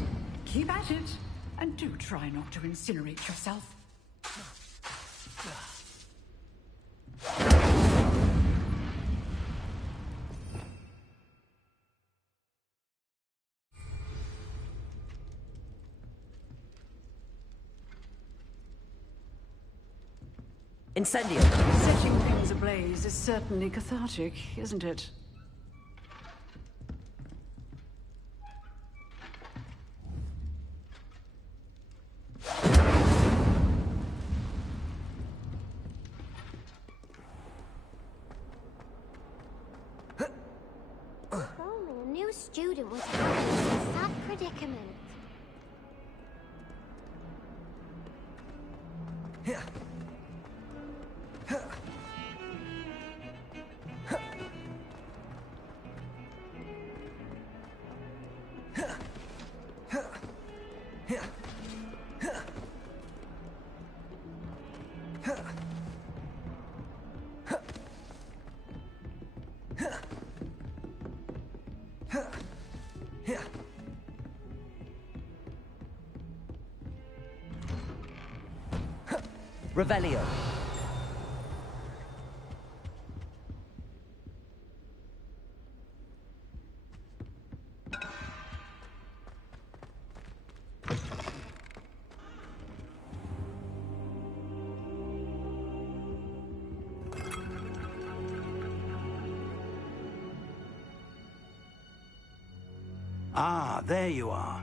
Keep at it. And do try not to incinerate yourself. Incendio. Setting things ablaze is certainly cathartic, isn't it? If only a new student was having a sad predicament. Revelio. Ah, there you are.